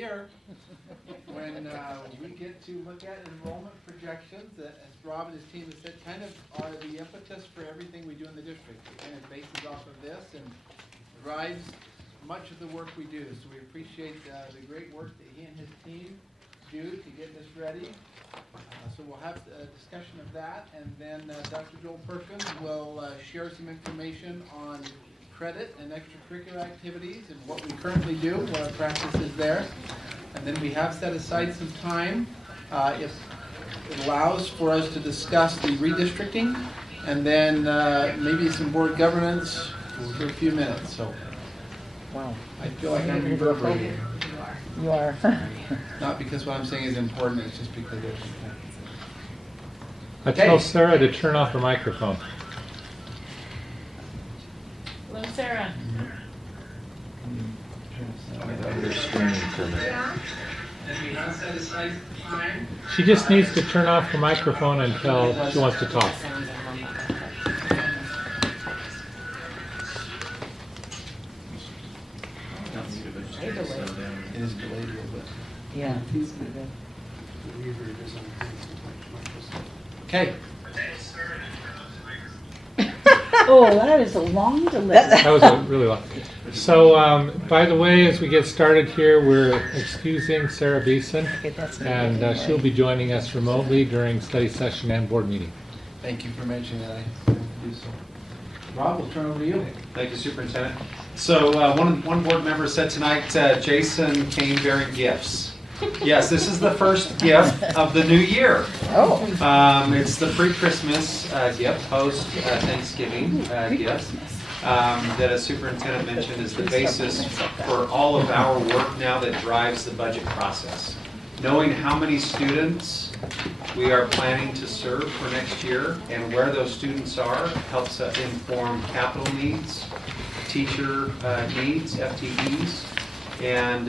year when we get to look at enrollment projections that, as Rob and his team have said, kind of are the impetus for everything we do in the district. It kind of bases off of this and drives much of the work we do. So we appreciate the great work that he and his team do to get this ready. So we'll have a discussion of that, and then Dr. Joel Perkins will share some information on credit and extracurricular activities and what we currently do, what our practice is there. And then we have set aside some time, if it allows, for us to discuss the redistricting, and then maybe some board governance for a few minutes. So, wow, I feel like I'm reverberating. You are. Not because what I'm saying is important, it's just because there's some time. I tell Sarah to turn off her microphone. Hello, Sarah. She just needs to turn off her microphone until she wants to talk. It is delayed a little bit. Yeah. Okay. Oh, that is a long delay. That was a really long. So, by the way, as we get started here, we're excusing Sarah Beeson, Okay, that's and she'll be joining us remotely during study session and board meeting. Thank you for mentioning that. I didn't do so. Rob, we'll turn over to you. Thank you, Superintendent. So one board member said tonight, Jason came bearing gifts. Yes, this is the first gift of the new year. Oh. It's the pre-Christmas gift, post-Thanksgiving gift that, as Superintendent mentioned, is the basis for all of our work now that drives the budget process. Knowing how many students we are planning to serve for next year and where those students are helps inform capital needs, teacher needs, FTEs, and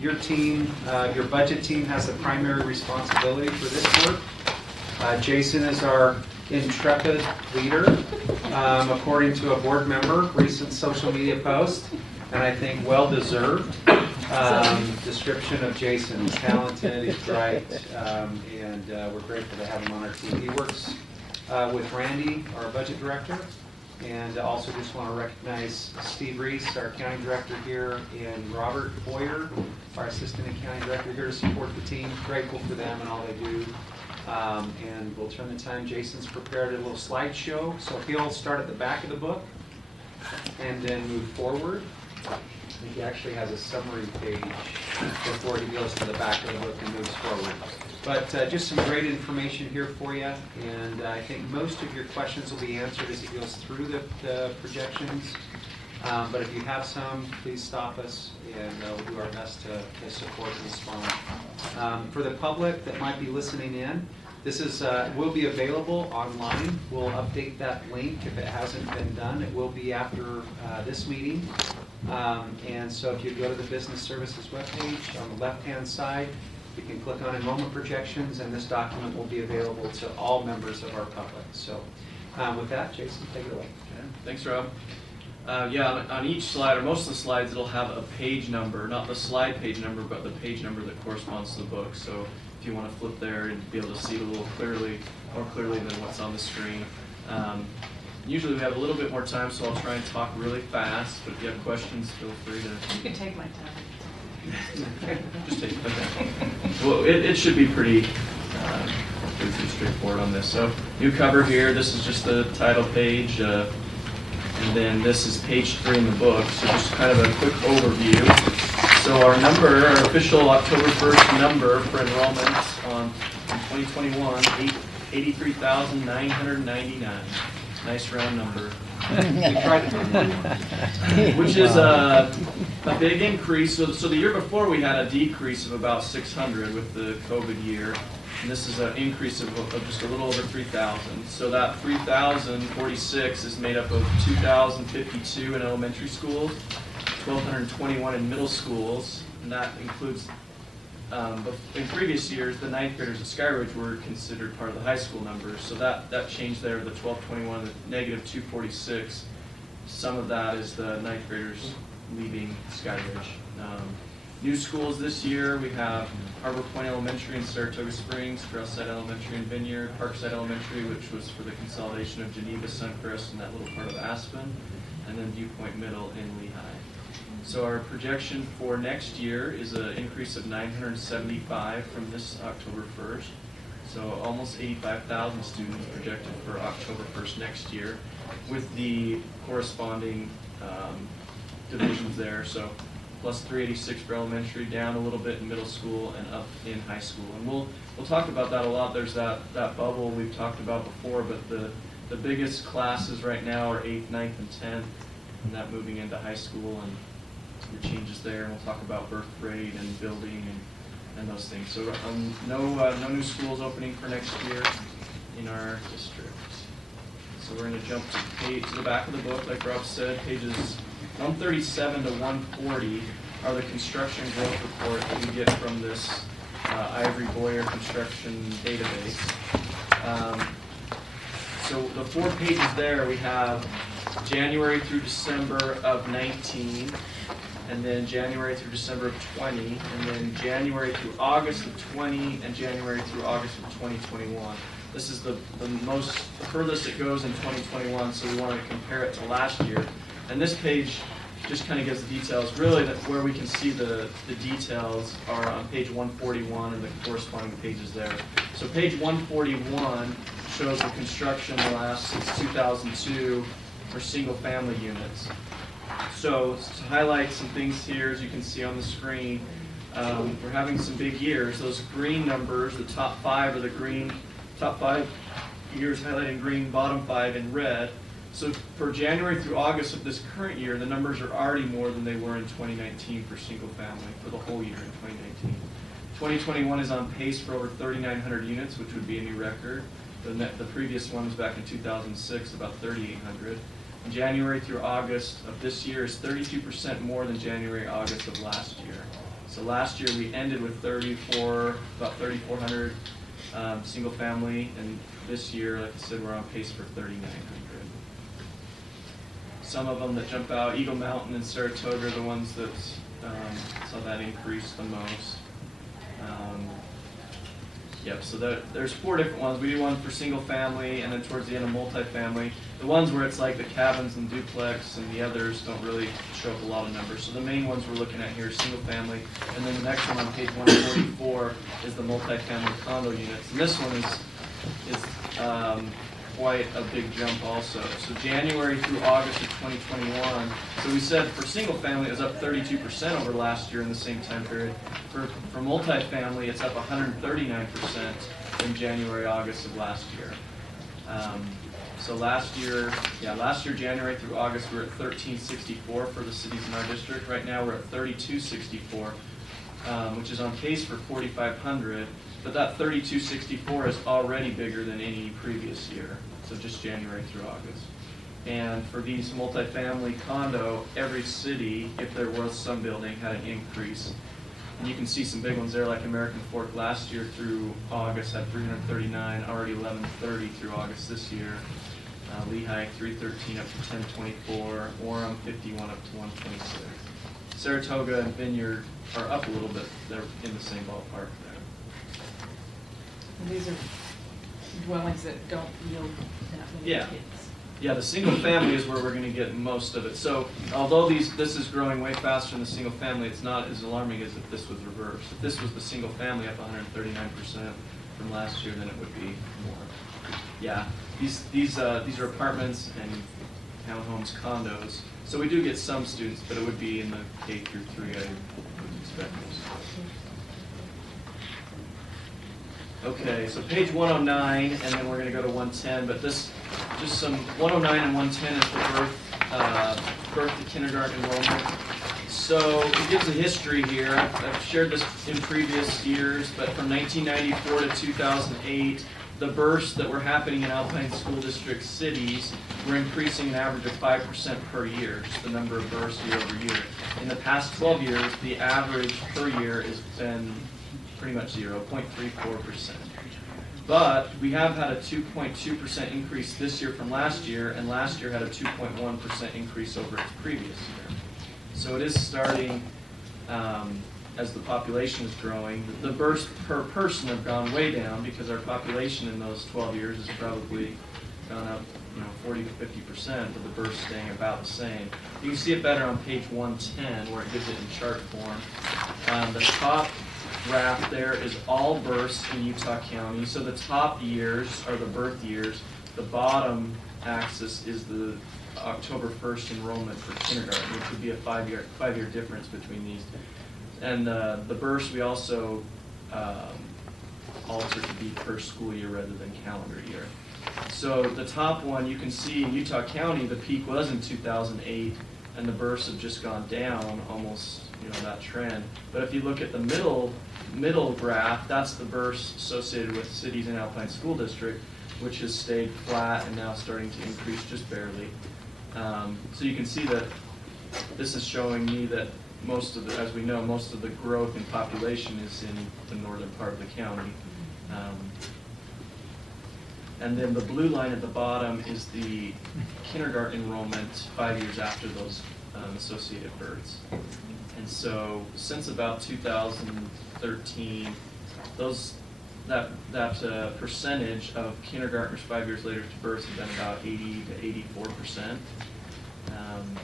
your team, your budget team has the primary responsibility for this work. Jason is our intrepid leader, according to a board member, recent social media post, and I think well-deserved description of Jason. He's talented, he's bright, and we're grateful to have him on our team. He works with Randy, our budget director, and also just want to recognize Steve Reese, our accounting director here, and Robert Boyer, our assistant accounting director, here to support the team. Grateful for them and all they do. And we'll turn the time. Jason's prepared a little slideshow, so he'll start at the back of the book and then move forward. I think he actually has a summary page before he goes to the back of the book and moves forward. But just some great information here for you, and I think most of your questions will be answered as he goes through the projections. But if you have some, please stop us, and we'll do our best to support and respond. For the public that might be listening in, this is will be available online. We'll update that link if it hasn't been done. It will be after this meeting. And so if you go to the Business Services webpage, on the left-hand side, you can click on Enrollment Projections, and this document will be available to all members of our public. So with that, Jason, take it away. Okay. Thanks, Rob. Yeah, on each slide, or most of the slides, it'll have a page number, not the slide page number, but the page number that corresponds to the book. So if you want to flip there and be able to see it a little clearly, more clearly than what's on the screen. Usually we have a little bit more time, so I'll try and talk really fast, but if you have questions, feel free to... You can take my time. Just take it. Okay. Well, it should be pretty straightforward on this. So new cover here, this is just the title page, and then this is page 3 in the book, so just kind of a quick overview. So our number, our official October 1st number for enrollments on 2021, 83,999. Nice round number. We tried to, which is a big increase. So the year before we had a decrease of about 600 with the COVID year, and this is an increase of just a little over 3,000. So that 3,046 is made up of 2,052 in elementary schools, 1,221 in middle schools, and that includes, in previous years, the 9th graders at Skyridge were considered part of the high school numbers. So that changed there, the 1,221, the negative 246. Some of that is the 9th graders leaving Skyridge. New schools this year, we have Harbor Point Elementary in Saratoga Springs, Crossside Elementary in Vineyard, Parkside Elementary, which was for the consolidation of Geneva, Suncrest, and that little part of Aspen, and then Viewpoint Middle in Lehigh. So our projection for next year is an increase of 975 from this October 1st. So almost 85,000 students projected for October 1st next year, with the corresponding divisions there. So plus 386 for elementary, down a little bit in middle school, and up in high school. And we'll talk about that a lot. There's that bubble we've talked about before, but the biggest classes right now are 8th, 9th, and 10th, and that moving into high school, and the changes there. And we'll talk about birth rate and building and those things. So no new schools opening for next year in our district. So we're going to jump to the back of the book, like Rob said, pages 137 to 140 are the construction growth report that we get from this Ivory Boyer construction database. So the 4 pages there, we have January through December of 19, and then January through December of 20, and then January through August of 20, and January through August of 2021. This is the furthest it goes in 2021, so we want to compare it to last year. And this page just kind of gives the details. Really, where we can see the details are on page 141 and the corresponding pages there. So page 141 shows the construction last since 2002 for single-family units. So to highlight some things here, as you can see on the screen, we're having some big years. Those green numbers, the top 5 are the green, top 5 years highlighted in green, bottom 5 in red. So for January through August of this current year, the numbers are already more than they were in 2019 for single family, for the whole year in 2019. 2021 is on pace for over 3,900 units, which would be a new record. The previous one was back in 2006, about 3,800. And January through August of this year is 32% more than January, August of last year. So last year we ended with about 3,400 single family, and this year, like I said, we're on pace for 3,900. Some of them that jump out, Eagle Mountain and Saratoga are the ones that saw that increase the most. Yep, so there's 4 different ones. We do one for single family, and then towards the end of multifamily. The ones where it's like the cabins and duplex and the others don't really show up a lot of numbers. So the main ones we're looking at here is single family, and then the next one on page 144 is the multifamily condo units. And this one is quite a big jump also. So January through August of 2021, so we said for single family it was up 32% over last year in the same time period. For multifamily, it's up 139% in January, August of last year. So last year, January through August, we were at 1364 for the cities in our district. Right now we're at 3264, which is on pace for 4,500. But that 3264 is already bigger than any previous year, so just January through August. And for these multifamily condo, every city, if there was some building, had an increase. And you can see some big ones there, like American Fork last year through August had 339, already 1130 through August this year. Lehigh 313 up to 1024, Orem 51 up to 126. Saratoga and Vineyard are up a little bit, they're in the same ballpark there. And these are dwellings that don't yield that many Yeah. kids. Yeah, the single family is where we're going to get most of it. So although this is growing way faster than the single family, it's not as alarming as if this was reversed. If this was the single family up 139% from last year, then it would be more. Yeah, these are apartments and townhomes, condos. So we do get some students, but it would be in the K through 3, I would expect most. Okay, so page 109, and then we're going to go to 110, but this, just some, 109 and 110 is the birth to kindergarten enrollment. So it gives a history here. I've shared this in previous years, but from 1994 to 2008, the births that were happening in Alpine School District cities were increasing an average of 5% per year, just the number of births year over year. In the past 12 years, the average per year has been pretty much 0.34%. But we have had a 2.2% increase this year from last year, and last year had a 2.1% increase over its previous year. So it is starting as the population is growing, the births per person have gone way down because our population in those 12 years has probably gone up, 40 to 50%, but the births staying about the same. You can see it better on page 110 where it gives it in chart form. The top graph there is all births in Utah County. So the top years are the birth years. The bottom axis is the October 1st enrollment for kindergarten, which would be a five-year difference between these. And the births we also alter to be per school year rather than calendar year. So the top one, you can see in Utah County, the peak was in 2008, and the births have just gone down almost, that trend. But if you look at the middle graph, that's the births associated with cities in Alpine School District, which has stayed flat and now starting to increase just barely. So you can see that this is showing me that as we know, most of the growth in population is in the northern part of the county. And then the blue line at the bottom is the kindergarten enrollment 5 years after those associated births. And so since about 2013, that percentage of kindergartners 5 years later to birth has been about 80 to 84%,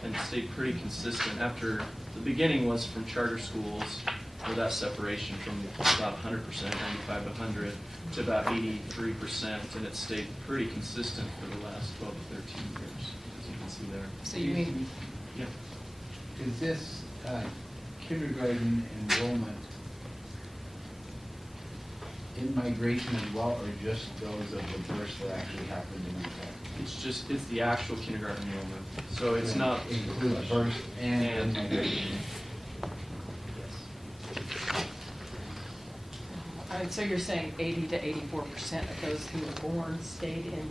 and stayed pretty consistent. After the beginning was from charter schools, where that separation from about 100%, 95 to 100, to about 83%, and it stayed pretty consistent for the last 12 to 13 years, as you can see there. So you mean, Yeah. Is this kindergarten enrollment in migration as well, or just those of the births that actually happened in Utah? It's the actual kindergarten enrollment. So it's not include birth and migration. so you're saying 80 to 84% of those who were born stayed in?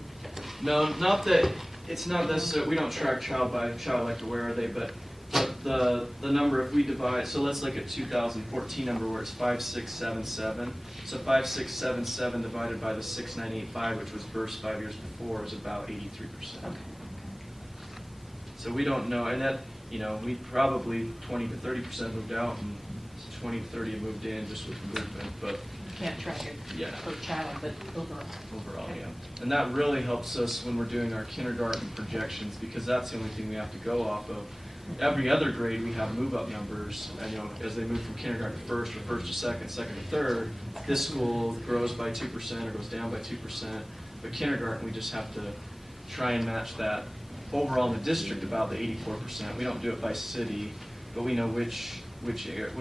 No, not that, it's not necessarily, we don't track child by child, like where are they, but the number, if we divide, so let's look at 2014 number where it's 5677. So 5677 divided by the 6985, which was births 5 years before, is about 83%. Okay. So we don't know, and that, we probably 20 to 30% moved out, and 20 to 30 have moved in just with the movement, but You can't track it Yeah. per child, but overall. overall, yeah. And that really helps us when we're doing our kindergarten projections, because that's the only thing we have to go off of. Every other grade, we have move-up numbers, and as they move from kindergarten to first, or first to second, second to third, this school grows by 2% or goes down by 2%. But kindergarten, we just have to try and match that. Overall in the district, about the 84%. We don't do it by city, but we know which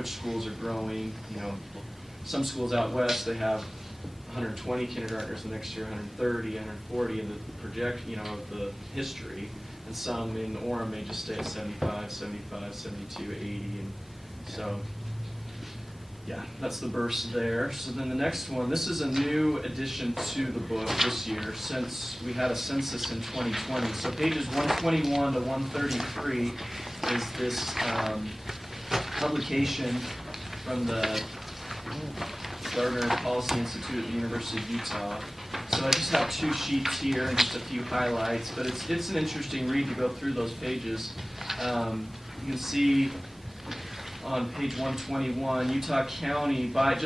schools are growing. Some schools out west, they have 120 kindergartners the next year, 130, 140 in the projection, of the history. And some in Orem may just stay at 75, 75, 72, 80. And so, yeah, that's the burst there. So then the next one, this is a new addition to the book this year since we had a census in 2020. So pages 121 to 133 is this publication from the Gardner Policy Institute at the University of Utah. So I just have two sheets here and just a few highlights, but it's an interesting read to go through those pages. You can see on page 121, Utah County, by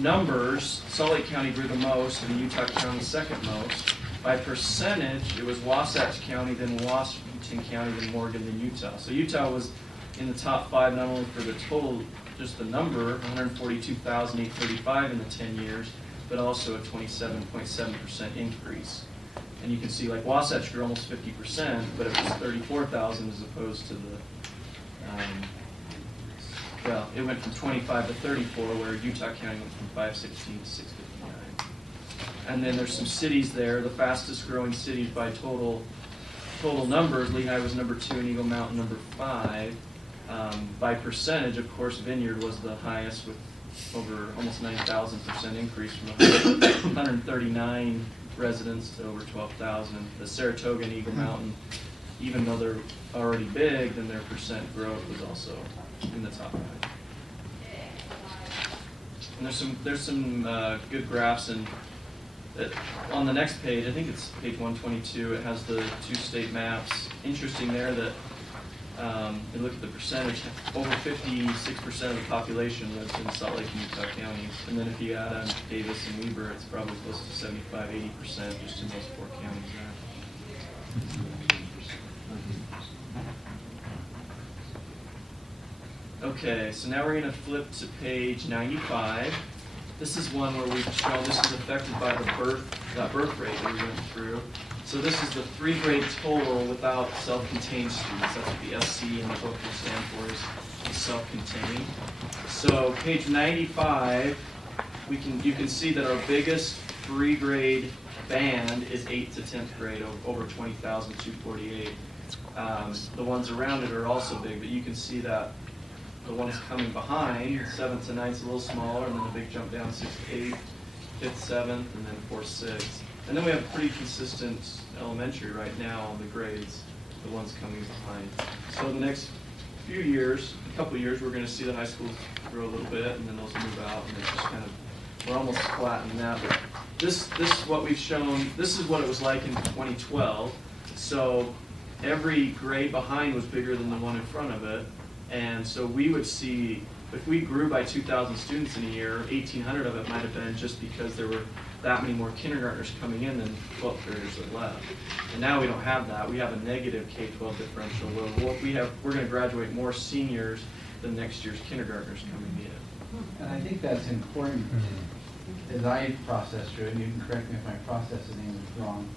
numbers, Salt Lake County grew the most and Utah County second most. By percentage, it was Wasatch County, then Washington County, then Morgan, then Utah. So Utah was in the top 5 not only for the total, just the number, 142,835 in the 10 years, but also a 27.7% increase. And you can see like Wasatch grew almost 50%, but it was 34,000 as opposed to the, it went from 25 to 34, where Utah County went from 516 to 659. And then there's some cities there, the fastest growing cities by total numbers. Lehigh was number 2 and Eagle Mountain number 5. By percentage, of course, Vineyard was the highest with over almost 9,000% increase from 139 residents to over 12,000. The Saratoga and Eagle Mountain, even though they're already big, then their percent growth was also in the top 5. And there's some good graphs, and on the next page, I think it's page 122, it has the 2 state maps. Interesting there that and look at the percentage, over 56% of the population lives in Salt Lake and Utah counties. And then if you add on Davis and Weber, it's probably close to 75–80% just in those 4 counties there. Okay, so now we're going to flip to page 95. This is one where we've shown this is affected by the birth rate that we went through. So this is the 3-grade total without self-contained students. That's what the SC in the book will stand for, is self-contained. So page 95, you can see that our biggest 3-grade band is 8th to 10th grade, over 20,248. The ones around it are also big, but you can see that the ones coming behind, 7th to 9th is a little smaller, and then a big jump down, 6th to 8th, 5th, 7th, and then 4th, 6th. And then we have pretty consistent elementary right now on the grades, the ones coming behind. So the next few years, a couple of years, we're going to see the high schools grow a little bit, and then those move out, and it's just kind of, we're almost flat in that. But this is what we've shown, this is what it was like in 2012. So every grade behind was bigger than the one in front of it. And so we would see, if we grew by 2,000 students in a year, 1,800 of it might have been just because there were that many more kindergartners coming in than 12th graders that left. And now we don't have that. We have a negative K-12 differential where we're going to graduate more seniors than next year's kindergartners coming in. And I think that's important, as I process through it, and you can correct me if my processing is wrong,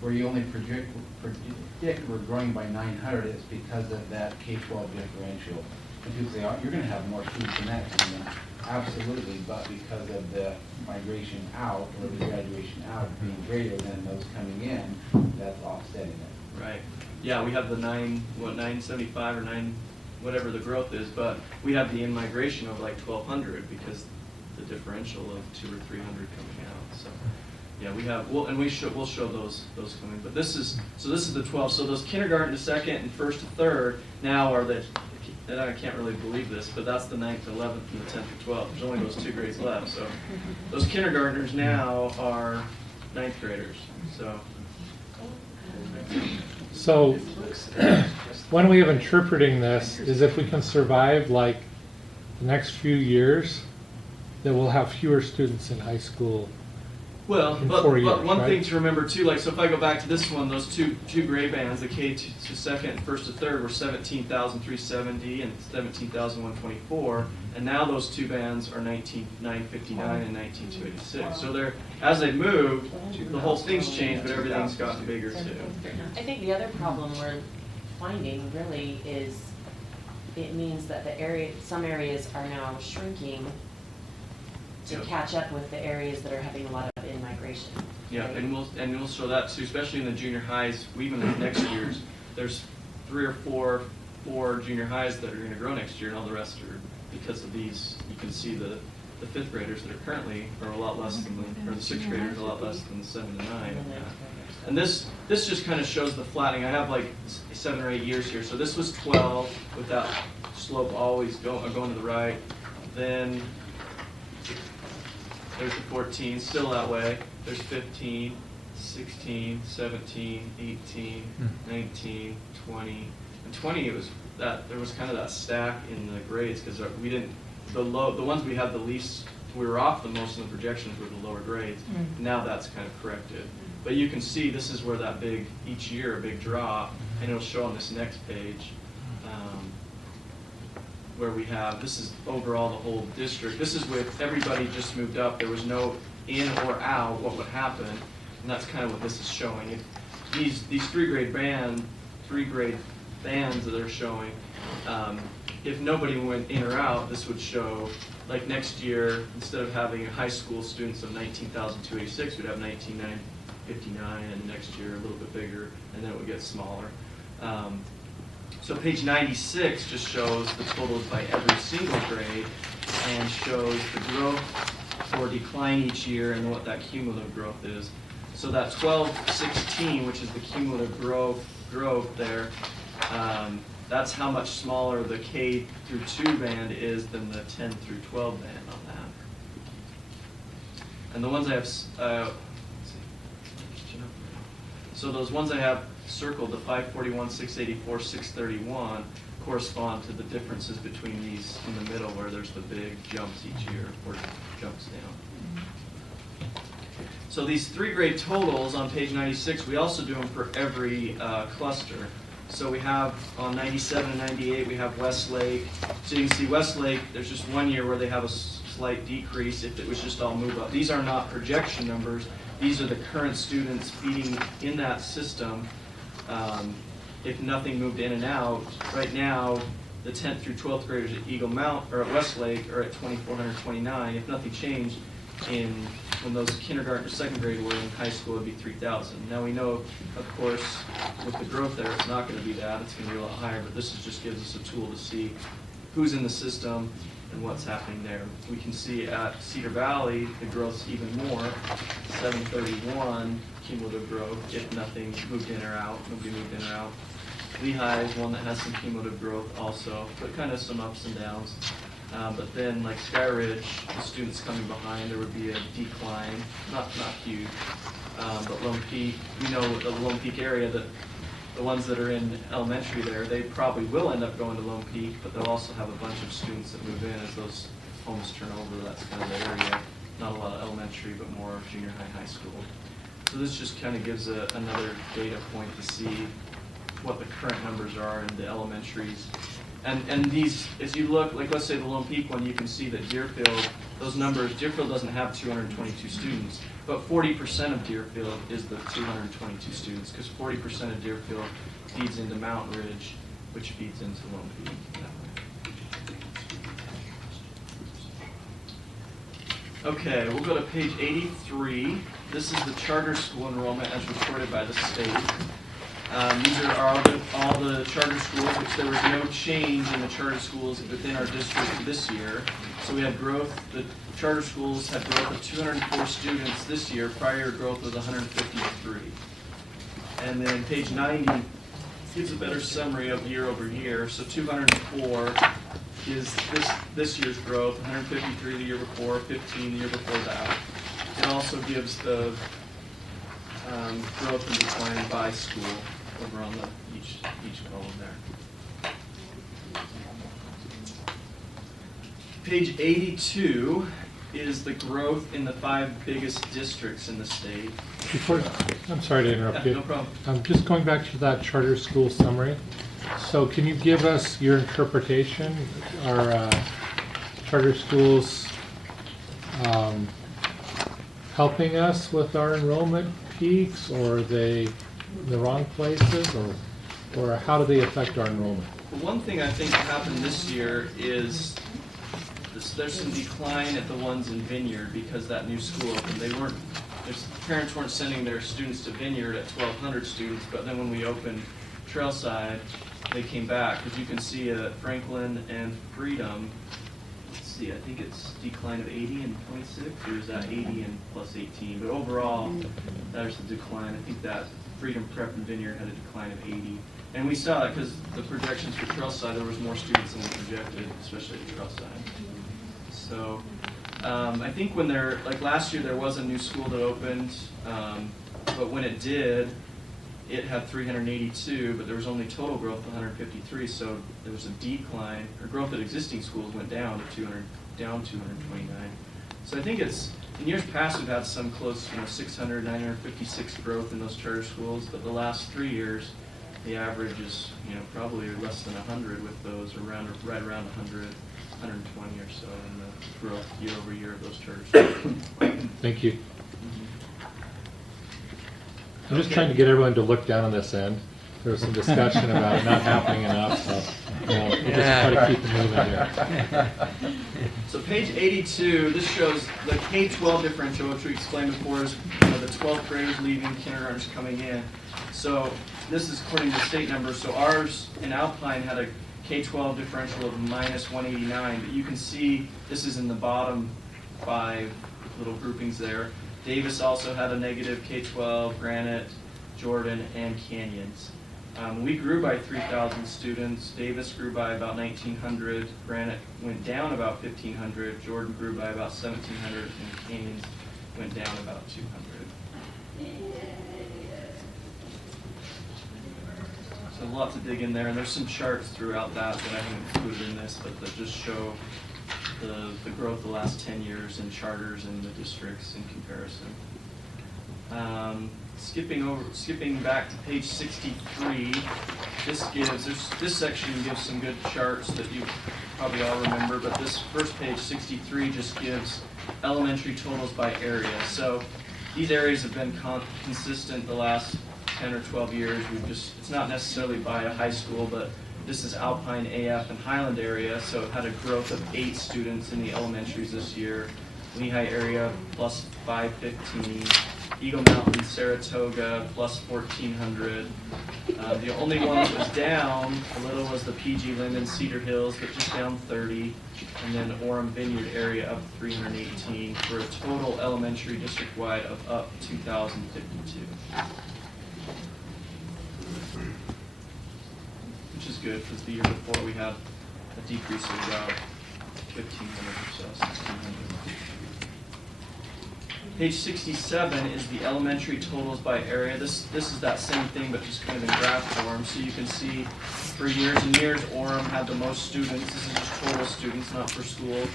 where you only predict we're growing by 900, it's because of that K-12 differential. And people say, oh, you're going to have more students than that coming in. Absolutely, but because of the migration out, or the graduation out being greater than those coming in, that's offsetting it. Right. Yeah, we have the 975 or 9, whatever the growth is, but we have the in-migration of like 1,200 because the differential of 200 or 300 coming out. So yeah, we have, we'll show those coming. But this is the 12. So those kindergarten to 2nd and 1st to 3rd now are the, and I can't really believe this, but that's the 9th to 11th and the 10th to 12th. There's only those 2 grades left. So those kindergartners now are 9th graders. So one way of interpreting this is if we can survive like the next few years, that we'll have fewer students in high school. Well, in but 4 years, one right? thing to remember too, like, so if I go back to this one, those two grade bands, the K to 2nd and 1st to 3rd were 17,370 and 17,124, and now those 2 bands are 19,959 and 19,286. So they're, as they moved, the whole thing's changed, but everything's gotten bigger too. I think the other problem we're finding really is it means that some areas are now shrinking to Yep. catch up with the areas that are having a lot of in-migration. Yeah, right? and we'll show that too, especially in the junior highs. Even in next year's, there's 3 or 4 junior highs that are going to grow next year, and all the rest are because of these. You can see the 5th graders that are currently are a lot less than or the 6th graders are a lot less than the 7 to 9. And this just kind of shows the flattening. I have like 7 or 8 years here. So this was 12 with that slope always going to the right. Then there's the 14, still that way. There's 15, 16, 17, 18, 19, 20. And 20, it was that there was kind of that stack in the grades because we didn't, the ones we had the least, we were off the most in the projections were the lower grades. Now that's kind of corrected. But you can see this is where that big, each year, a big drop, and it'll show on this next page. Where we have, this is overall the whole district. This is with everybody just moved up. There was no in or out, what would happen, and that's kind of what this is showing. If these 3 grade bands that they're showing, if nobody went in or out, this would show, like next year, instead of having high school students of 19,286, we'd have 19,959, and next year a little bit bigger, and then it would get smaller. So page 96 just shows the totals by every single grade and shows the growth or decline each year and what that cumulative growth is. So that 12-16, which is the cumulative growth there, that's how much smaller the K through 2 band is than the 10 through 12 band on that. And the ones I have, so those ones I have circled, the 541, 684, 631, correspond to the differences between these in the middle where there's the big jumps each year, or jumps down. So these 3 grade totals on page 96, we also do them for every cluster. So we have on 97 and 98, we have Westlake. So you can see Westlake, there's just 1 year where they have a slight decrease if it was just all move up. These are not projection numbers. These are the current students feeding in that system. If nothing moved in and out, right now, the 10th through 12th graders at Eagle Mount, or at Westlake, are at 2,429. If nothing changed, when those kindergarten or second grade were in high school, it'd be 3,000. Now we know, of course, with the growth there, it's not going to be that. It's going to be a lot higher, but this just gives us a tool to see who's in the system and what's happening there. We can see at Cedar Valley, the growth's even more, 731 cumulative growth if nothing moved in or out, nobody moved in or out. Lehigh is one that has some cumulative growth also, but kind of some ups and downs. But then like Sky Ridge, the students coming behind, there would be a decline, not huge. But Lone Peak, we know the Lone Peak area, that the ones that are in elementary there, they probably will end up going to Lone Peak, but they'll also have a bunch of students that move in as those homes turn over. That's kind of the area. Not a lot of elementary, but more junior high, high school. So this just kind of gives another data point to see what the current numbers are in the elementaries. And these, as you look, like let's say the Lone Peak one, you can see that Deerfield, those numbers, Deerfield doesn't have 222 students, but 40% of Deerfield is the 222 students, because 40% of Deerfield feeds into Mountain Ridge, which feeds into Lone Peak that way. Okay, we'll go to page 83. This is the charter school enrollment as reported by the state. These are all the charter schools, which there was no change in the charter schools within our district this year. So we had growth, the charter schools had growth of 204 students this year. Prior growth was 153. And then page 90 gives a better summary of year over year. So 204 is this year's growth, 153 the year before, 15 the year before that. It also gives the growth and decline by school over on each column there. Page 82 is the growth in the 5 biggest districts in the state. I'm sorry to interrupt you. No problem. I'm just going back to that charter school summary. So can you give us your interpretation? Are charter schools helping us with our enrollment peaks, or are they in the wrong places, or how do they affect our enrollment? The one thing I think happened this year is there's some decline at the ones in Vineyard because that new school opened. Parents weren't sending their students to Vineyard at 1,200 students, but then when we opened Trailside, they came back. As you can see at Franklin and Freedom, let's see, I think it's decline of 80 and 26, or is that 80 and plus 18? But overall, there's a decline. I think that Freedom Prep and Vineyard had a decline of 80. And we saw that because the projections for Trailside, there was more students than we projected, especially at Trailside. So I think when like last year there was a new school that opened, but when it did, it had 382, but there was only total growth of 153, so there was a decline, or growth at existing schools went down to 229. So I think in years past we've had some close, 600, 956 growth in those charter schools, but the last 3 years, the average is, probably less than 100 with those, right around 100, 120 or so in the growth year over year of those charter schools. Thank you. I'm just trying to get everyone to look down on this end. There was some discussion about it not happening enough, so we'll just try to keep it moving here. So page 82, this shows the K-12 differential, which we explained before is the 12th graders leaving, kindergartners coming in. So this is according to state numbers. So ours in Alpine had a K-12 differential of minus 189, but you can see this is in the bottom 5 little groupings there. Davis also had a negative K-12, Granite, Jordan, and Canyons. We grew by 3,000 students. Davis grew by about 1,900. Granite went down about 1,500. Jordan grew by about 1,700, and Canyons went down about 200. So a lot to dig in there, and there's some charts throughout that I haven't included in this, but that just show the growth the last 10 years in charters in the districts in comparison. Skipping back to page 63, this section gives some good charts that you probably all remember, but this first page, 63, just gives elementary totals by area. So these areas have been consistent the last 10 or 12 years. It's not necessarily by a high school, but this is Alpine, AF, and Highland area, so it had a growth of 8 students in the elementaries this year. Lehigh area plus 515. Eagle Mountain, Saratoga, plus 1,400. The only one that was down a little was the PG Linden, Cedar Hills, but just down 30. And then Orem Vineyard area up 318 for a total elementary district-wide of up 2,052. Which is good, because the year before we had a decrease of about 1,500 or so, 1,600. Page 67 is the elementary totals by area. This is that same thing, but just kind of in graph form. So you can see for years and years, Orem had the most students. This is just total students, not per school.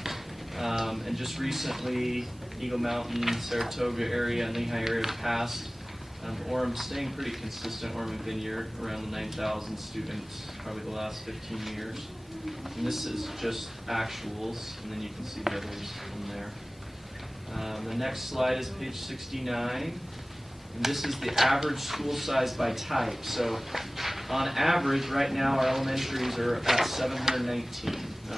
And just recently, Eagle Mountain, Saratoga area, and Lehigh area passed. Orem staying pretty consistent, Orem and Vineyard, around the 9,000 students, probably the last 15 years. And this is just actuals, and then you can see the others from there. The next slide is page 69, and this is the average school size by type. So on average, right now, our elementaries are at 719.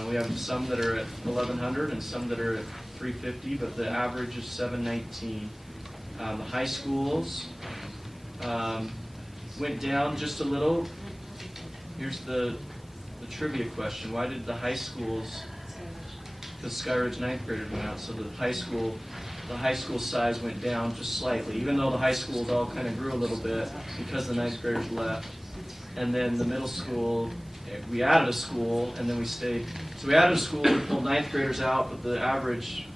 We have some that are at 1,100 and some that are at 350, but the average is 719. The high schools went down just a little. Here's the trivia question. Why did the high schools, because Skyridge ninth graders went out, so the high school size went down just slightly, even though the high schools all kind of grew a little bit because the ninth graders left. And then the middle school, we added a school, and then we stayed. So we added a school, we pulled ninth graders out, but the average,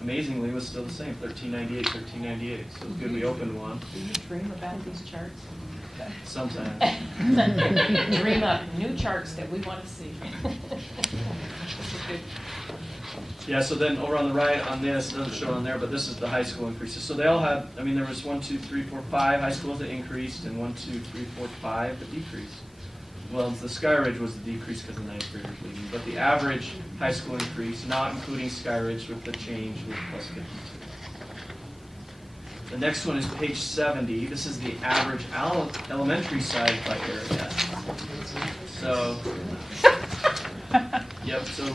amazingly, was still the same, 1398, 1398. So it was good we opened one. Do you dream about these charts? Sometimes. Dream up new charts that we want to see. Yeah, so then over on the right on this, it doesn't show on there, but this is the high school increases. So they all had, I mean, there was 1, 2, 3, 4, 5 high schools that increased, and 1, 2, 3, 4, 5 that decreased. Well, the Skyridge was the decrease because the ninth graders leaving, but the average high school increase, not including Skyridge with the change, was plus 52. The next one is page 70. This is the average elementary size by area. So, yep, so,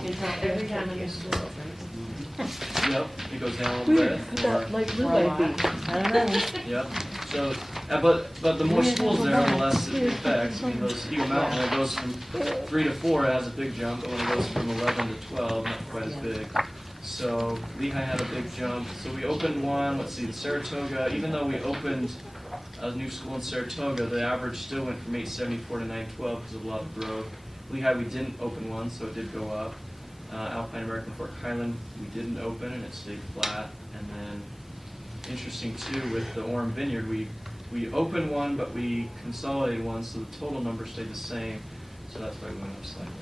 Every time in your school opens. yep, it goes down a little bit. Like Blue Lake Beach. I don't know. Yep, so, but the more schools there, the less it affects. I mean, those Eagle Mountain, it goes from 3 to 4, it has a big jump, but when it goes from 11 to 12, not quite as big. So Lehigh had a big jump. So we opened one, let's see, the Saratoga, even though we opened a new school in Saratoga, the average still went from 874 to 912 because of a lot of growth. Lehigh, we didn't open one, so it did go up. Alpine, American Fork, Highland, we didn't open, and it stayed flat. And then, interesting too, with the Orem Vineyard, we opened one, but we consolidated one, so the total number stayed the same. So that's why we went up slightly.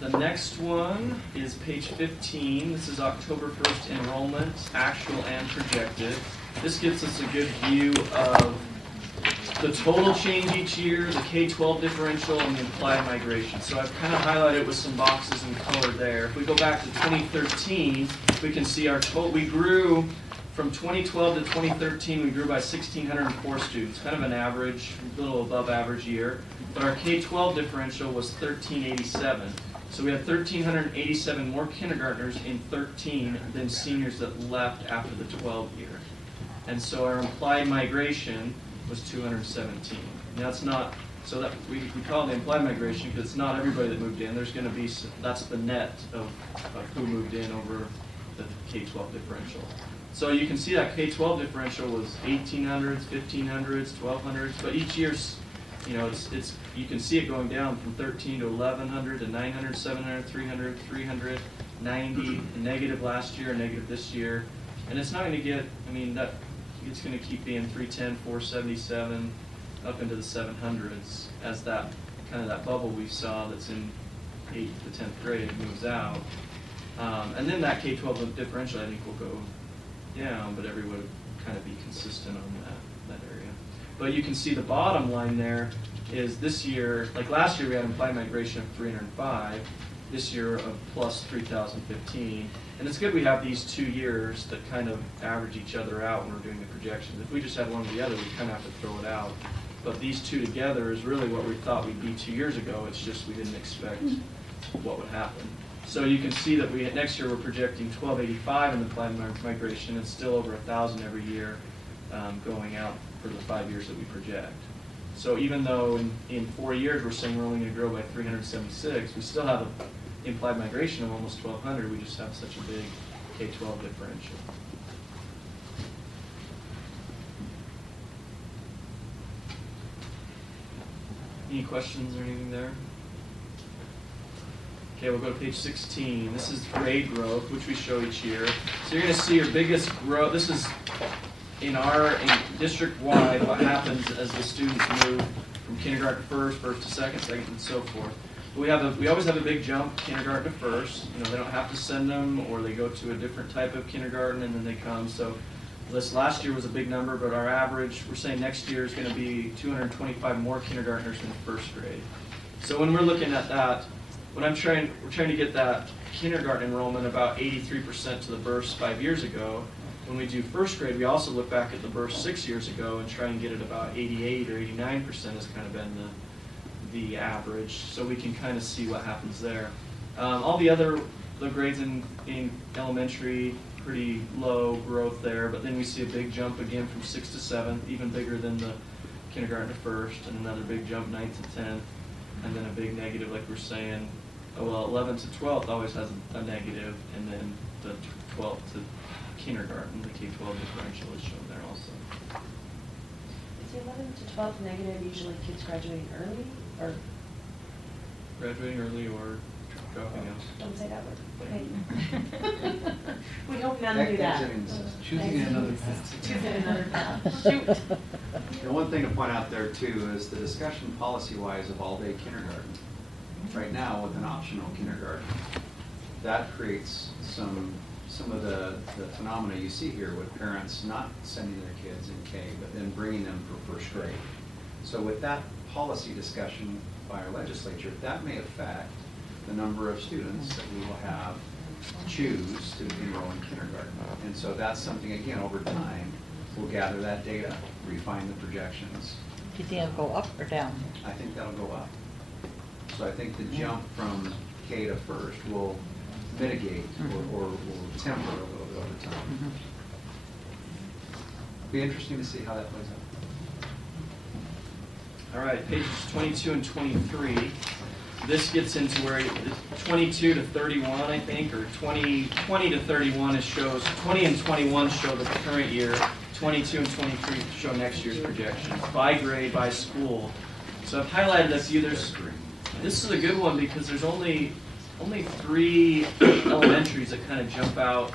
The next one is page 15. This is October 1st enrollment, actual and projected. This gives us a good view of the total change each year, the K-12 differential, and the implied migration. So I've kind of highlighted with some boxes in color there. If we go back to 2013, we can see our total, we grew from 2012 to 2013, we grew by 1,604 students, kind of an average, a little above average year. But our K-12 differential was 1,387. So we had 1,387 more kindergartners in 13 than seniors that left after the 12 year. And so our implied migration was 217. Now that's not, so that we call it the implied migration because it's not everybody that moved in. There's going to be, that's the net of who moved in over the K-12 differential. So you can see that K-12 differential was 1,800s, 1,500s, 1,200s, but each year's, you know, it's you can see it going down from 13 to 1,100 to 900, 700, 300, 300, 90, negative last year, negative this year. And it's not going to get, I mean, that it's going to keep being 310, 477, up into the 700s as that, kind of that bubble we saw that's in 8th to 10th grade moves out. And then that K-12 differential, I think, will go down, but everyone would kind of be consistent on that area. But you can see the bottom line there is this year, like last year we had implied migration of 305, this year of plus 3,015. And it's good we have these 2 years that kind of average each other out when we're doing the projections. If we just had one or the other, we kind of have to throw it out. But these two together is really what we thought we'd be 2 years ago. It's just we didn't expect what would happen. So you can see that next year we're projecting 1,285 in the implied migration. It's still over 1,000 every year going out for the 5 years that we project. So even though in 4 years we're saying we're only going to grow by 376, we still have an implied migration of almost 1,200. We just have such a big K-12 differential. Any questions or anything there? Okay, we'll go to page 16. This is grade growth, which we show each year. So you're going to see your biggest growth. This is in district-wide what happens as the students move from kindergarten to first to second, and so forth. We always have a big jump kindergarten to first. You know, they don't have to send them, or they go to a different type of kindergarten and then they come. So this last year was a big number, but our average, we're saying next year is going to be 225 more kindergartners in first grade. So when we're looking at that, we're trying to get that kindergarten enrollment about 83% to the burst 5 years ago. When we do first grade, we also look back at the burst 6 years ago and try and get it about 88 or 89% has kind of been the average. So we can kind of see what happens there. All the grades in elementary, pretty low growth there, but then we see a big jump again from 6th to 7th, even bigger than the kindergarten to first, and another big jump 9th to 10th, and then a big negative like we're saying. 11th to 12th always has a negative, and then the 12th to kindergarten, the K-12 differential is shown there also. Is the 11th to 12th negative usually kids graduating early, or? Graduating early or dropping out. Don't say that word. Okay. We hope none do that. Choosing another path. Choosing another path. Shoot. The one thing to point out there too is the discussion policy-wise of all-day kindergarten. Right now with an optional kindergarten, that creates some of the phenomena you see here with parents not sending their kids in K, but then bringing them for first grade. So with that policy discussion by our legislature, that may affect the number of students that we will have choose to enroll in kindergarten. And so that's something, again, over time, we'll gather that data, refine the projections. Do you think it'll go up or down? I think that'll go up. So I think the jump from K to first will mitigate or will temper a little bit over time. Be interesting to see how that plays out. All right, pages 22 and 23. This gets into where 22 to 31, I think, or 20 to 31 shows, 20 and 21 show the current year, 22 and 23 show next year's projections, by grade, by school. So I've highlighted a few. This is a good one because there's only 3 elementaries that kind of jump out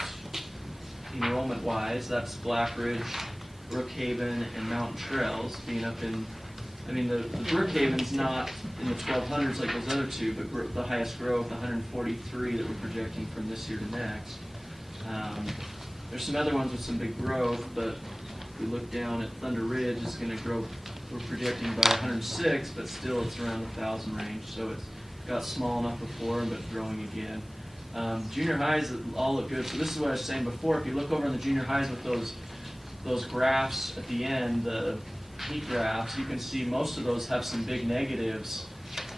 enrollment-wise. That's Black Ridge, Brookhaven, and Mountain Trails being up in, the Brookhaven's not in the 1200s like those other two, but the highest growth, 143 that we're projecting from this year to next. There's some other ones with some big growth, but if we look down at Thunder Ridge, it's going to grow. We're projecting by 106, but still it's around the 1,000 range. So it's got small enough before, but growing again. Junior highs all look good. So this is what I was saying before. If you look over in the junior highs with those graphs at the end, the heat graphs, you can see most of those have some big negatives.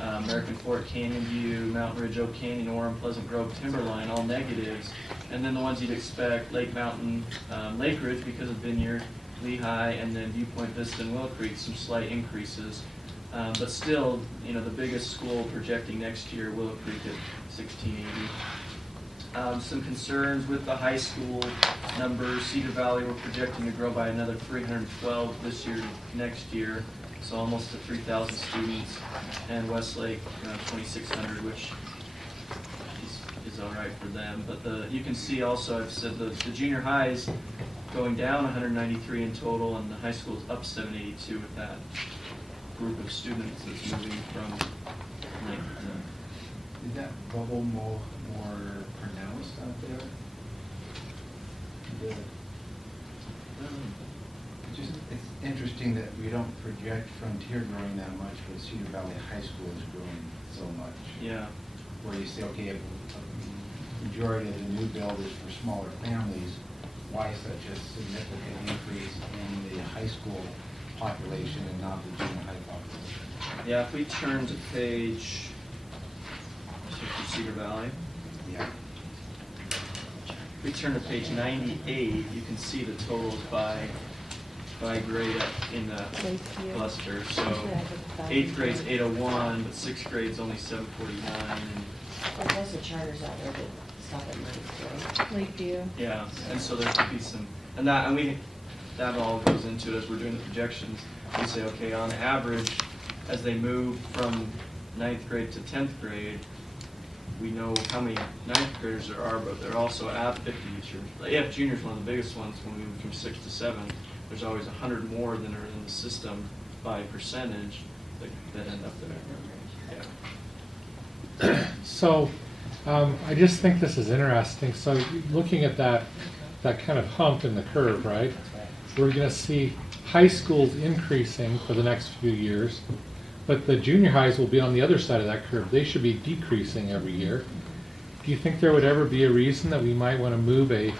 American Fork, Canyon View, Mountain Ridge, Oak Canyon, Orem, Pleasant Grove, Timberline, all negatives. And then the ones you'd expect, Lake Mountain, Lake Ridge because of Vineyard, Lehigh, and then Viewpoint, Vista, and Willow Creek, some slight increases. But still, the biggest school projecting next year, Willow Creek at 1680. Some concerns with the high school numbers. Cedar Valley, we're projecting to grow by another 312 this year, next year, so almost to 3,000 students. And Westlake, 2,600, which is all right for them. But you can see also, I've said the junior highs going down 193 in total, and the high school's up 782 with that. group of students that's moving from ninth to. Is that bubble more pronounced out there? It's interesting that we don't project Frontier growing that much, but Cedar Valley High School is growing so much. Yeah. Where you say, okay, a majority of the new build is for smaller families, why such a significant increase in the high school population and not the junior high population? Yeah, if we turn to page, Cedar Valley. Yeah. If we turn to page 98, you can see the totals by grade in the cluster. So 8th grade's 801, but 6th grade's only 749. There's also charters out there that stop at ninth, right? Lakeview. Yeah, and so there could be some, and that all goes into it as we're doing the projections. We say, okay, on average, as they move from 9th grade to 10th grade, we know how many 9th graders there are, but they're also at 50 each year. Like, yeah, junior's one of the biggest ones when we move from 6 to 7. There's always 100 more than are in the system by percentage that end up there. Yeah. So, I just think this is interesting. So looking at that kind of hump in the curve, right? We're gonna see high schools increasing for the next few years, but the junior highs will be on the other side of that curve. They should be decreasing every year. Do you think there would ever be a reason that we might wanna move a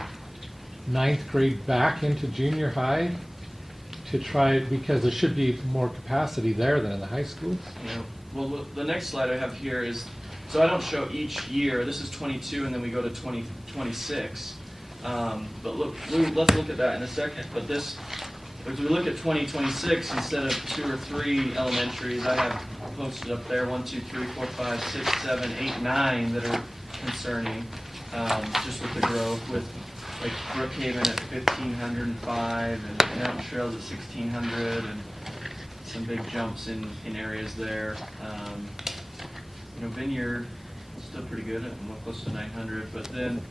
9th grade back into junior high to try, because there should be more capacity there than in the high schools? Yeah. Well, the next slide I have here is, so I don't show each year. This is 22, and then we go to 2026. But look, let's look at that in a second. But this, as we look at 2026, instead of 2 or 3 elementaries, I have posted up there 1, 2, 3, 4, 5, 6, 7, 8, 9 that are concerning, just with the growth, with like Brookhaven at 1,505 and Mountain Trails at 1,600, and some big jumps in areas there. Vineyard still pretty good at close to 900, but then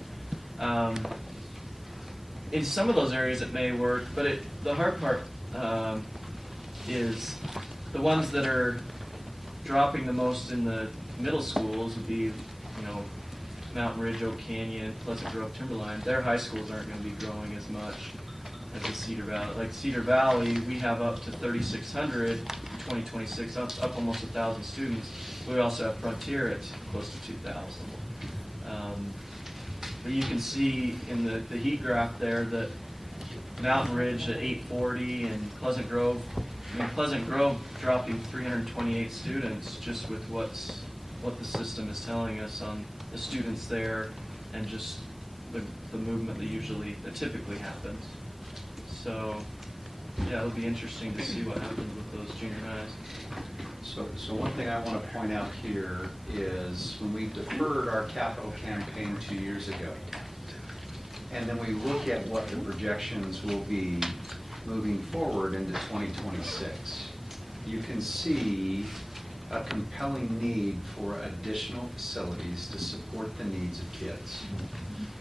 in some of those areas it may work, but the hard part is the ones that are dropping the most in the middle schools would be, Mountain Ridge, Oak Canyon, Pleasant Grove, Timberline. Their high schools aren't going to be growing as much as the Cedar Valley. Like Cedar Valley, we have up to 3,600 in 2026, up almost 1,000 students. We also have Frontier at close to 2,000. But you can see in the heat graph there that Mountain Ridge at 840 and Pleasant Grove dropping 328 students just with what the system is telling us on the students there and just the movement that typically happens. So yeah, it'll be interesting to see what happens with those junior highs. So one thing I want to point out here is when we deferred our capital campaign 2 years ago, and then we look at what the projections will be moving forward into 2026, you can see a compelling need for additional facilities to support the needs of kids.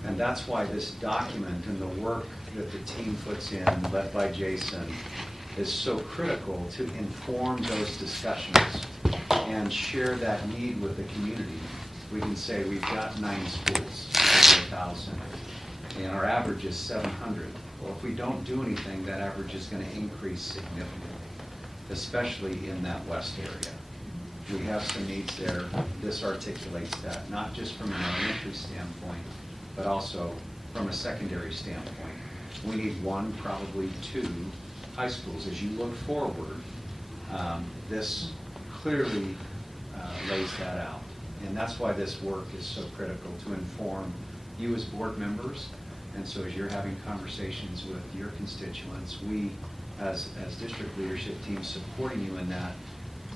And that's why this document and the work that the team puts in, led by Jason, is so critical to inform those discussions and share that need with the community. We can say we've got 9 schools, over 1,000, and our average is 700. Well, if we don't do anything, that average is going to increase significantly, especially in that west area. We have some needs there. This articulates that, not just from an elementary standpoint, but also from a secondary standpoint. We need 1, probably 2 high schools. As you look forward, this clearly lays that out. And that's why this work is so critical, to inform you as board members. And so as you're having conversations with your constituents, we as district leadership teams supporting you in that,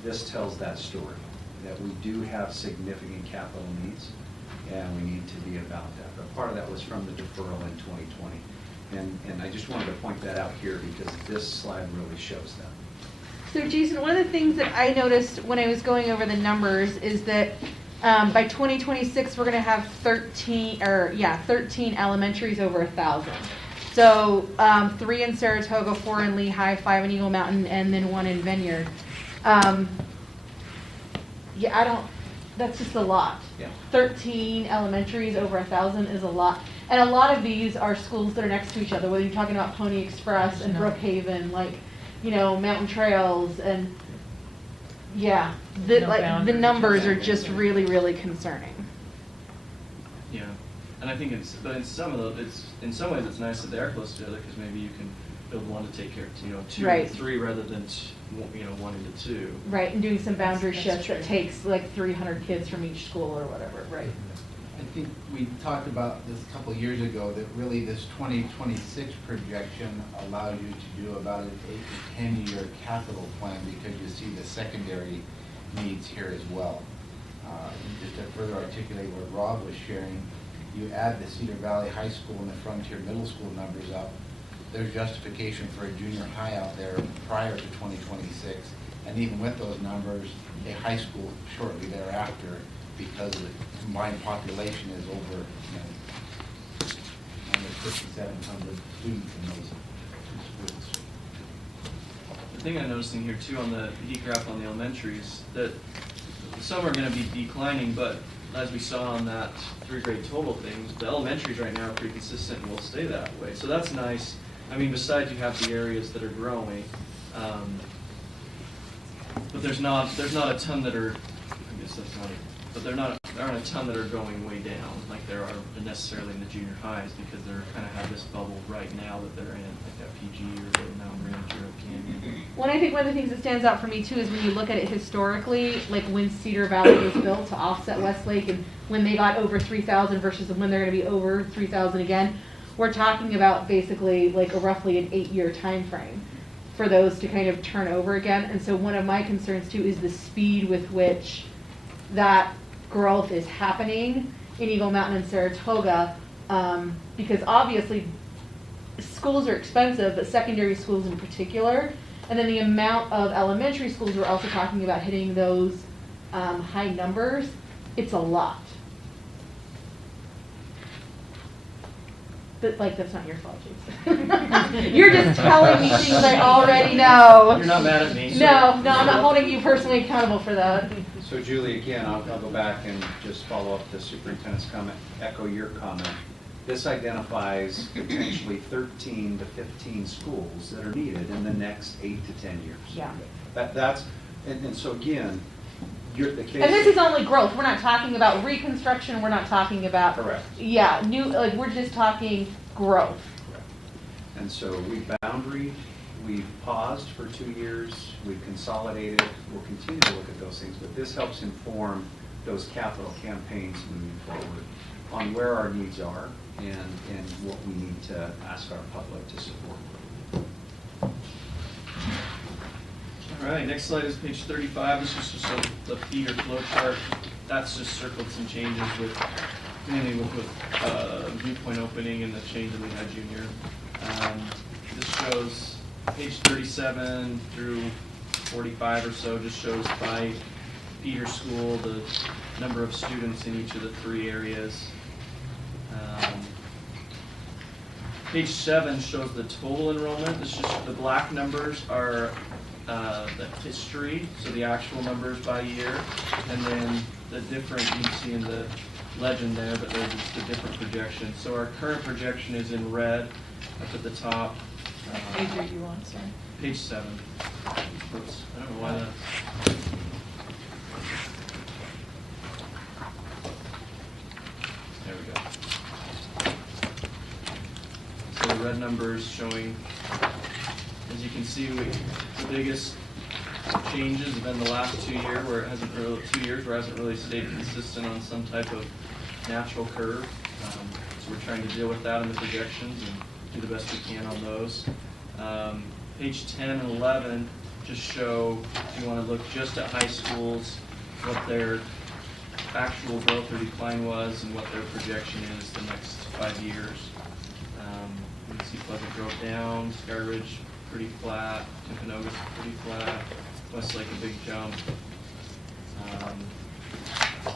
this tells that story, that we do have significant capital needs and we need to be about that. But part of that was from the deferral in 2020. And I just wanted to point that out here because this slide really shows that. So Jason, one of the things that I noticed when I was going over the numbers is that by 2026 we're going to have 13 elementaries over 1,000. So 3 in Saratoga, 4 in Lehigh, 5 in Eagle Mountain, and then 1 in Vineyard. Yeah, I don't, that's just a lot. Yeah. 13 elementaries over 1,000 is a lot. And a lot of these are schools that are next to each other, whether you're talking about Pony Express and Brookhaven, like, you know, Mountain Trails and, yeah, the, No like, the boundaries. numbers are just really, really concerning. Yeah, and I think but in some of those, in some ways it's nice that they are close together, because maybe you can build one to take care of, two Right. and three rather than, one into two. Right, and doing some boundary That's shifts that true. takes like 300 kids from each school or whatever, right? I think we talked about this a couple of years ago, that really this 2026 projection allows you to do about an 8 to 10-year capital plan, because you see the secondary needs here as well. Just to further articulate what Rob was sharing, you add the Cedar Valley High School and the Frontier Middle School numbers up, there's justification for a junior high out there prior to 2026. And even with those numbers, a high school shortly thereafter, because the combined population is over, almost 5,700 students in those two schools. The thing I'm noticing here too on the heat graph on the elementaries, that some are gonna be declining, but as we saw on that 3-grade total thing, the elementaries right now are pretty consistent and will stay that way. So that's nice. I mean, besides you have the areas that are growing, but there's not a ton that are, I guess that's not, but there aren't a ton that are going way down, like there are necessarily in the junior highs, because they're kind of have this bubble right now that they're in, like that PG or the Mountain Range or Canyon. Well, I think one of the things that stands out for me too is when you look at it historically, like when Cedar Valley was built to offset Westlake, and when they got over 3,000 versus when they're gonna be over 3,000 again, we're talking about basically like roughly an 8-year time frame for those to kind of turn over again. And so one of my concerns too is the speed with which that growth is happening in Eagle Mountain and Saratoga, because obviously schools are expensive, but secondary schools in particular, and then the amount of elementary schools we're also talking about hitting those high numbers, it's a lot. But like, that's not your fault, Jason. You're just telling me things I already know. You're not mad at me. No, I'm not holding you personally accountable for that. So Julie, again, I'll go back and just follow up the superintendent's comment, echo your comment. This identifies potentially 13 to 15 schools that are needed in the next 8 to 10 years. Yeah. And so again, the case. And this is only growth. We're not talking about reconstruction. We're not talking about. Correct. Yeah, new, like, we're just talking growth. And so we boundaried, we've paused for 2 years, we've consolidated, we'll continue to look at those things, but this helps inform those capital campaigns moving forward on where our needs are and what we need to ask our public to support. All right, next slide is page 35. This is just the feeder flow chart. That's just circled some changes with, mainly with viewpoint opening and the change that we had junior. This shows page 37 through 45 or so, just shows by feeder school the number of students in each of the 3 areas. Page 7 shows the total enrollment. This just, the black numbers are the history, so the actual numbers by year, and then the different, you can see in the legend there, but they're just the different projections. So our current projection is in red up at the top. Page are you on, sorry? Page 7. Oops, I don't know why that. There we go. So the red numbers showing, as you can see, the biggest changes have been the last 2 years, where it hasn't really, 2 years where it hasn't really stayed consistent on some type of natural curve. So we're trying to deal with that in the projections and do the best we can on those. Page 10 and 11 just show, if you want to look just at high schools, what their actual growth or decline was and what their projection is the next 5 years. You can see Pleasant Grove down, Sky Ridge pretty flat, Timpanogos pretty flat, Westlake a big jump,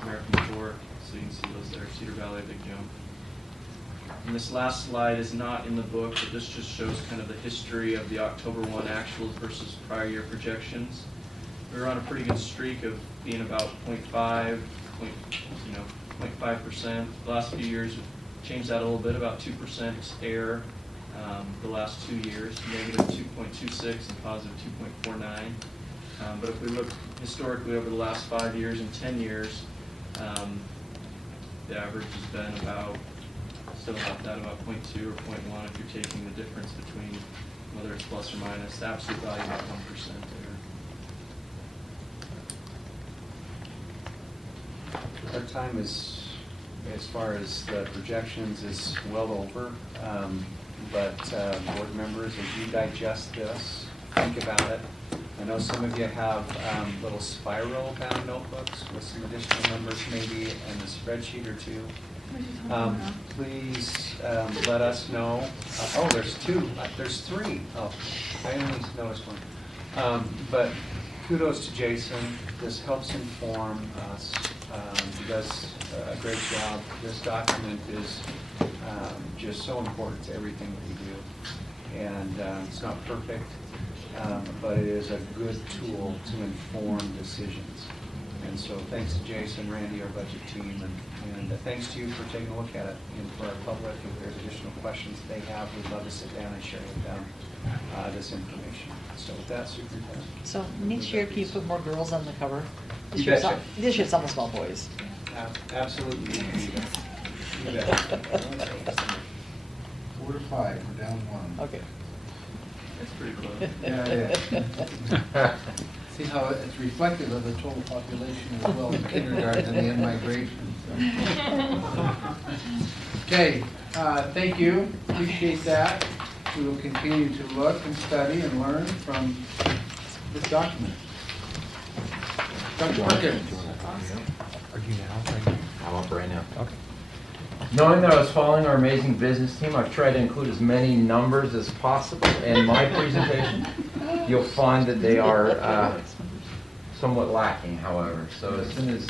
American Fork, so you can see those there, Cedar Valley a big jump. And this last slide is not in the book, but this just shows kind of the history of the October 1 actuals versus prior year projections. we were on a pretty good streak of being about 0.5, 0.5%. The last few years, we've changed that a little bit, about 2% error. The last 2 years, negative 2.26 and positive 2.49. But if we look historically over the last 5 years and 10 years, the average has been about, still about that, about 0.2 or 0.1 if you're taking the difference between whether it's plus or minus, the absolute value about 1% error. Our time is, as far as the projections, is well over. But board members, as you digest this, think about it. I know some of you have little spiral bound notebooks with some additional numbers maybe and a spreadsheet or two. Please let us know. Oh, there's two. There's three. Oh, I only noticed one. But kudos to Jason. This helps inform us. He does a great job. This document is just so important to everything that we do. And it's not perfect, but it is a good tool to inform decisions. And so thanks to Jason, Randy, our budget team, and thanks to you for taking a look at it. And for our public, if there's additional questions they have, we'd love to sit down and share with them this information. So with that, Superintendent. So next year, can you put more girls on the cover? You betcha. This year's on the small boys. Absolutely. You bet. 4 to 5, we're down 1. Okay. That's pretty close. Yeah, yeah. See how it's reflective of the total population as well in kindergarten and the in-migration. Okay, thank you, appreciate that. We will continue to look and study and learn from this document. Dr. Perkins. I'm up right now. Okay. Knowing that I was following our amazing business team, I've tried to include as many numbers as possible in my presentation. You'll find that they are somewhat lacking, however. So as soon as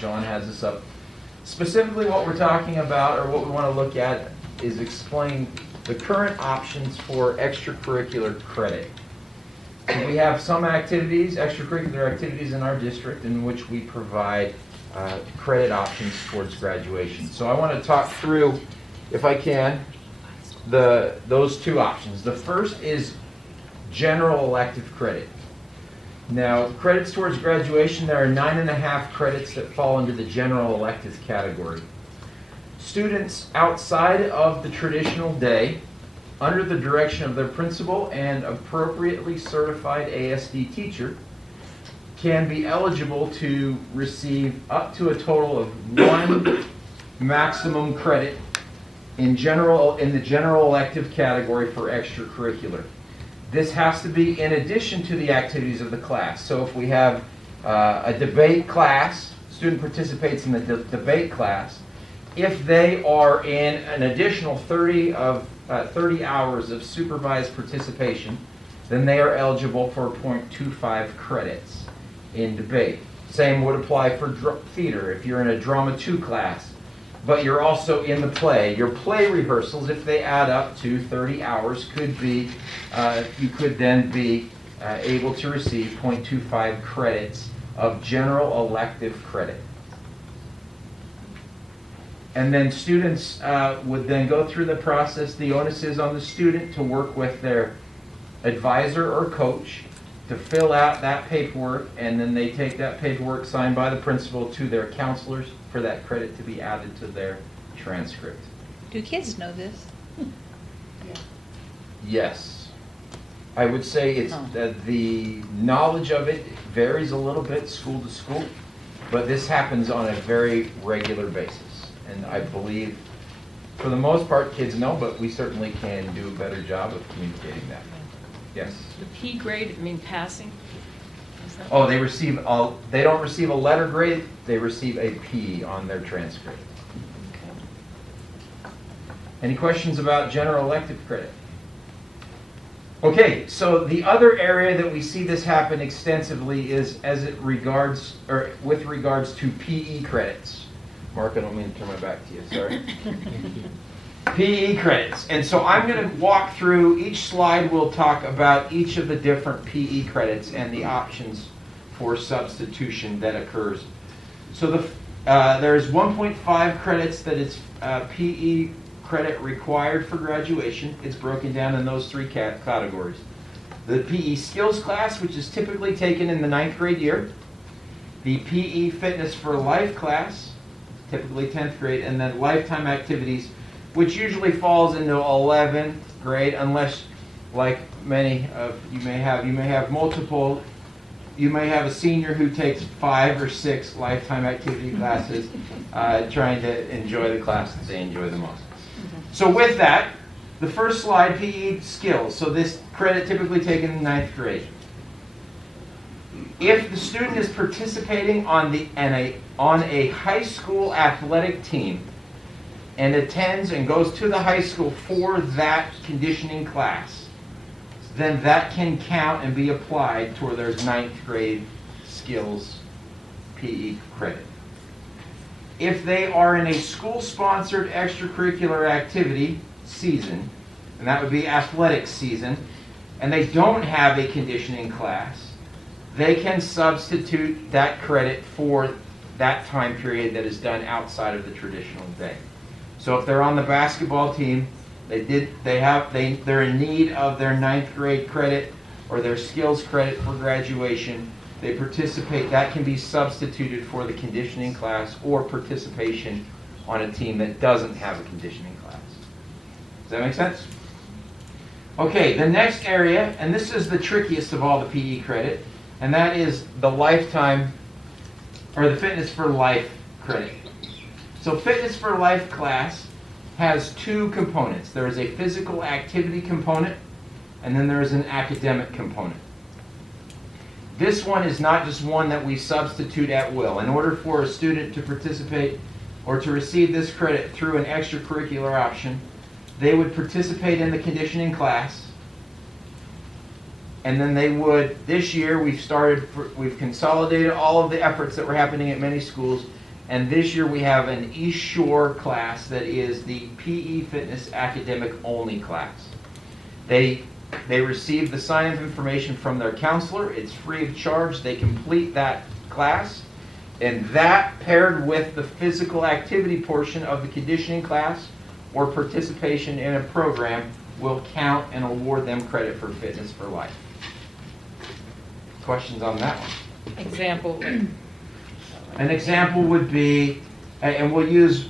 John has this up, specifically what we're talking about, or what we want to look at, is explain the current options for extracurricular credit. So we have some activities, extracurricular activities in our district in which we provide credit options towards graduation. So I want to talk through, if I can, those two options. The first is general elective credit. Now, credits towards graduation, there are 9.5 credits that fall into the general elective category. Students outside of the traditional day, under the direction of their principal and appropriately certified ASD teacher, can be eligible to receive up to a total of 1 maximum credit in the general elective category for extracurricular. This has to be in addition to the activities of the class. So if we have a debate class, student participates in the debate class, if they are in an additional 30 hours of supervised participation, then they are eligible for 0.25 credits in debate. Same would apply for theater. If you're in a drama 2 class, but you're also in the play, your play rehearsals, if they add up to 30 hours, could be, you could then be able to receive 0.25 credits of general elective credit. And then students would then go through the process. The onus is on the student to work with their advisor or coach to fill out that paperwork, and then they take that paperwork signed by the principal to their counselors for that credit to be added to their transcript. Do kids know this? Yes. I would say it's the knowledge of it varies a little bit school to school, but this happens on a very regular basis. And I believe, for the most part, kids know, but we certainly can do a better job of communicating that. Yes? The P grade, I mean passing? Is that- Oh, they don't receive a letter grade, they receive a P on their transcript. Okay. Any questions about general elective credit? Okay, so the other area that we see this happen extensively is with regards to PE credits. Mark, I don't mean to turn my back to you, sorry. PE credits. And so I'm going to walk through each slide. We'll talk about each of the different PE credits and the options for substitution that occurs. So there's 1.5 credits that is PE credit required for graduation. It's broken down in those three categories. The PE skills class, which is typically taken in the 9th grade year. The PE fitness for life class, typically 10th grade, and then lifetime activities, which usually falls into 11th grade, unless, like many of you may have multiple. You may have a senior who takes 5 or 6 lifetime activity classes, trying to enjoy the class that they enjoy the most. So with that, the first slide, PE skills. So this credit typically taken in 9th grade. If the student is participating on a high school athletic team and attends and goes to the high school for that conditioning class, then that can count and be applied toward their 9th grade skills PE credit. If they are in a school-sponsored extracurricular activity season, and that would be athletics season, and they don't have a conditioning class, they can substitute that credit for that time period that is done outside of the traditional day. So if they're on the basketball team, they're in need of their 9th grade credit or their skills credit for graduation. They participate, that can be substituted for the conditioning class or participation on a team that doesn't have a conditioning class. Does that make sense? Okay, the next area, and this is the trickiest of all the PE credit, and that is the lifetime, or the fitness for life credit. So fitness for life class has 2 components. There is a physical activity component, and then there is an academic component. This one is not just one that we substitute at will. In order for a student to participate or to receive this credit through an extracurricular option, they would participate in the conditioning class, and then they would, this year we've consolidated all of the efforts that were happening at many schools, and this year we have an East Shore class that is the PE Fitness Academic Only class. They receive the sign-up information from their counselor. It's free of charge. They complete that class, and that paired with the physical activity portion of the conditioning class or participation in a program will count and award them credit for fitness for life. Questions on that one? Example. An example would be, and we'll use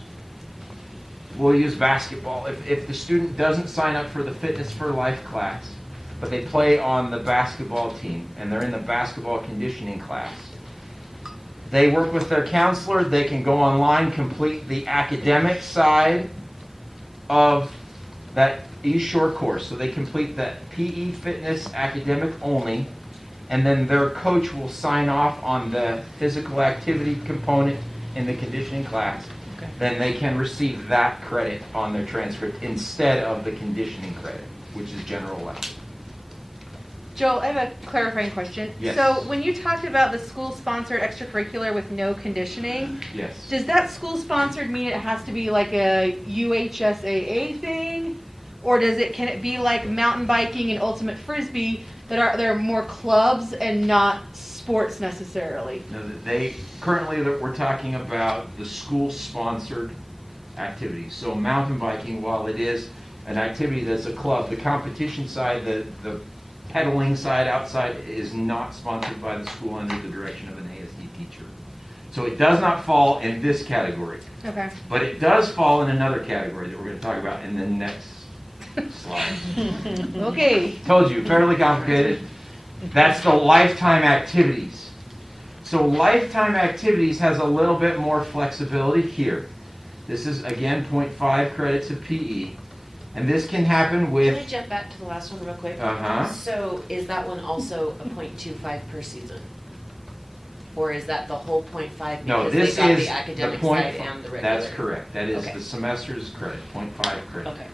basketball. If the student doesn't sign up for the Fitness for Life class, but they play on the basketball team and they're in the basketball conditioning class, they work with their counselor. They can go online, complete the academic side of that East Shore course. So they complete that PE Fitness Academic Only, and then their coach will sign off on the physical activity component in the conditioning class. Okay. Then they can receive that credit on their transcript instead of the conditioning credit, which is general level. Joel, I have a clarifying question. Yes. So when you talked about the school-sponsored extracurricular with no conditioning, Yes. does that school-sponsored mean it has to be like a UHSAA thing? Or can it be like mountain biking and ultimate frisbee they're more clubs and not sports necessarily? No, currently we're talking about the school-sponsored activities. So mountain biking, while it is an activity that's a club, the competition side, the pedaling side outside is not sponsored by the school under the direction of an ASD teacher. So it does not fall in this category. Okay. But it does fall in another category that we're going to talk about in the next slide. Okay. Told you, fairly complicated. That's the lifetime activities. So lifetime activities has a little bit more flexibility here. This is, again, 0.5 credits of PE. And this can happen with... Can I jump back to the last one real quick? Uh-huh. So is that one also a 0.25 per season? Or is that the whole 0.5 No, because this they got is the the academic point. side and the regular? That's correct. That is Okay. the semester's credit, 0.5 credit. Okay.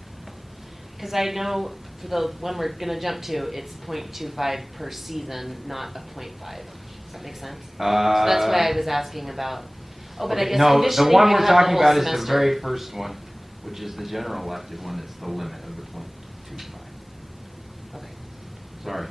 Because I know for the one we're gonna jump to, it's 0.25 per season, not a 0.5. Does that make sense? So that's why I was asking about, but I guess No, the conditioning one you we're have the talking whole about is the semester. very first one, which is the general elective one. It's the limit of the 0.25. Okay. Sorry.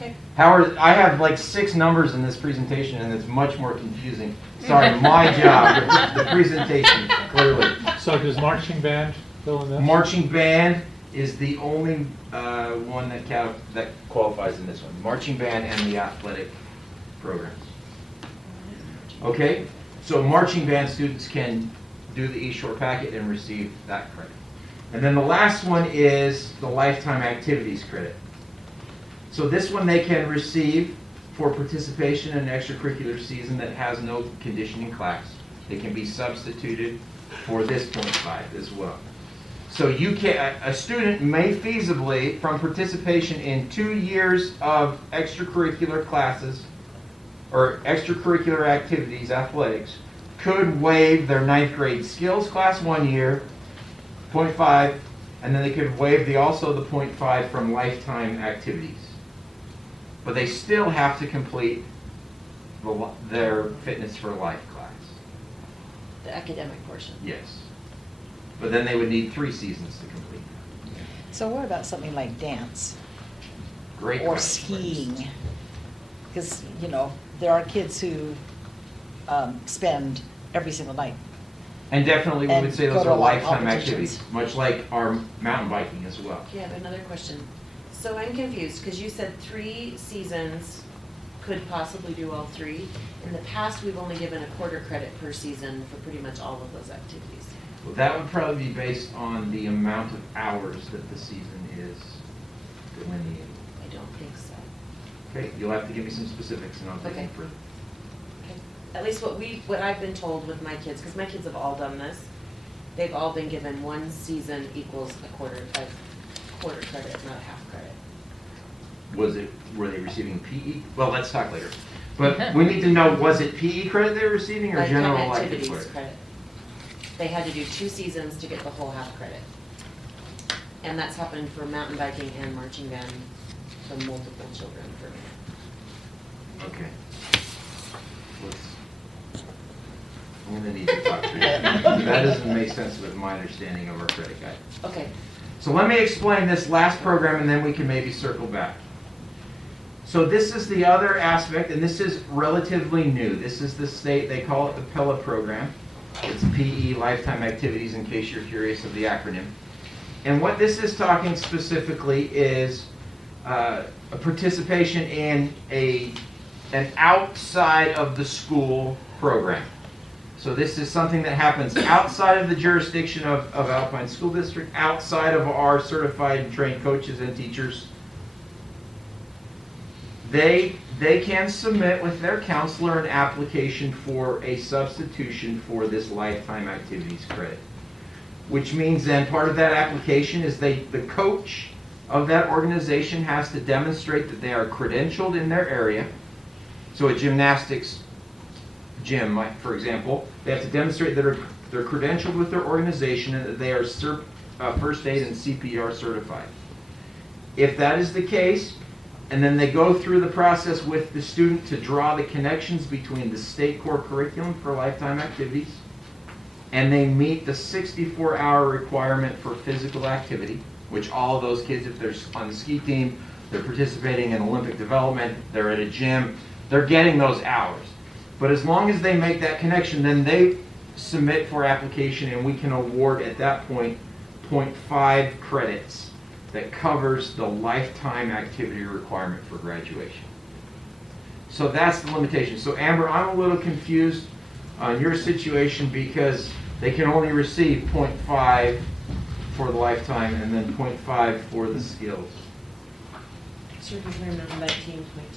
Okay. Howard, I have like 6 numbers in this presentation and it's much more confusing. Sorry, my job, the presentation, clearly. So does marching band fill in this? Marching band is the only one that qualifies in this one. Marching band and the athletic programs. Okay, so marching band students can do the East Shore packet and receive that credit. And then the last one is the lifetime activities credit. So this one they can receive for participation in an extracurricular season that has no conditioning class. They can be substituted for this 0.5 as well. So you can, a student may feasibly, from participation in 2 years of extracurricular classes or extracurricular activities, athletics, could waive their 9th grade skills class 1 year, 0.5, and then they could waive also the 0.5 from lifetime activities. But they still have to complete their Fitness for Life class. The academic portion. Yes. But then they would need 3 seasons to complete that. So what about something like dance Great or question. skiing? Because, you know, there are kids who spend every single night. And definitely we would And say go those to are a lot of lifetime competitions. activities, much like our mountain biking as well. Okay, I have another question. So I'm confused, because you said 3 seasons could possibly do all 3. In the past, we've only given a quarter credit per season for pretty much all of those activities. Well, that would probably be based on the amount of hours that the season is delineated. I don't think so. Okay, you'll have to give me some specifics and I'll take Okay. it further. Okay. At least what I've been told with my kids, because my kids have all done this, they've all been given 1 season equals a quarter credit, not a half credit. Were they receiving PE? Well, let's talk later. But we need to know, was it PE credit they were receiving or Lifetime general elective activities credit? credit. They had to do 2 seasons to get the whole half credit. And that's happened for mountain biking and marching band for multiple children for me. Okay. I'm gonna need to talk through that. That doesn't make sense with my understanding of our credit guide. Okay. So let me explain this last program and then we can maybe circle back. So this is the other aspect, and this is relatively new. This is the state, they call it the PELA program. It's PE, Lifetime Activities, in case you're curious of the acronym. And what this is talking specifically is a participation in an outside of the school program. So this is something that happens outside of the jurisdiction of Alpine School District, outside of our certified and trained coaches and teachers. They can submit with their counselor an application for a substitution for this lifetime activities credit. Which means then part of that application is the coach of that organization has to demonstrate that they are credentialed in their area. So a gymnastics gym, for example, they have to demonstrate that they're credentialed with their organization and that they are first aid and CPR certified. If that is the case, and then they go through the process with the student to draw the connections between the state core curriculum for lifetime activities, and they meet the 64-hour requirement for physical activity, which all of those kids, if they're on the ski team, they're participating in Olympic development, they're at a gym, they're getting those hours. But as long as they make that connection, then they submit for application and we can award at that point 0.5 credits that covers the lifetime activity requirement for graduation. So that's the limitation. So Amber, I'm a little confused on your situation because they can only receive 0.5 for the lifetime and then 0.5 for the skills. Extracurricular mountain bike team, 0.25.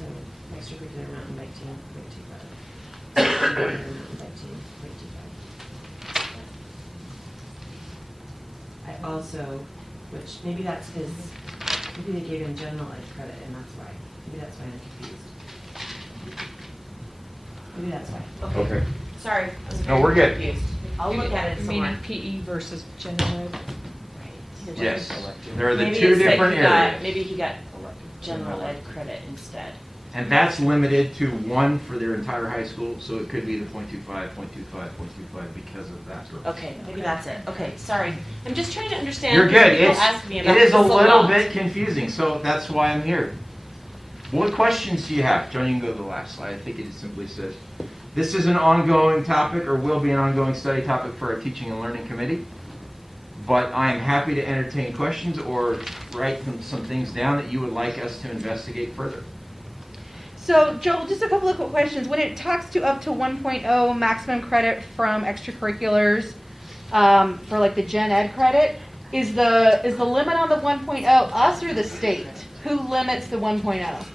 So extracurricular mountain bike team, 0.25. Extracurricular mountain bike team, 0.25. I also, which maybe that's because, maybe they gave him general ed credit and that's why. Maybe that's why I'm confused. Maybe that's why. Okay. Sorry. I was No, we're good. confused. I'll look at it some more. Meaning PE versus general ed. Right. Yes. There are the Maybe two it said different he got- areas. Maybe he got general ed credit instead. And that's limited to one for their entire high school, so it could be the .25, .25, .25 because of that. Okay, maybe that's it. Okay, sorry. I'm just trying to understand. You're because good. People It's, ask me it about is this a little lot. bit confusing, so that's why I'm here. What questions do you have? John, you can go to the last slide. I think it simply says, this is an ongoing topic, or will be an ongoing study topic for our teaching and learning committee. But I am happy to entertain questions or write some things down that you would like us to investigate further. So Joel, just a couple of quick questions. When it talks to up to 1.0 maximum credit from extracurriculars for like the gen ed credit, is the limit on the 1.0 us or the state? Who limits the 1.0?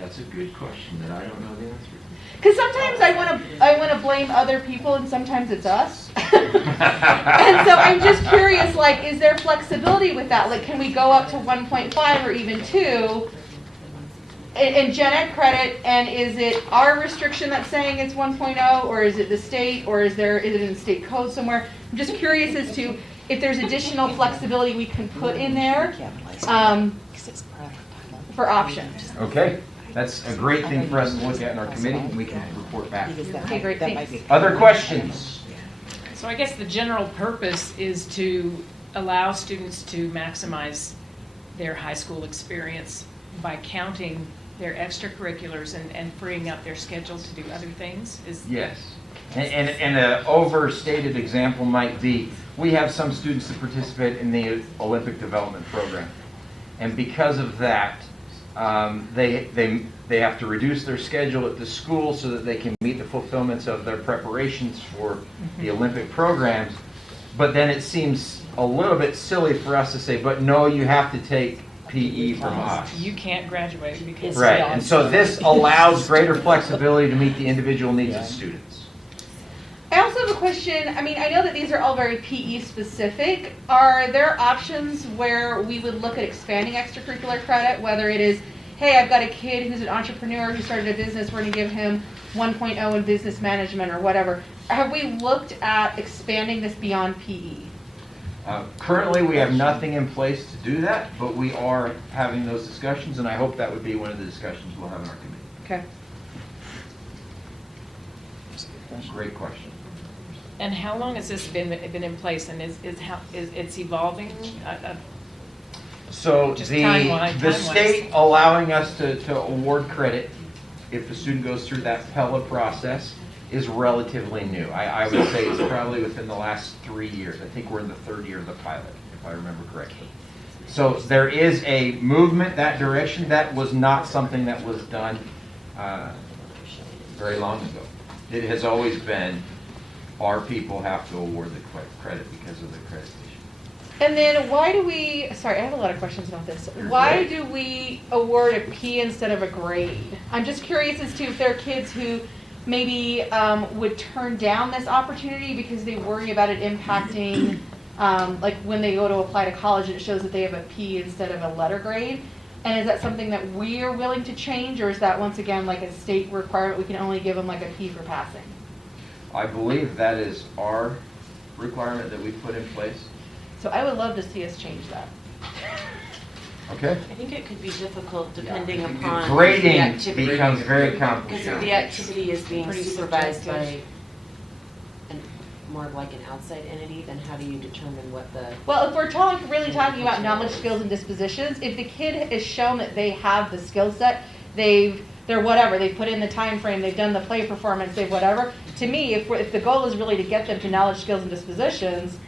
That's a good question that I don't know the answer to. Because sometimes I want to blame other people and sometimes it's us. And so I'm just curious, like, is there flexibility with that? Like, can we go up to 1.5 or even 2 in gen ed credit? And is it our restriction that's saying it's 1.0, or is it the state, or is it in state code somewhere? I'm just curious as to if there's additional flexibility we can put in there for options. Okay, that's a great thing for us to look at in our committee, and we can report back. Okay, great, thanks. Other questions? So I guess the general purpose is to allow students to maximize their high school experience by counting their extracurriculars and freeing up their schedule to do other things? Yes. And an overstated example might be, we have some students that participate in the Olympic development program. And because of that, they have to reduce their schedule at the school so that they can meet the fulfillments of their preparations for the Olympic programs. But then it seems a little bit silly for us to say, but no, you have to take PE from us. You can't graduate because. Right, and so this allows greater flexibility to meet the individual needs of students. I also have a question. I mean, I know that these are all very PE specific. Are there options where we would look at expanding extracurricular credit, whether it is, hey, I've got a kid who's an entrepreneur who started a business, we're going to give him 1.0 in business management or whatever. Have we looked at expanding this beyond PE? Currently, we have nothing in place to do that, but we are having those discussions, and I hope that would be one of the discussions we'll have in our committee. Okay. Great question. And how long has this been in place, and is it's evolving? So Just the timeline-wise. state allowing us to award credit if the student goes through that Pella process is relatively new. I would say it's probably within the last 3 years. I think we're in the third year of the pilot, if I remember correctly. So there is a movement that direction. That was not something that was done very long ago. It has always been our people have to award the credit because of the accreditation. And then why do we, sorry, I have a lot of questions about this. Why do we award a P instead of a grade? I'm just curious as to if there are kids who maybe would turn down this opportunity because they worry about it impacting, like when they go to apply to college and it shows that they have a P instead of a letter grade. And is that something that we are willing to change, or is that once again like a state requirement, we can only give them like a P for passing? I believe that is our requirement that we put in place. So I would love to see us change that. Okay? I think it could be difficult depending upon the Grading activity. becomes very Because complicated. if the activity is being Pretty supervised by subjective. more of like an outside entity, then how do you determine what the? Well, if we're really talking about knowledge, skills, and dispositions, if the kid is shown that they have the skill set, they've put in the time frame, they've done the play performance, they've whatever. To me, if the goal is really to get them to knowledge, skills, and dispositions,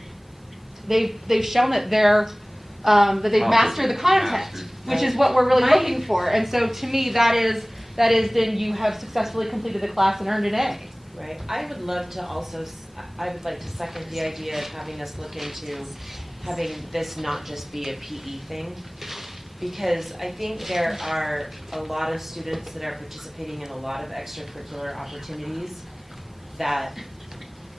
they've shown that that they've mastered the content, which is what we're really looking for. And so to me, that is then you have successfully completed the class and earned an A. Right, I would love to also, I would like to second the idea of having us look into having this not just be a PE thing. Because I think there are a lot of students that are participating in a lot of extracurricular opportunities that,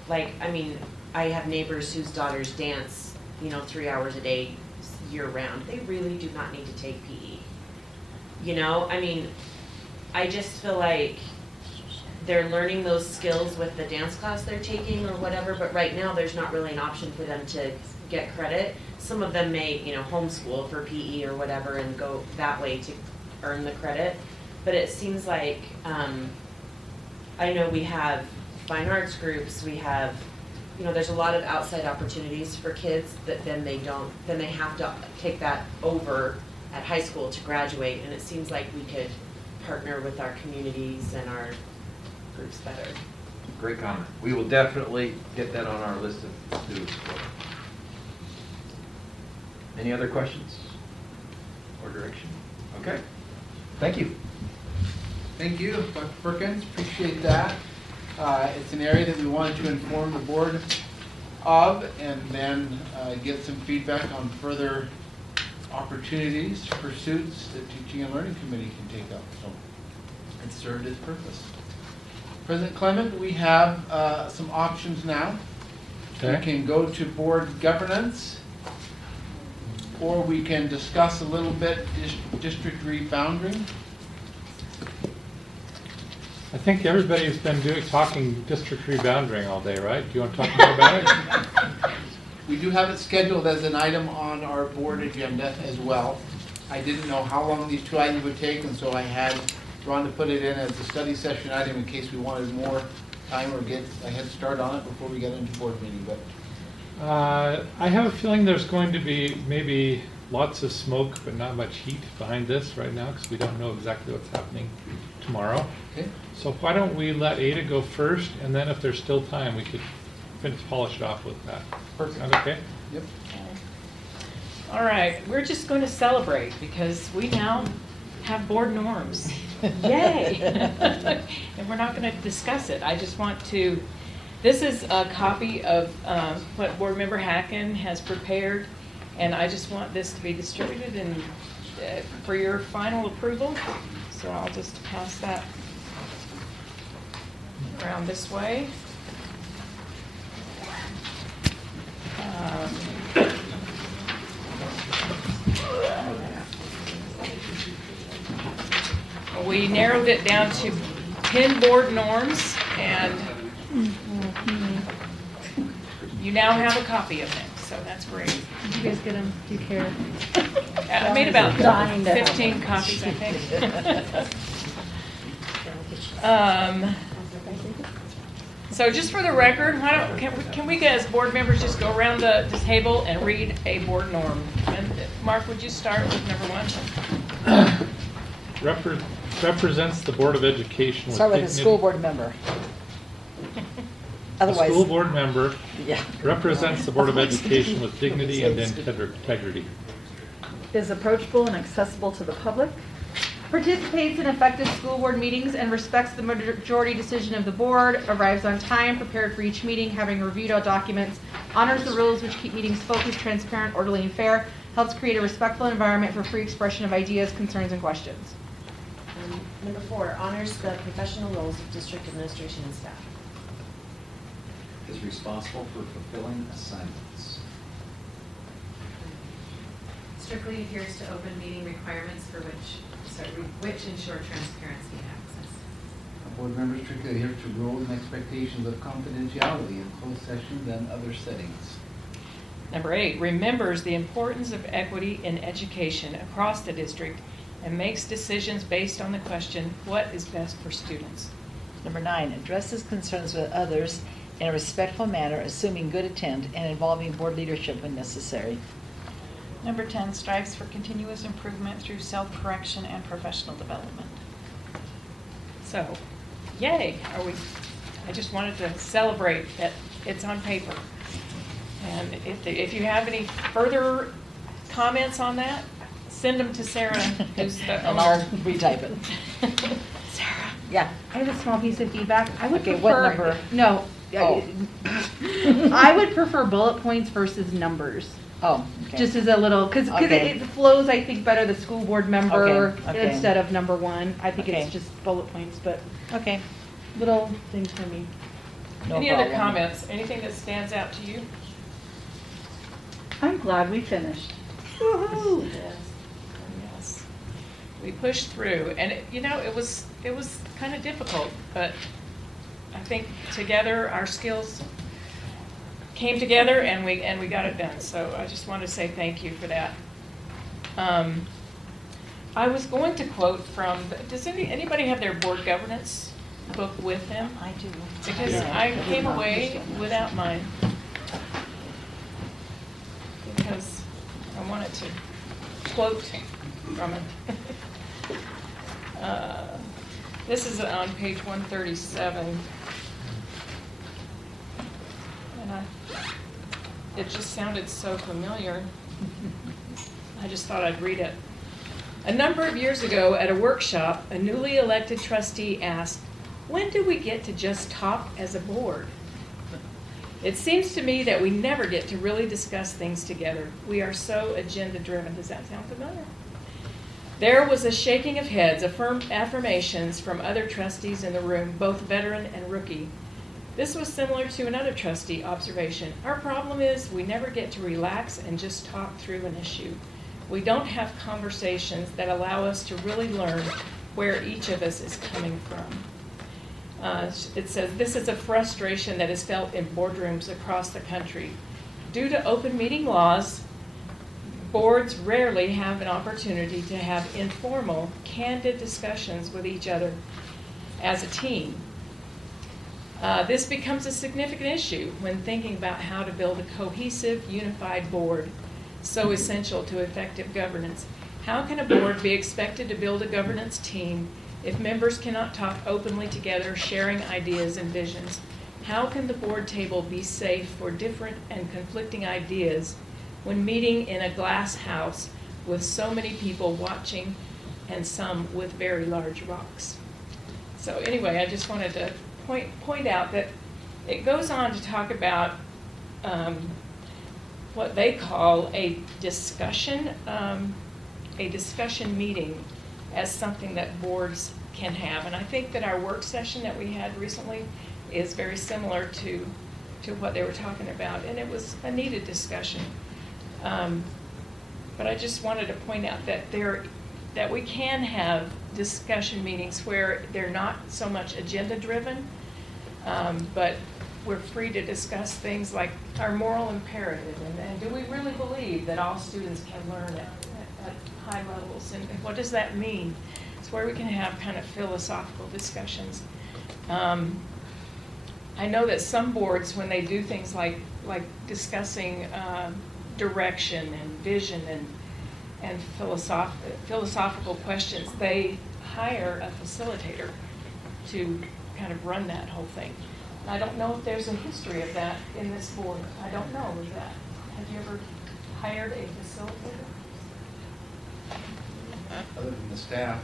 like, I mean, I have neighbors whose daughters dance, 3 hours a day, year round. They really do not need to take PE. I mean, I just feel like they're learning those skills with the dance class they're taking or whatever, but right now there's not really an option for them to get credit. Some of them may, homeschool for PE or whatever and go that way to earn the credit. But it seems like, I know we have fine arts groups, we have, there's a lot of outside opportunities for kids that then they have to take that over at high school to graduate. And it seems like we could partner with our communities and our groups better. Great comment. We will definitely get that on our list of to explore. Any other questions or direction? Okay. Thank you. Thank you, Dr. Perkins, appreciate that. It's an area that we wanted to inform the board of and then get some feedback on further opportunities, pursuits that Teaching and Learning Committee can take up. So it served its purpose. President Clement, we have some options now. Okay. We can go to board governance, or we can discuss a little bit district rebounding. I think everybody's been talking district rebounding all day, right? Do you want to talk more about it? We do have it scheduled as an item on our board agenda as well. I didn't know how long these two items would take, and so I had Rhonda put it in as a study session item in case we wanted more time or get a head start on it before we get into board meeting. But I have a feeling there's going to be maybe lots of smoke, but not much heat behind this right now because we don't know exactly what's happening tomorrow. okay. So why don't we let Ada go first, and then if there's still time, we could polish it off with that. Perfect. Sound okay? Yep. All right, we're just going to celebrate because we now have board norms. Yay! And we're not going to discuss it. I just want to, this is a copy of what Board Member Hacken has prepared, and I just want this to be distributed and for your final approval. So I'll just pass that around this way. We narrowed it down to 10 board norms, and you now have a copy of them, so that's great. Did you guys get them? Do you care? I made about Dying to have 15 one. copies, I think. So just for the record, can we as board members just go around the table and read a board norm? And Mark, would you start with number 1? Represents the Board of Education with Start with a dignity. school board member. A Otherwise, school board member yeah. represents the Board of Education with dignity and integrity. Is approachable and accessible to the public. Participates in effective school board meetings and respects the majority decision of the board. Arrives on time, prepared for each meeting, having reviewed all documents. Honors the rules which keep meetings focused, transparent, orderly, and fair. Helps create a respectful environment for free expression of ideas, concerns, and questions. Number 4, honors the professional roles of district administration and staff. Is responsible for fulfilling assignments. Strictly adheres to open meeting requirements which ensure transparency and access. Board members strictly adhere to rules and expectations of confidentiality in closed sessions and other settings. Number 8, remembers the importance of equity in education across the district and makes decisions based on the question, what is best for students? Number 9, addresses concerns with others in a respectful manner, assuming good intent and involving board leadership when necessary. Number 10, strives for continuous improvement through self-correction and professional development. So, yay, I just wanted to celebrate that it's on paper. And if you have any further comments on that, send them to Sarah, who's the And I'll retype it. Sarah. Yeah. I have a small piece of feedback. I would Okay, prefer, what number? No. Oh. I would prefer bullet points versus numbers. Oh, okay. Just as a little, because Okay. it flows, I think, better the school board member Okay, okay. instead of number 1. I think Okay. it's just bullet points, but Okay. little things for me. No Any other problem. comments? Anything that stands out to you? I'm glad we finished. Woo-hoo. Yes. We pushed through, and it was kind of difficult, but I think together our skills came together and we got it done. So I just wanted to say thank you for that. I was going to quote from, does anybody have their board governance book with them? I do. Because I came away without mine. Because I wanted to quote from it. This is on page 137. And it just sounded so familiar. I just thought I'd read it. A number of years ago at a workshop, a newly elected trustee asked, "When do we get to just talk as a board?" It seems to me that we never get to really discuss things together. We are so agenda-driven. Does that sound familiar? There was a shaking of heads, affirmations from other trustees in the room, both veteran and rookie. This was similar to another trustee observation. Our problem is we never get to relax and just talk through an issue. We don't have conversations that allow us to really learn where each of us is coming from. It says, this is a frustration that is felt in boardrooms across the country. Due to open meeting laws, boards rarely have an opportunity to have informal, candid discussions with each other as a team. This becomes a significant issue when thinking about how to build a cohesive, unified board, so essential to effective governance. How can a board be expected to build a governance team if members cannot talk openly together, sharing ideas and visions? How can the board table be safe for different and conflicting ideas when meeting in a glass house with so many people watching and some with very large rocks? So anyway, I just wanted to point out that it goes on to talk about what they call a discussion meeting as something that boards can have. And I think that our work session that we had recently is very similar to what they were talking about, and it was a needed discussion. But I just wanted to point out that we can have discussion meetings where they're not so much agenda driven, but we're free to discuss things like our moral imperative, and do we really believe that all students can learn at high levels, and what does that mean? It's where we can have kind of philosophical discussions. I know that some boards, when they do things like discussing direction and vision and philosophical questions, they hire a facilitator to kind of run that whole thing. I don't know if there's a history of that in this board. I don't know of that. Have you ever hired a facilitator? Other than the staff.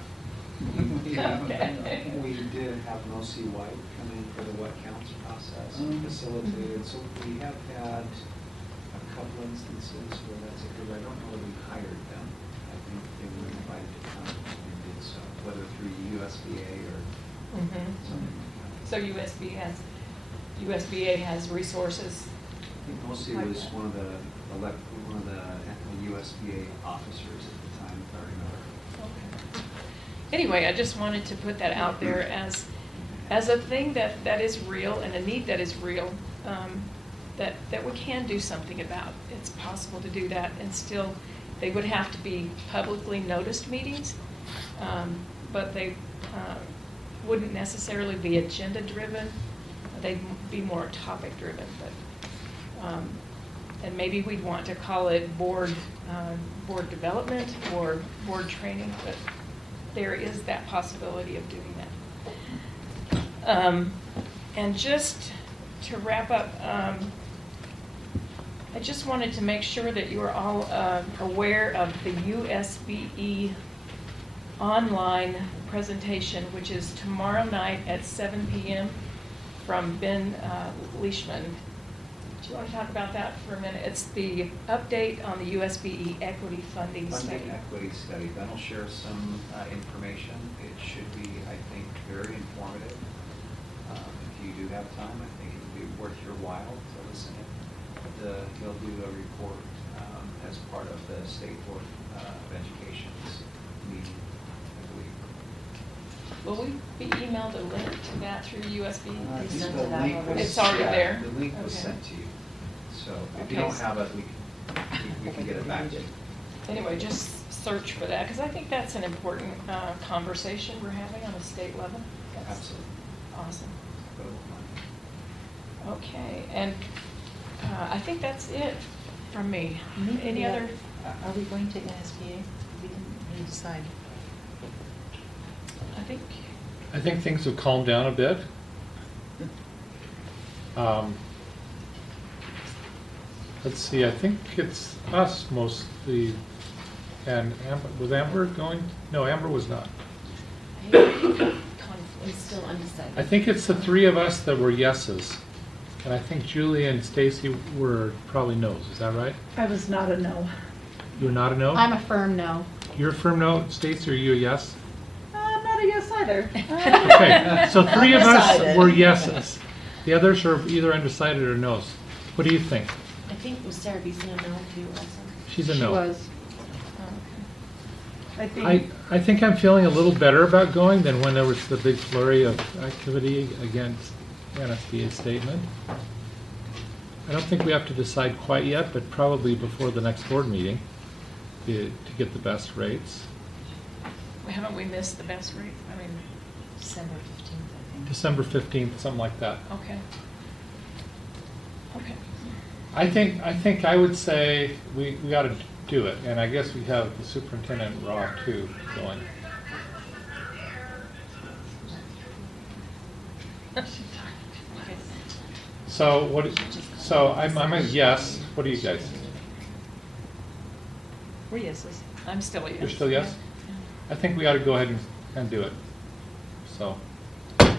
Okay. We did have an OC White come in for the what counts process, facilitated, so we have had a couple instances where that's occurred. I don't know if we hired them. I think they were invited to come and did so, whether through USBA or something like that. So USBA has resources. I think mostly like was that. one of the USBA officers at the time, if I remember. Okay. Anyway, I just wanted to put that out there as a thing that is real and a need that is real, that we can do something about. It's possible to do that, and still, they would have to be publicly noticed meetings, but they wouldn't necessarily be agenda-driven. They'd be more topic-driven, but and maybe we'd want to call it board development or board training, but there is that possibility of doing that. And just to wrap up, I just wanted to make sure that you are all aware of the USB online presentation, which is tomorrow night at 7 p.m. from Ben Leishman. Do you want to talk about that for a minute? It's the update on the USB equity funding study. Funding equity study. Ben will share some information. It should be, I think, very informative. If you do have time, I think it would be worth your while to listen in. He'll do a report as part of the State Board of Education's meeting, I believe. Will we be emailed a link to that through USB? I think sent the it out link already. was- It's already yeah, there? The link was Okay. sent to you. So if you Okay. don't have it, we can get it back to you. Anyway, just search for that, because I think that's an important conversation we're having on a state level. That's Absolutely. awesome. Okay, and I think that's it from me. Any other? Are we going to NSBA? We didn't decide. I I think things have calmed down a bit. Let's see, I think it's us mostly, and Amber, was Amber going? No, Amber was not. I'm still undecided. I think it's the three of us that were yeses. And I think Julie and Stacy were probably no's, is that right? I was not a no. You're not a no? I'm a firm no. You're a firm no, Stacy, are you a yes? I'm not a yes either. Okay, so three of us Undecided. were yeses. The others are either undecided or no's. What do you think? I think, was Sarah Beeson a no too also? She's a She no. was. I think, I think I'm feeling a little better about going than when there was the big flurry of activity against NSBA's statement. I don't think we have to decide quite yet, but probably before the next board meeting to get the best rates. Haven't we missed the best rate? I mean, December 15th, I think. December 15th, something like that. okay. Okay. I think I would say we ought to do it, and I guess we have the superintendent, Rob, too, going. So what, so I'm a yes. What do you guys? We're yeses. I'm still a yes. You're still yes? I think we ought to go ahead and do it. So. Okay.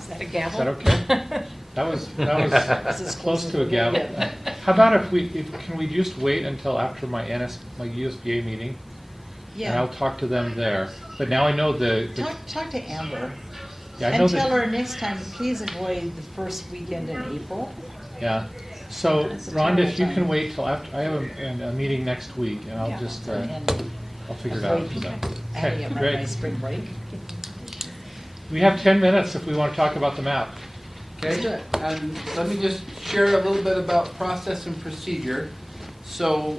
Is that a gavel? Is that okay? That was This is close to a close. gavel. Yeah. How about can we just wait until after my USBA meeting? And I'll talk to them there. But now I know Talk to Amber. yeah, I know And tell that, her next time, please avoid the first weekend in April. yeah. So That's a Rhonda, if you terrible can time. wait till after, I have a meeting next week and I'll Yeah. just, And I'll figure it out. avoid So. having Okay, it right by great. spring break. We have 10 minutes if we want to talk about the map. Let's do Okay, it. and let me just share a little bit about process and procedure. So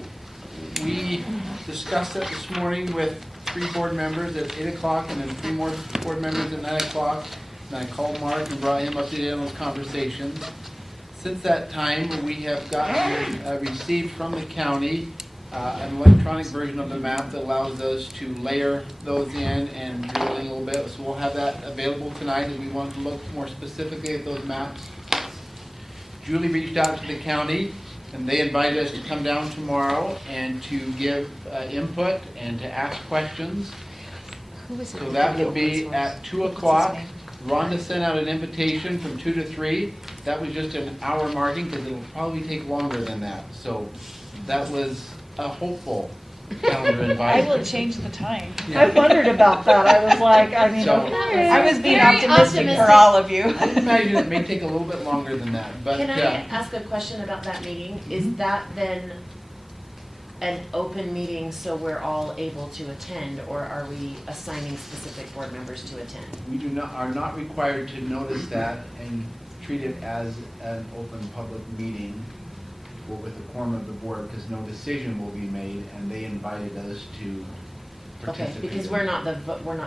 we discussed it this morning with 3 board members at 8 o'clock and then 3 more board members at 9 o'clock. And I called Mark and brought him up to date on those conversations. Since that time, we have gotten, received from the county an electronic version of the map that allows us to layer those in and drill in a little bit. So we'll have that available tonight if we want to look more specifically at those maps. Julie reached out to the county and they invited us to come down tomorrow and to give input and to ask questions. Who was it? So that will be What's at 2 his o'clock. name? Rhonda sent out an invitation from 2 to 3. That was just an hour marking because it'll probably take longer than that. So that was a hopeful calendar invite. I will change the time. Yeah. I wondered about that. I was like, I mean, So- okay. I was being Very optimistic for optimistic. all of you. I imagine it may take a little bit longer than that, but Can I ask a question about that meeting? Is that then an open meeting so we're all able to attend, or are we assigning specific board members to attend? we are not required to notice that and treat it as an open public meeting or with the quorum of the board, because no decision will be made, and they invited us to Okay, participate. because we're not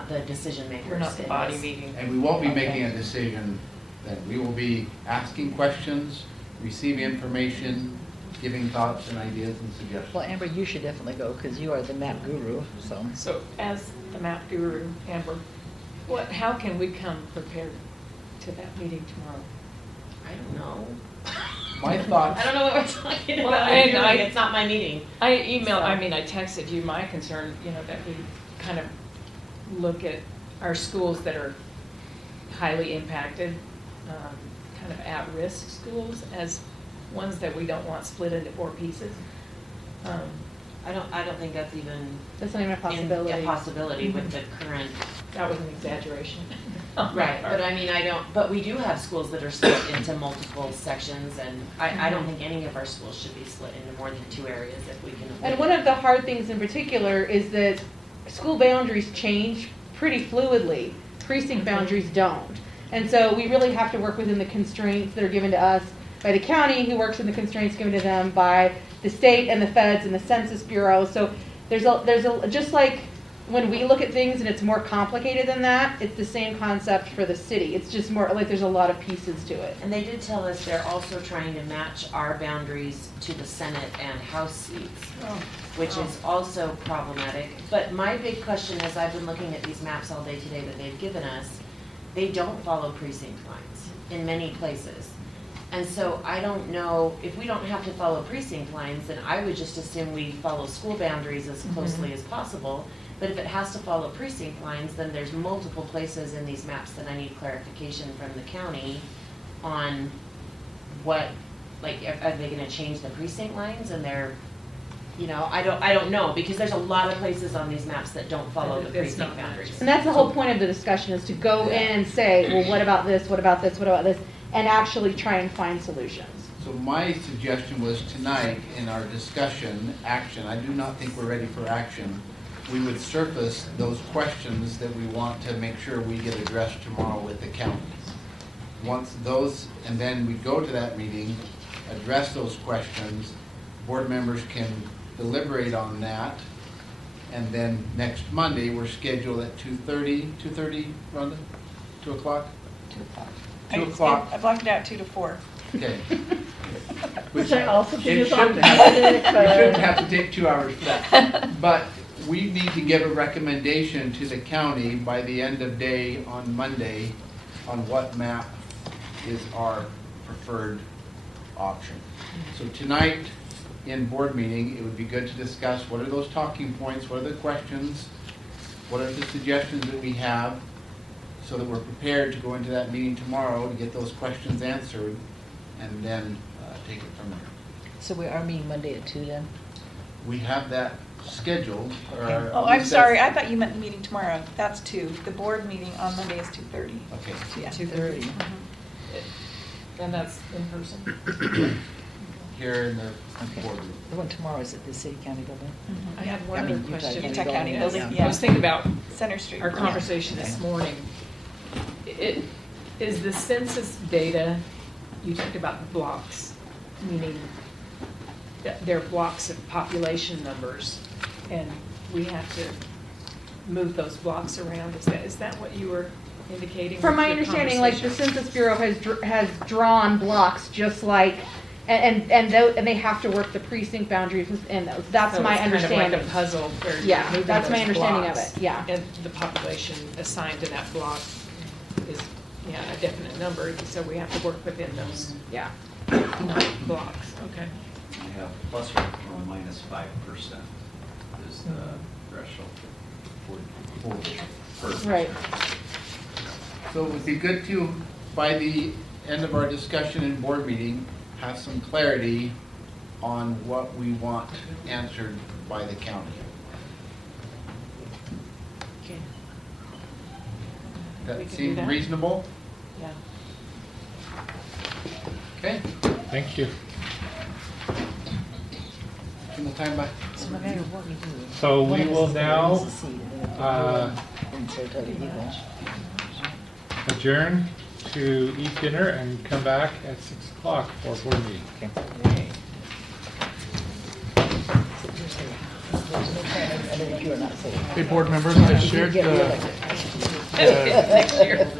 the decision makers. We're not the in body this. meeting. And we won't be Okay. making a decision then. We will be asking questions, receiving information, giving thoughts and ideas and suggestions. Well, Amber, you should definitely go because you are the map guru, so. So as the map guru, Amber, how can we come prepared to that meeting tomorrow? I don't know. My thoughts, I don't know what we're talking Well, about. and I'm doing. It's not my meeting. I emailed, I So- mean, I texted you my concern, that we kind of look at our schools that are highly impacted, kind of at-risk schools as ones that we don't want split into 4 pieces. I don't think that's even That's not even a possibility. a possibility with the current. That was an exaggeration. Right, but I mean, but we do have schools that are split into multiple sections, and I don't think any of our schools should be split into more than 2 areas if we can avoid And one of the hard things in particular is that school boundaries change pretty fluidly. Precinct boundaries don't. And so we really have to work within the constraints that are given to us by the county, who works in the constraints given to them by the state and the feds and the Census Bureau. So there's a just like when we look at things and it's more complicated than that, it's the same concept for the city. It's just more like there's a lot of pieces to it. And they did tell us they're also trying to match our boundaries to the Senate and House seats, which is also problematic. But my big question, as I've been looking at these maps all day today that they've given us, they don't follow precinct lines in many places. And so I don't know, if we don't have to follow precinct lines, then I would just assume we follow school boundaries as closely as possible. But if it has to follow precinct lines, then there's multiple places in these maps that I need clarification from the county on what, like, are they gonna change the precinct lines and they're, you know, I don't know, because there's a lot of places on these maps that don't follow the It's not precinct boundaries. And that's the whole point of the discussion, is to go in and say, well, what about this, what about this, what about this, and actually try and find solutions. So my suggestion was tonight in our discussion, action, I do not think we're ready for action. We would surface those questions that we want to make sure we get addressed tomorrow with the county. Once those, and then we go to that meeting, address those questions, board members can deliberate on that, and then next Monday, we're scheduled at 2:30, Rhonda? 2 o'clock? 2 o'clock. 2 o'clock, I blocked it out 2 to 4. okay. Which I also think It is shouldn't optimistic, have, we shouldn't have to take 2 hours for that. But we need to give a recommendation to the county by the end of day on Monday on what map is our preferred option. So tonight, in board meeting, it would be good to discuss what are those talking points, what are the questions, what are the suggestions that we have, so that we're prepared to go into that meeting tomorrow to get those questions answered, and then take it from there. So we are meeting Monday at 2 then? We have that scheduled, or Okay. Oh, I'm sorry, I thought you meant the meeting tomorrow. That's 2. The board meeting on Monday is 2:30. Okay. Yeah, 2:30. 2:30. And that's in person? Here in the Okay. boardroom. The one tomorrow is at the city county building? I had I one mean, other Utah question. County Utah County Building, Building, yeah. I was thinking about Center Street. our conversation this morning. Is the census data, you talked about the blocks, meaning that they're blocks of population numbers, and we have to move those blocks around. Is that what you were indicating? From with my your understanding, like the conversation? Census Bureau has drawn blocks just like, and they have to work the precinct boundaries within those. That's So my it's understanding. kind of like a puzzle where you're Yeah, moving that's my those understanding of blocks, it, yeah. And the population assigned to that block is, a definite number, so we have to work within those Yeah. blocks, okay. We have plus or minus 5% is the threshold for Right. So it would be good to, by the end of our discussion and board meeting, have some clarity on what we want answered by the county. Okay. We That can do seem that. reasonable? Yeah. Okay. Thank you. From the time by. So no matter what we do. So one we of us will is gonna now, lose a seat, and then in Saratoga, you will. adjourn to eat dinner and come back at 6 o'clock for a board meeting. Okay. So there's no plan, other than you are not safe. Hey, board members, I If you shared get the reelected. Next year.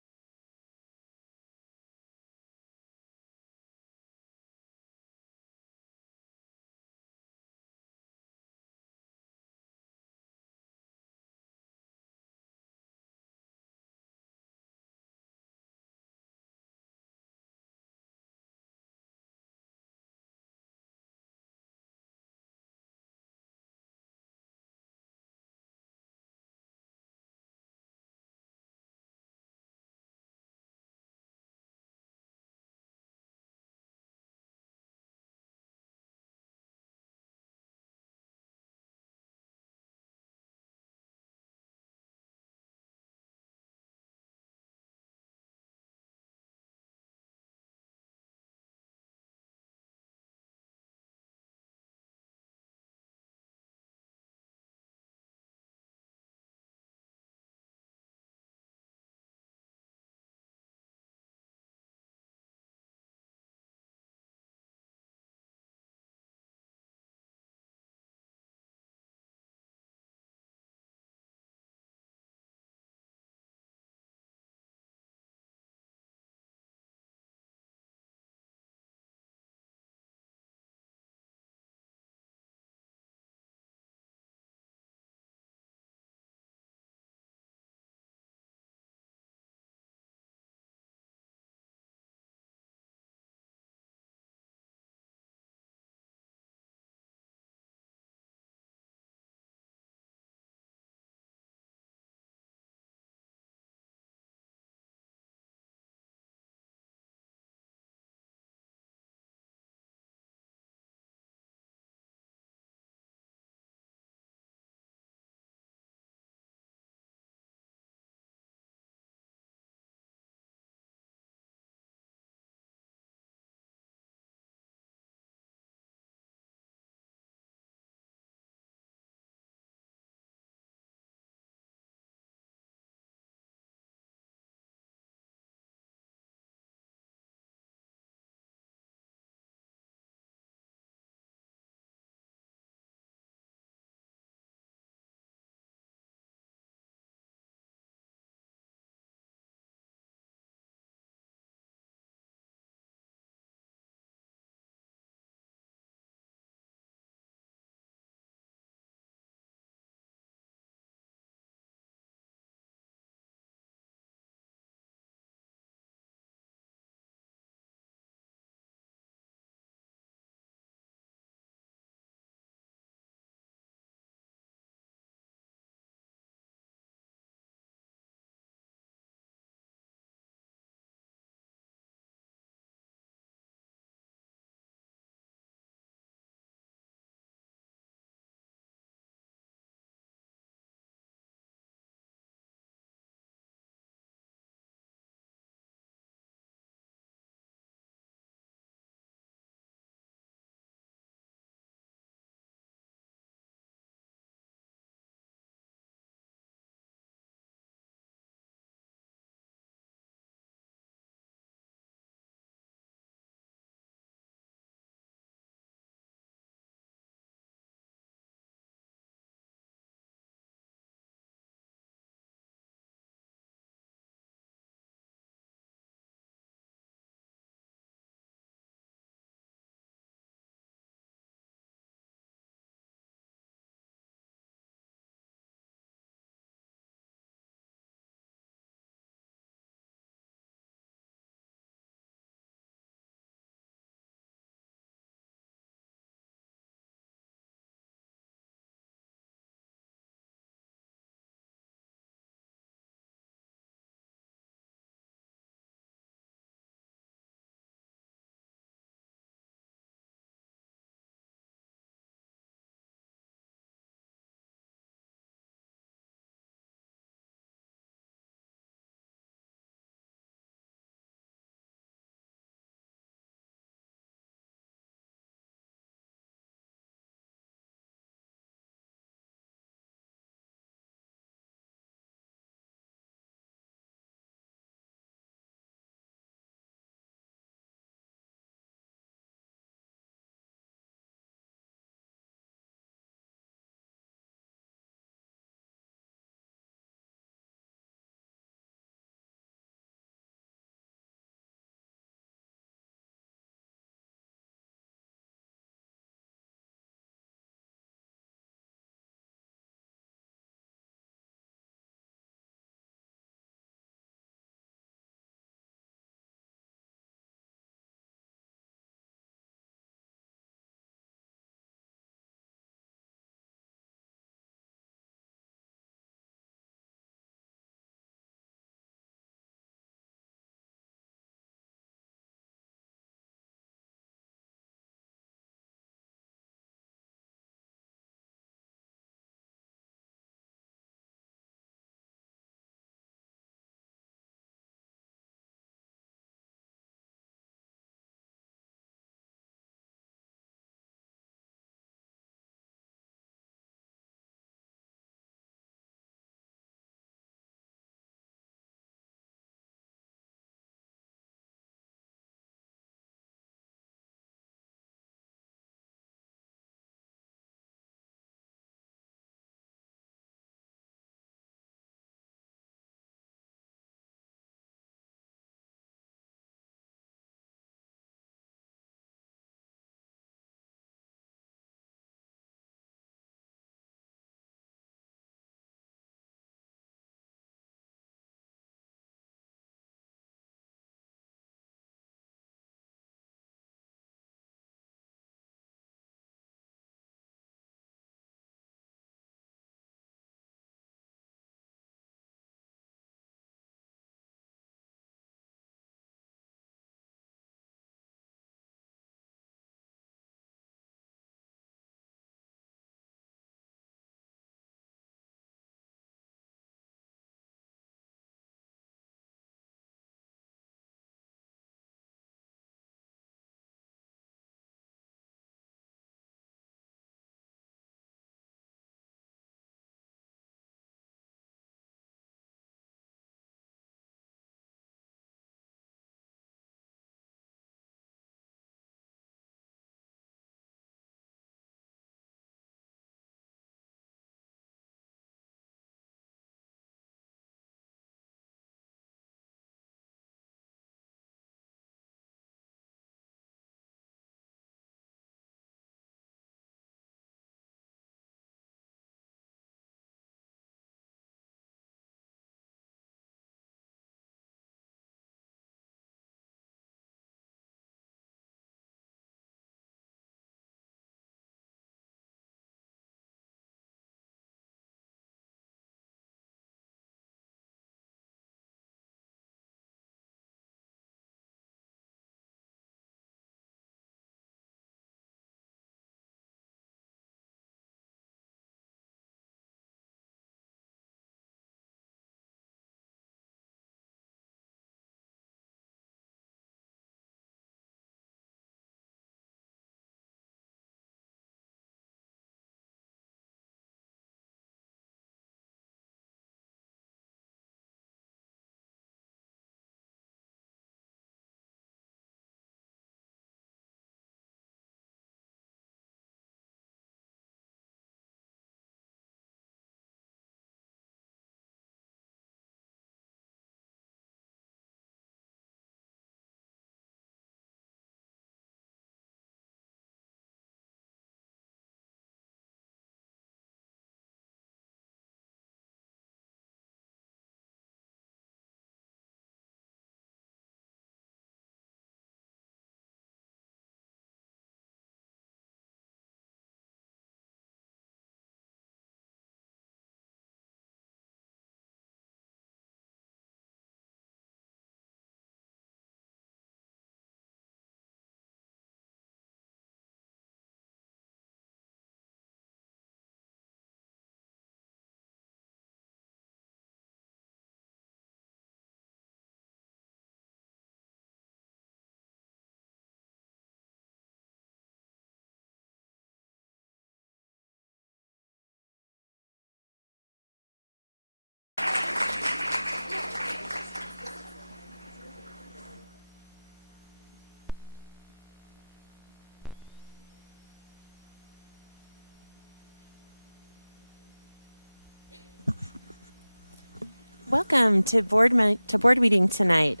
Welcome to board meeting tonight.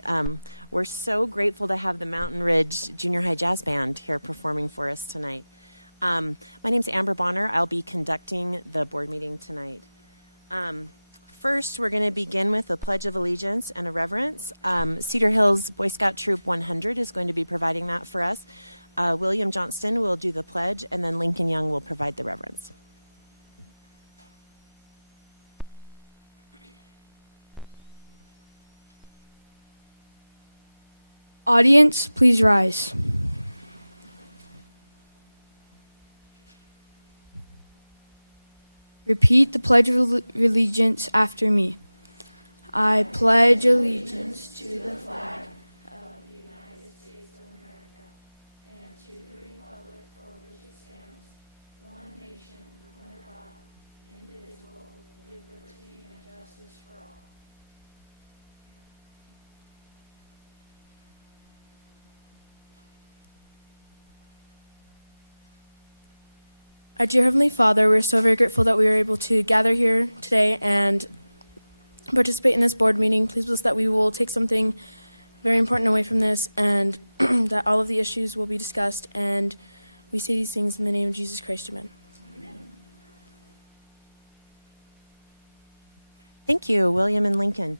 We're so grateful to have the Mountain Ridge Junior High Jazz Band here performing for us tonight. My name's Amber Bonner. I'll be conducting the board meeting tonight. First, we're going to begin with a Pledge of Allegiance and a reverence. Cedar Hills Boy Scout Troop 100 is going to be providing that for us. William Johnston will do the pledge, and then Lincoln Young will provide the reverence. Audience, please rise. Repeat the Pledge of Allegiance after me. I pledge allegiance to the flag of the United States of America and to the republic for which it stands, one nation, under God, indivisible, with liberty and justice for all. Our dear Heavenly Father, we're so very grateful that we are able to gather here today and participate in this board meeting. Please bless that we will take something very important away from this and that all of the issues will be discussed. And we say these things in the name of Jesus Christ. Amen. Thank you, William and Lincoln.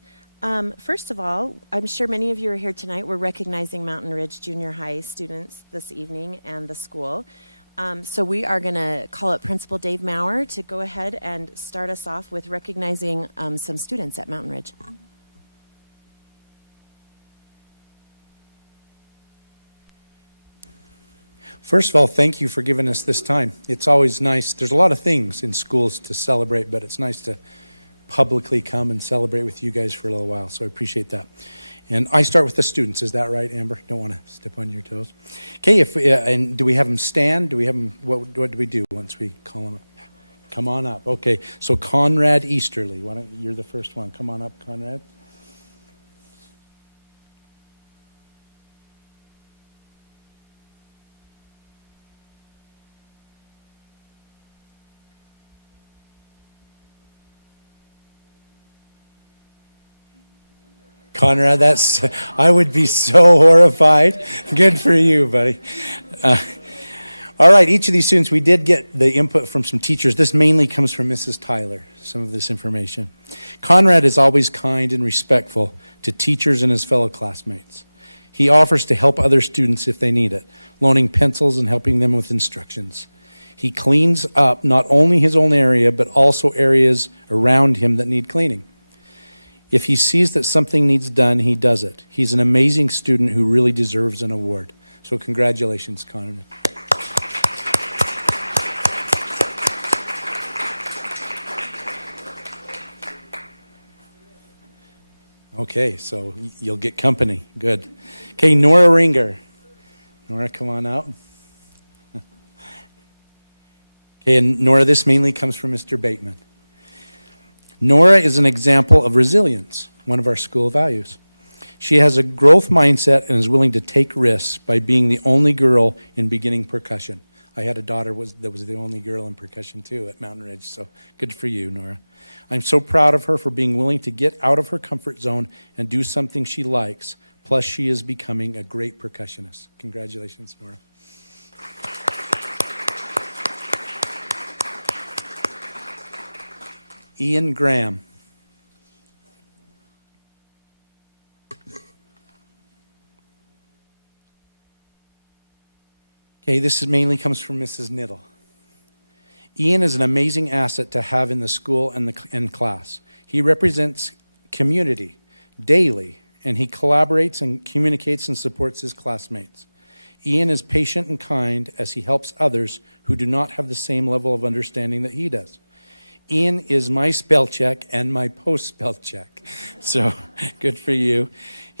First of all, I'm sure many of you are here tonight. We're recognizing Mountain Ridge Junior High students this evening and the school. So we are going to call up Principal Dave Maurer to go ahead and start us off with recognizing some students at Mountain Ridge. First of all, thank you for giving us this time. It's always nice. There's a lot of things in schools to celebrate, but it's nice to publicly come and celebrate with you guys for a little while, so I appreciate that. And I start with the students. Is that right, Amber? Don't want to step on your toes. Okay, and do we have them stand? Do we have them, what do we do once we call them up? Come on up. Okay, so Conrad Easterly. You're the first one. Come on up, Conrad. Conrad, I would be so horrified. Good for you, buddy. All right, each of these students, we did get the input from some teachers. This mainly comes from Mrs. Tyler, some of this information. Conrad is always kind and respectful to teachers and his fellow classmates. He offers to help other students if they need it, loaning pencils and helping them with instructions. He cleans up not only his own area, but also areas around him that need cleaning. If he sees that something needs done, he does it. He's an amazing student who really deserves an award. So congratulations, Conrad. Okay, so you'll get company. Good. Okay, Nora Ringer. Nora, come on out. Okay, and Nora, this mainly comes from Mr. Bateman. Nora is an example of resilience, one of our school values. She has a growth mindset and is willing to take risks by being the only girl in beginning percussion. I had a daughter that was the only girl in percussion too at Mountain Ridge, so good for you, Nora. I'm so proud of her for being willing to get out of her comfort zone and do something she likes, plus she is becoming a great percussionist. Congratulations, Nora. Ian Graham. Okay, this mainly comes from Mrs. Niddle. Ian is an amazing asset to have in the school and class. He represents community daily, and he collaborates and communicates and supports his classmates. Ian is patient and kind as he helps others who do not have the same level of understanding that he does. Ian is my spell check and my post-spell check. So good for you.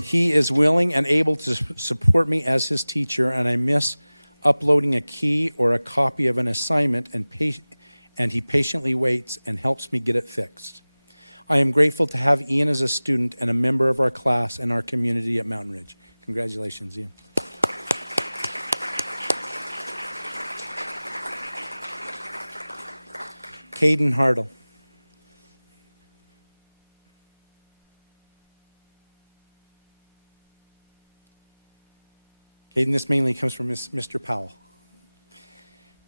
He is willing and able to support me as his teacher, and I miss uploading a key or a copy of an assignment, and he patiently waits and helps me get it fixed. I am grateful to have Ian as a student and a member of our class and our community at Mountain Ridge. Congratulations, Ian. Caden Hartle. Caden, this mainly comes from Mr. Powell.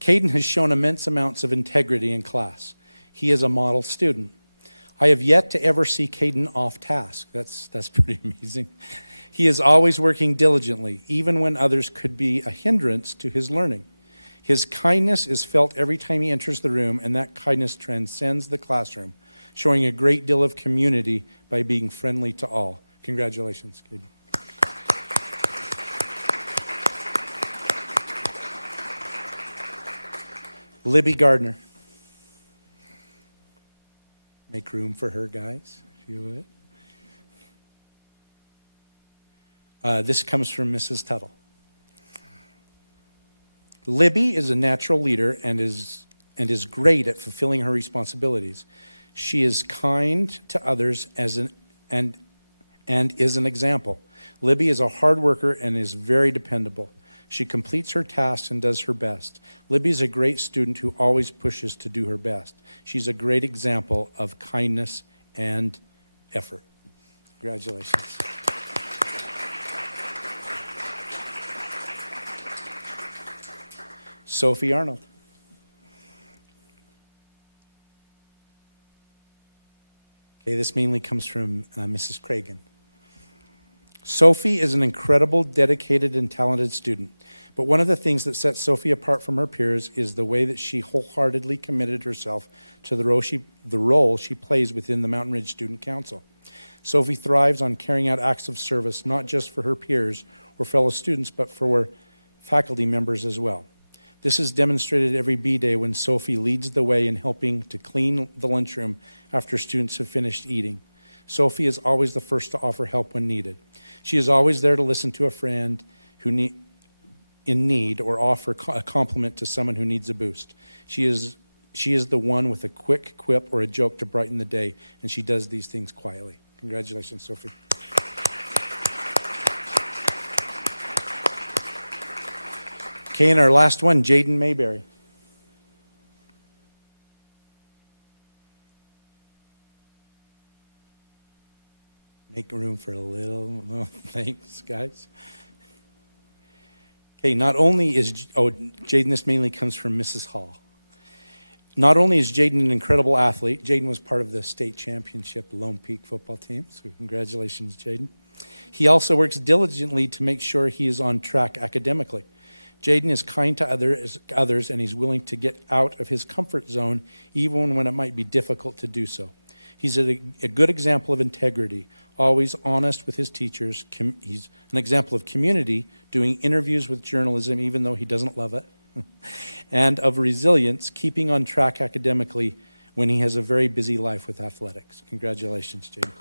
Caden has shown immense amounts of integrity in class. He is a model student. I have yet to ever see Caden off task. That's pretty amazing. He is always working diligently, even when others could be a hindrance to his learning. His kindness is felt every time he enters the room, and that kindness transcends the classroom, showing a great deal of community by being friendly to all. Congratulations, Caden. Libby Gardner. Make room for her, guys, if you would. This comes from Mrs. Tuttle. Libby is a natural leader and is great at fulfilling her responsibilities. She is kind to others and is an example. Libby is a hard worker and is very dependable. She completes her tasks and does her best. Libby is a great student who always pushes to do her best. She's a great example of kindness and effort. Congratulations. Sophie Arnold. Okay, this mainly comes from Mrs. Cragen. Sophie is an incredible, dedicated, and talented student. But one of the things that sets Sophie apart from her peers is the way that she wholeheartedly committed herself to the role she plays within the Mountain Ridge Student Council. Sophie thrives on carrying out acts of service, not just for her peers or fellow students, but for faculty members as well. This is demonstrated every B-Day when Sophie leads the way in helping to clean the lunchroom after students have finished eating. Sophie is always the first to offer help when needed. She is always there to listen to a friend in need or offer a compliment to someone who needs a boost. She is the one with a quick quip or a joke to brighten the day, and she does these things quietly. Congratulations, Sophie. Okay, and our last one, Jaden Mayberry. Make room for a little thanks, guys. Okay, not only is, Jaden, this mainly comes from Mrs. Hall. Not only is Jaden an incredible athlete, Jaden was part of the state championship Lone Peak football team, so congratulations, Jaden. He also works diligently to make sure he is on track academically. Jaden is kind to others, and he's willing to get out of his comfort zone even when it might be difficult to do so. He's a good example of integrity, always honest with his teachers. He's an example of community, doing interviews with journalism even though he doesn't love it, and of resilience, keeping on track academically when he has a very busy life with athletics. Congratulations, Jaden.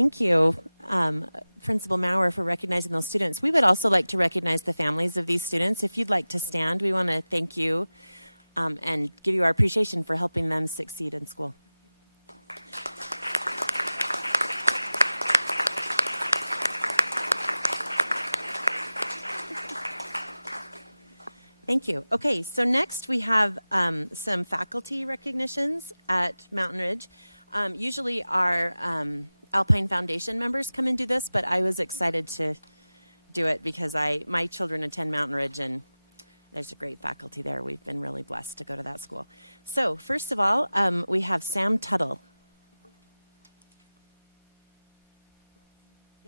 Thank you, Principal Maurer, for recognizing those students. We would also like to recognize the families of these students. If you'd like to stand, we want to thank you and give you our appreciation for helping them succeed in school. Thank you. Okay, so next we have some faculty recognitions at Mountain Ridge. Usually our Alpine Foundation members come and do this, but I was excited to do it because my children attend Mountain Ridge, and there's a great faculty there. We've been really blessed to go to that school. So first of all, we have Sam Tuttle.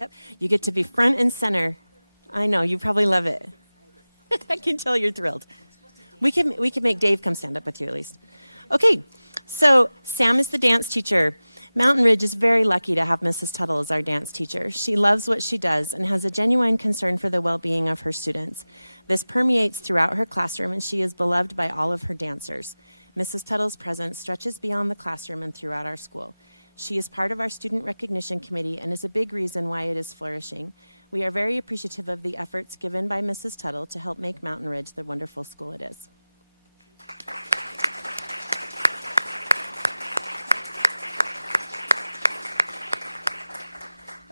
Yep, you get to be front and center. I know, you probably love it. I can tell you're thrilled. We can make Dave come stand up with you at least. Okay, so Sam is the dance teacher. Mountain Ridge is very lucky to have Mrs. Tuttle as our dance teacher. She loves what she does and has a genuine concern for the well-being of her students. This permeates throughout her classroom, and she is beloved by all of her dancers. Mrs. Tuttle's presence stretches beyond the classroom and throughout our school. She is part of our student recognition committee and is a big reason why it is flourishing. We are very appreciative of the efforts given by Mrs. Tuttle to help make Mountain Ridge the wonderful school it is.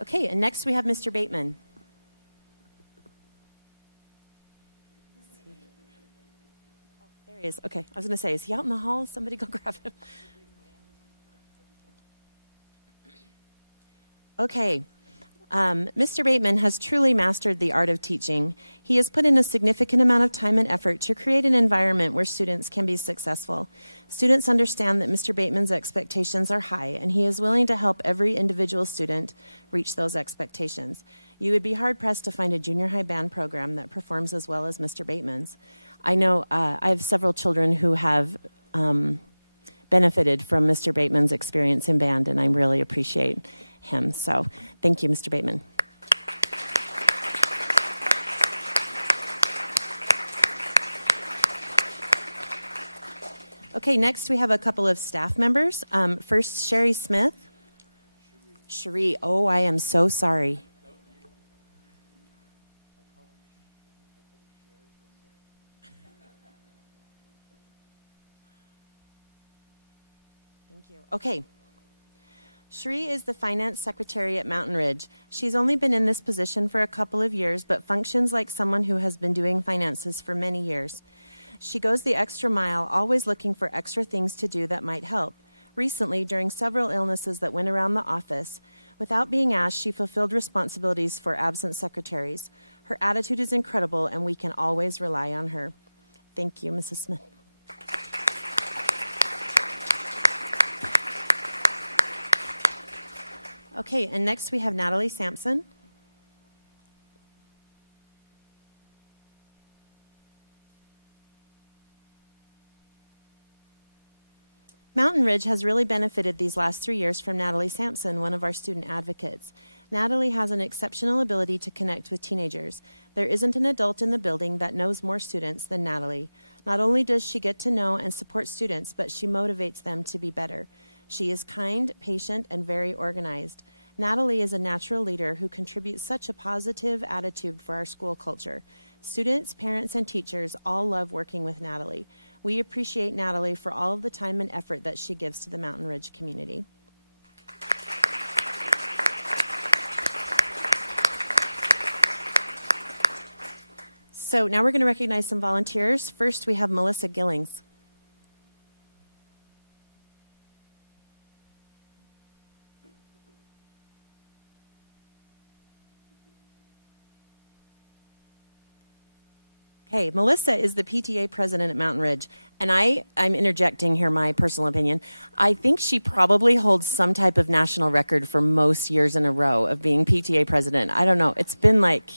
Okay, and next we have Mr. Bateman. Oh, there he is. Okay, I was going to say, is he out in the hall? Somebody go grab him. Okay. Mr. Bateman has truly mastered the art of teaching. He has put in a significant amount of time and effort to create an environment where students can be successful. Students understand that Mr. Bateman's expectations are high, and he is willing to help every individual student reach those expectations. You would be hard-pressed to find a junior high band program that performs as well as Mr. Bateman's. I know I have several children who have benefited from Mr. Bateman's experience in band, and I really appreciate him. So thank you, Mr. Bateman. Okay, next we have a couple of staff members. First, Sherry Smith. Cherie, oh, I am so sorry. Thank you. Okay. Cherie is the finance secretary at Mountain Ridge. She's only been in this position for a couple of years, but functions like someone who has been doing finances for many years. She goes the extra mile, always looking for extra things to do that might help. Recently, during several illnesses that went around the office, without being asked, she fulfilled responsibilities for absent secretaries. Her attitude is incredible, and we can always rely on her. Thank you, Mrs. Smith. Okay, and next we have Natalie Sampson. Mountain Ridge has really benefited these last 3 years from Natalie Sampson, one of our student advocates. Natalie has an exceptional ability to connect with teenagers. There isn't an adult in the building that knows more students than Natalie. Not only does she get to know and support students, but she motivates them to be better. She is kind, patient, and very organized. Natalie is a natural leader who contributes such a positive attitude for our school culture. Students, parents, and teachers all love working with Natalie. We appreciate Natalie for all of the time and effort that she gives to the Mountain Ridge community. So now we're going to recognize some volunteers. First, we have Melissa Gillings. Okay, Melissa is the PTA president at Mountain Ridge, and I'm interjecting here my personal opinion. I think she probably holds some type of national record for most years in a row of being PTA president. I don't know. It's been like,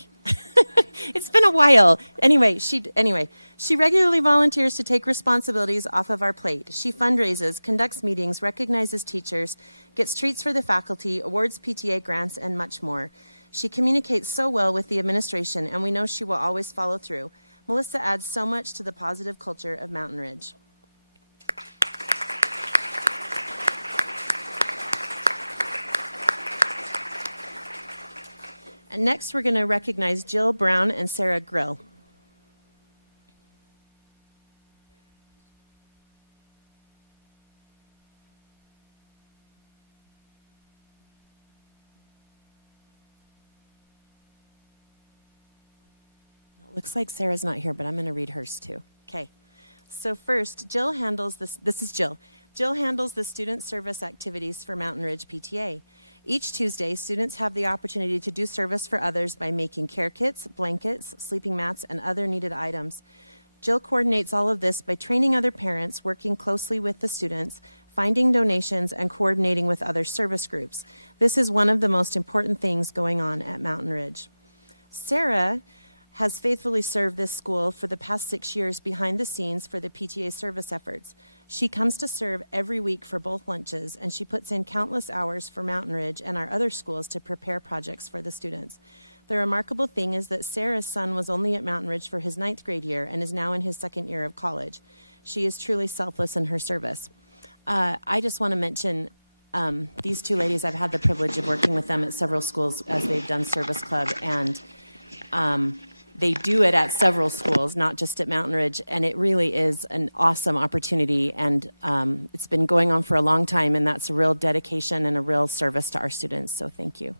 it's been a while. Anyway, she regularly volunteers to take responsibilities off of our plate. She fundraises, conducts meetings, recognizes teachers, gets treats for the faculty, awards PTA grants, and much more. She communicates so well with the administration, and we know she will always follow through. Melissa adds so much to the positive culture of Mountain Ridge. And next, we're going to recognize Jill Brown and Sarah Grill. Looks like Sarah's not here, but I'm going to read hers too. Okay. So first, Jill handles this. This is Jill. Jill handles the student service activities for Mountain Ridge PTA. Each Tuesday, students have the opportunity to do service for others by making care kits, blankets, sleeping mats, and other needed items. Jill coordinates all of this by training other parents, working closely with the students, finding donations, and coordinating with other service groups. This is one of the most important things going on at Mountain Ridge. Sarah has faithfully served this school for the past 6 years behind the scenes for the PTA service efforts. She comes to serve every week for both lunches, and she puts in countless hours for Mountain Ridge and our other schools to prepare projects for the students. The remarkable thing is that Sarah's son was only at Mountain Ridge for his 9th grade year and is now in his 2nd year of college. She is truly selfless in her service. I just want to mention these two ladies. I've had the privilege of working with them at several schools as they've done service club, and they do it at several schools, not just at Mountain Ridge, and it really is an awesome opportunity, and it's been going on for a long time, and that's a real dedication and a real service to our students, so thank you.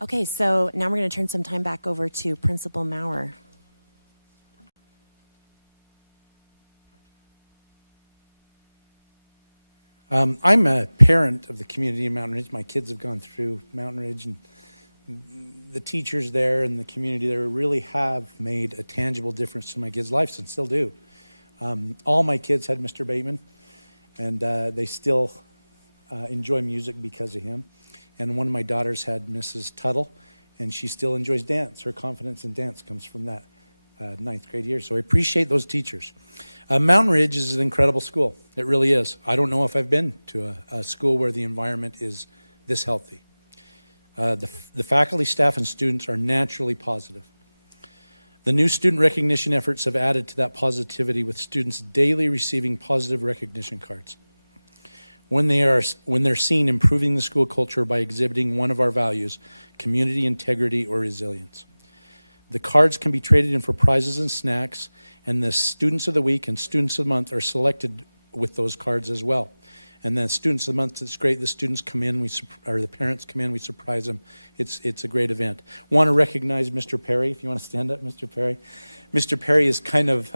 Okay, so now we're going to turn some time back over to Principal Maurer. I'm a parent of the community in Mountain Ridge. My kids have gone through Mountain Ridge, and the teachers there and the community there really have made a tangible difference to my kids' lives and still do. All my kids had Mr. Bateman, and they still enjoy music because of him. And one of my daughters had Mrs. Tuttle, and she still enjoys dance. Her confidence in dance comes from that 9th grade year. So I appreciate those teachers. Mountain Ridge is an incredible school. It really is. I don't know if I've been to a school where the environment is this healthy. The faculty, staff, and students are naturally positive. The new student recognition efforts have added to that positivity, with students daily receiving positive recognition cards. When they're seen improving the school culture by exhibiting one of our values, community, integrity, or resilience. The cards can be traded in for prizes and snacks, and the students of the week and students of the month are selected with those cards as well. And then students of the month, it's great. The students come in, or the parents come in, we surprise them. It's a great event. Want to recognize Mr. Perry, if you want to stand up, Mr. Perry. Mr. Perry is kind of,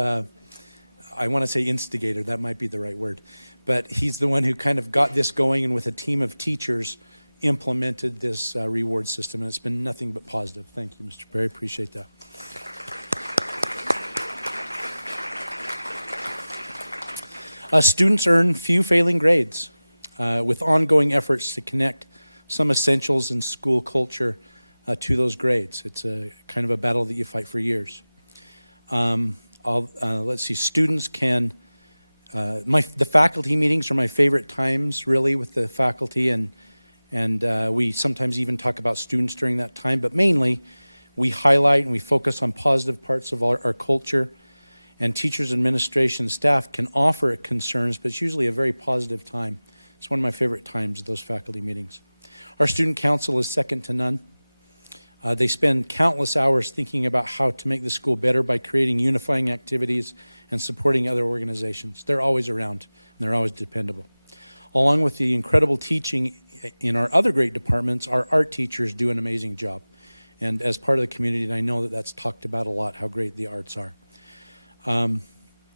I want to say instigator, that might be the right word. But he's the one who kind of got this going, and with a team of teachers implemented this reward system, and it's been nothing but positive. Thank you, Mr. Perry. Appreciate that. Students earn few failing grades with ongoing efforts to connect some essentials in school culture to those grades. It's a kind of a battle that you fight for years. Let's see, students can, the faculty meetings are my favorite times, really, with the faculty, and we sometimes even talk about students during that time, but mainly We highlight and we focus on positive parts of our culture, and teachers, administration, staff can offer concerns, but it's usually a very positive time. It's one of my favorite times, those faculty meetings. Our student council is second to none. They spend countless hours thinking about how to make the school better by creating unifying activities and supporting other organizations. They're always around, and they're always dependable. Along with the incredible teaching in our other great departments, our art teachers do an amazing job. And as part of the community, and I know that that's talked about a lot, how great the arts are.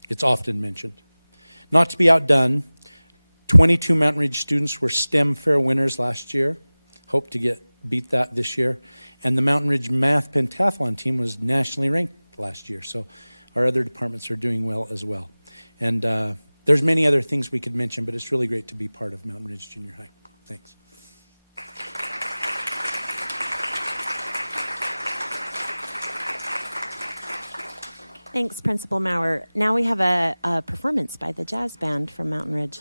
It's often mentioned. Not to be outdone, 22 Mountain Ridge students were STEM Fair winners last year. Hope to beat that this year. And the Mountain Ridge Math Pentathlon team was nationally ranked last year. So our other departments are doing well as well. And there's many other things we could mention, but it's really great to be part of Mountain Ridge Junior High. Thanks. Thanks, Principal Maurer. Now we have a performance by the jazz band from Mountain Ridge.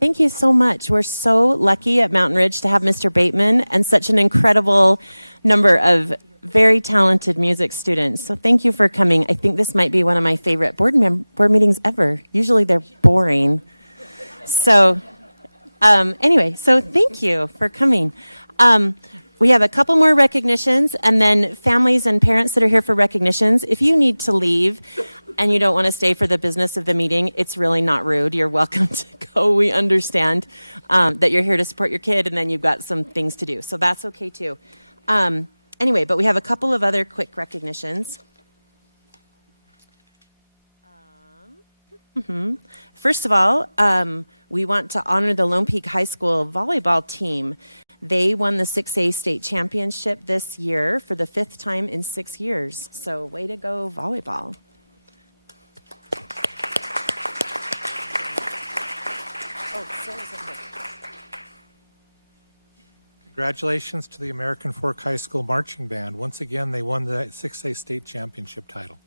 Thank you so much. We're so lucky at Mountain Ridge to have Mr. Bateman and such an incredible number of very talented music students. So thank you for coming. I think this might be one of my favorite board meetings ever. Usually they're boring. So anyway, so thank you for coming. We have a couple more recognitions, and then families and parents that are here for recognitions. If you need to leave and you don't want to stay for the business of the meeting, it's really not rude. You're welcome to go. We understand that you're here to support your kid, and then you've got some things to do. So that's okay, too. Anyway, but we have a couple of other quick recognitions. First of all, we want to honor the Lone Peak High School volleyball team. They won the 6A state championship this year for the 5th time in 6 years. So way to go, volleyball. Congratulations to the American Fork High School Marching Band. Once again, they won the 6A state championship title.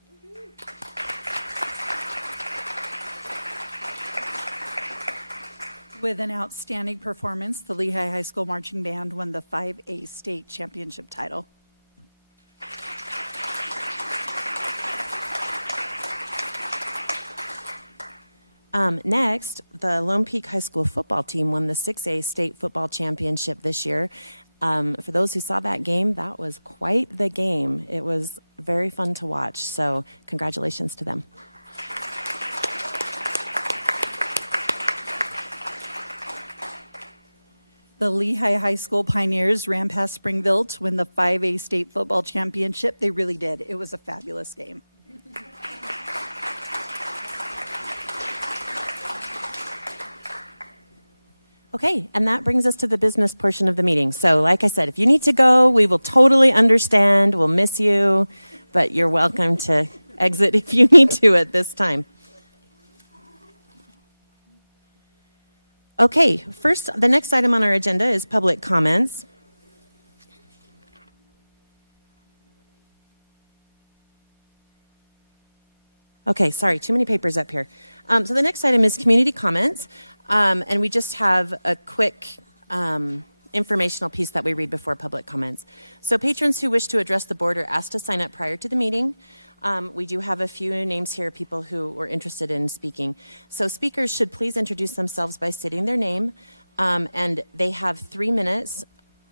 With an outstanding performance, the Lehigh High School Marching Band won the 5A state championship title. Next, the Lone Peak High School football team won the 6A state football championship this year. For those who saw that game, that was quite the game. It was very fun to watch, so congratulations to them. The Lehigh High School Pioneers ran past Springville to win the 5A state football championship. They really did. It was a fabulous game. Okay, and that brings us to the business portion of the meeting. So like I said, if you need to go, we will totally understand. We'll miss you, but you're welcome to exit if you need to at this time. Okay, first, the next item on our agenda is public comments. Okay, sorry, too many papers up here. So the next item is community comments, and we just have a quick informational piece that we read before public comments. So patrons who wish to address the board are asked to sign up prior to the meeting. We do have a few names here, people who were interested in speaking. So speakers should please introduce themselves by stating their name, and they have 3 minutes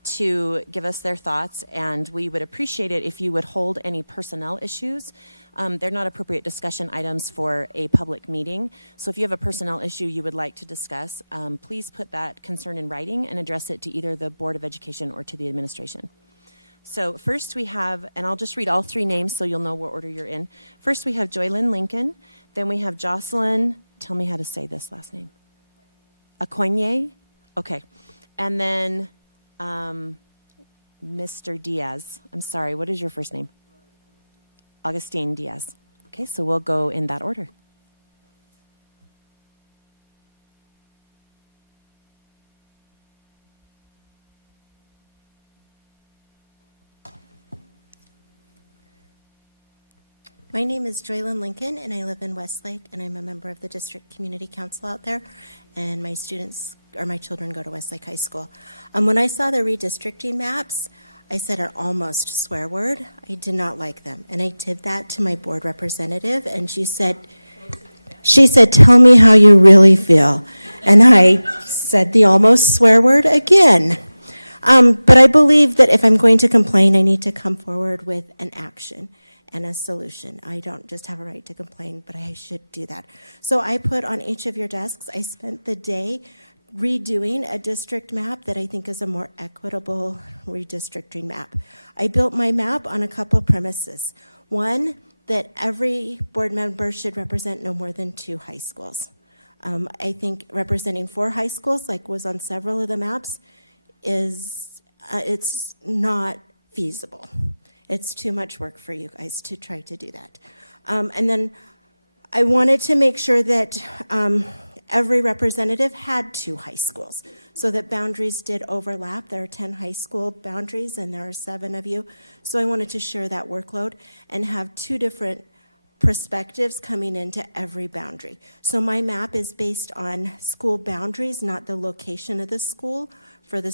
to give us their thoughts, and we would appreciate it if you would hold any personnel issues. They're not appropriate discussion items for a public meeting. So if you have a personnel issue you would like to discuss, please put that concern in writing and address it to either the Board of Education or to the administration. So first we have, and I'll just read all 3 names so you'll know what order you're in. First we have Joylyn Lincoln. Then we have Jocelyn, tell me how to say this last name. Akoinye? Okay. And then Mr. Diaz. I'm sorry, what is your first name? Augustine Diaz. Okay, so we'll go in that order. My name is Joylyn Lincoln, and I live in Westlake, and I'm a member of the district community council out there, and my students, or my children, go to Westlake High School. When I saw the redistricting maps, I said an almost swear word. I did not like them, and I did that to my board representative, and she said, tell me how you really feel. And I said the almost swear word again. But I believe that if I'm going to complain, I need to come forward with an action and a solution. I don't just have a right to complain, but I should do that. So I put on each of your desks, I spent the day redoing a district map that I think is a more equitable redistricting map. I built my map on a couple premises. One, that every board member should represent no more than 2 high schools. I think representing 4 high schools, like was on several of the maps, is it's not feasible. It's too much work for you guys to try to do that. And then I wanted to make sure that every representative had 2 high schools so that boundaries did overlap. There are 10 high school boundaries and there are 7 of you. So I wanted to share that workload and have 2 different perspectives coming into every boundary. So my map is based on school boundaries, not the location of the school for the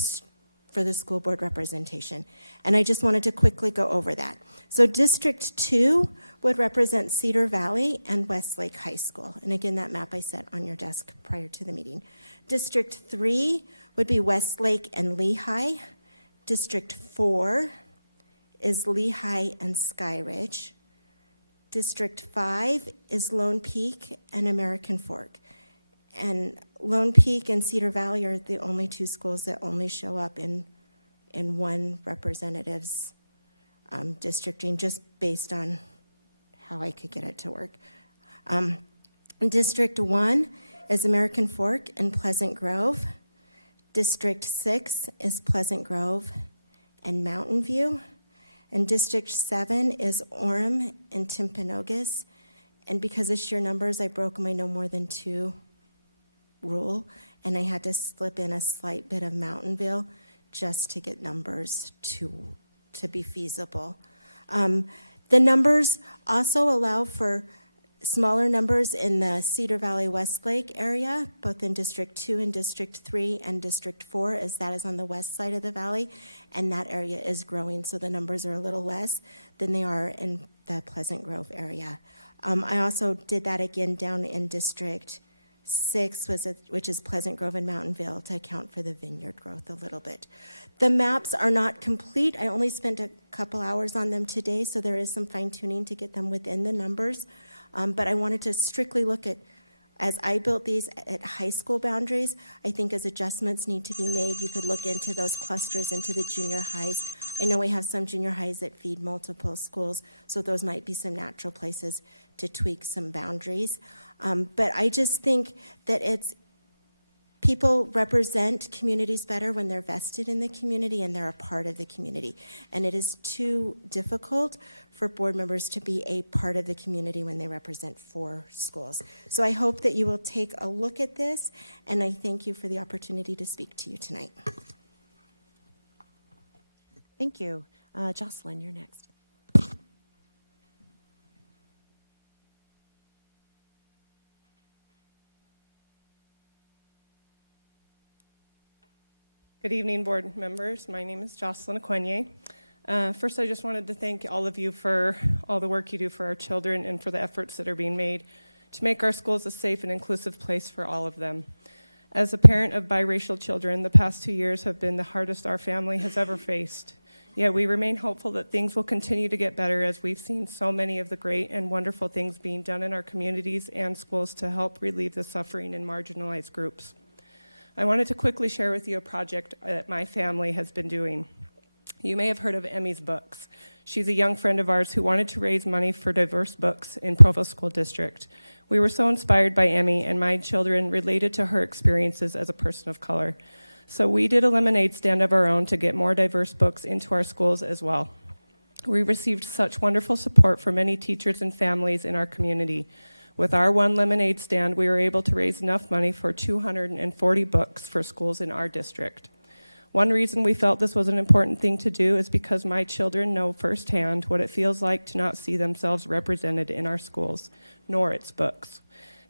school board representation. And I just wanted to quickly go over that. So District 2 would represent Cedar Valley and Westlake High School. And again, that map I set on your desk prior to the meeting. District 3 would be Westlake and Lehigh. District 4 is Lehigh and Sky Ridge. District 5 is Lone Peak and American Fork. And Lone Peak and Cedar Valley are the only 2 schools that only show up in one representative's districting, just based on how I could get it to work. District 1 is American Fork and Pleasant Grove. District 6 is Pleasant Grove and Mountain View. And District 7 is Orem and Timpanogos. And because of sheer numbers, I broke my no more than 2 rule, and I had to slip in a slight bit of Mountainville just to get numbers to be feasible. The numbers also allow for smaller numbers in the Cedar Valley Westlake area, both in District 2 and District 3 and District 4, as that is on the west side of the valley, and that area is growing, so the numbers are a little less than they are in the Pleasant Grove area. I also did that again down in District 6 was which is Pleasant Grove and Mountainville, to account for the vineyard growth a little bit. The maps are not complete. I only spent a couple hours on them today, so there is some fine tuning to get them within the numbers. But I wanted to strictly look at, as I built these, at high school boundaries. I think as adjustments need to be made, you could look into those clusters into the junior highs. I know we have some junior highs that feed multiple schools, so those might be some natural places to tweak some boundaries. But I just think that people represent communities better when they're vested in the community and they're a part of the community. And it is too difficult for board members to be a part of the community when they represent 4 schools. So I hope that you will take a look at this, and I thank you for the opportunity to speak to you tonight. Thank you. Jocelyn, you're next. Good evening, board members. My name is Jocelyn Aquenye. First, I just wanted to thank all of you for all the work you do for our children and for the efforts that are being made to make our schools a safe and inclusive place for all of them. As a parent of biracial children, the past 2 years have been the hardest our family has ever faced. Yet we remain hopeful that things will continue to get better, as we've seen so many of the great and wonderful things being done in our communities and schools to help relieve the suffering in marginalized groups. I wanted to quickly share with you a project that my family has been doing. You may have heard of Emmy's Books. She's a young friend of ours who wanted to raise money for diverse books in Provo School District. We were so inspired by Emmy, and my children related to her experiences as a person of color. So we did a lemonade stand of our own to get more diverse books into our schools as well. We received such wonderful support from many teachers and families in our community. With our one lemonade stand, we were able to raise enough money for 240 books for schools in our district. One reason we felt this was an important thing to do is because my children know firsthand what it feels like to not see themselves represented in our schools, nor its books.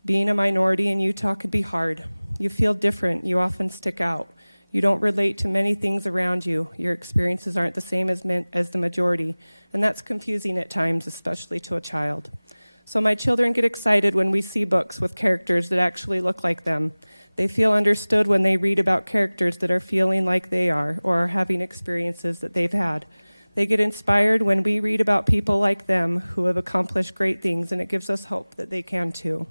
Being a minority in Utah can be hard. You feel different. You often stick out. You don't relate to many things around you. Your experiences aren't the same as the majority, and that's confusing at times, especially to a child. So my children get excited when we see books with characters that actually look like them. They feel understood when they read about characters that are feeling like they are or are having experiences that they've had. They get inspired when we read about people like them who have accomplished great things, and it gives us hope that they can too.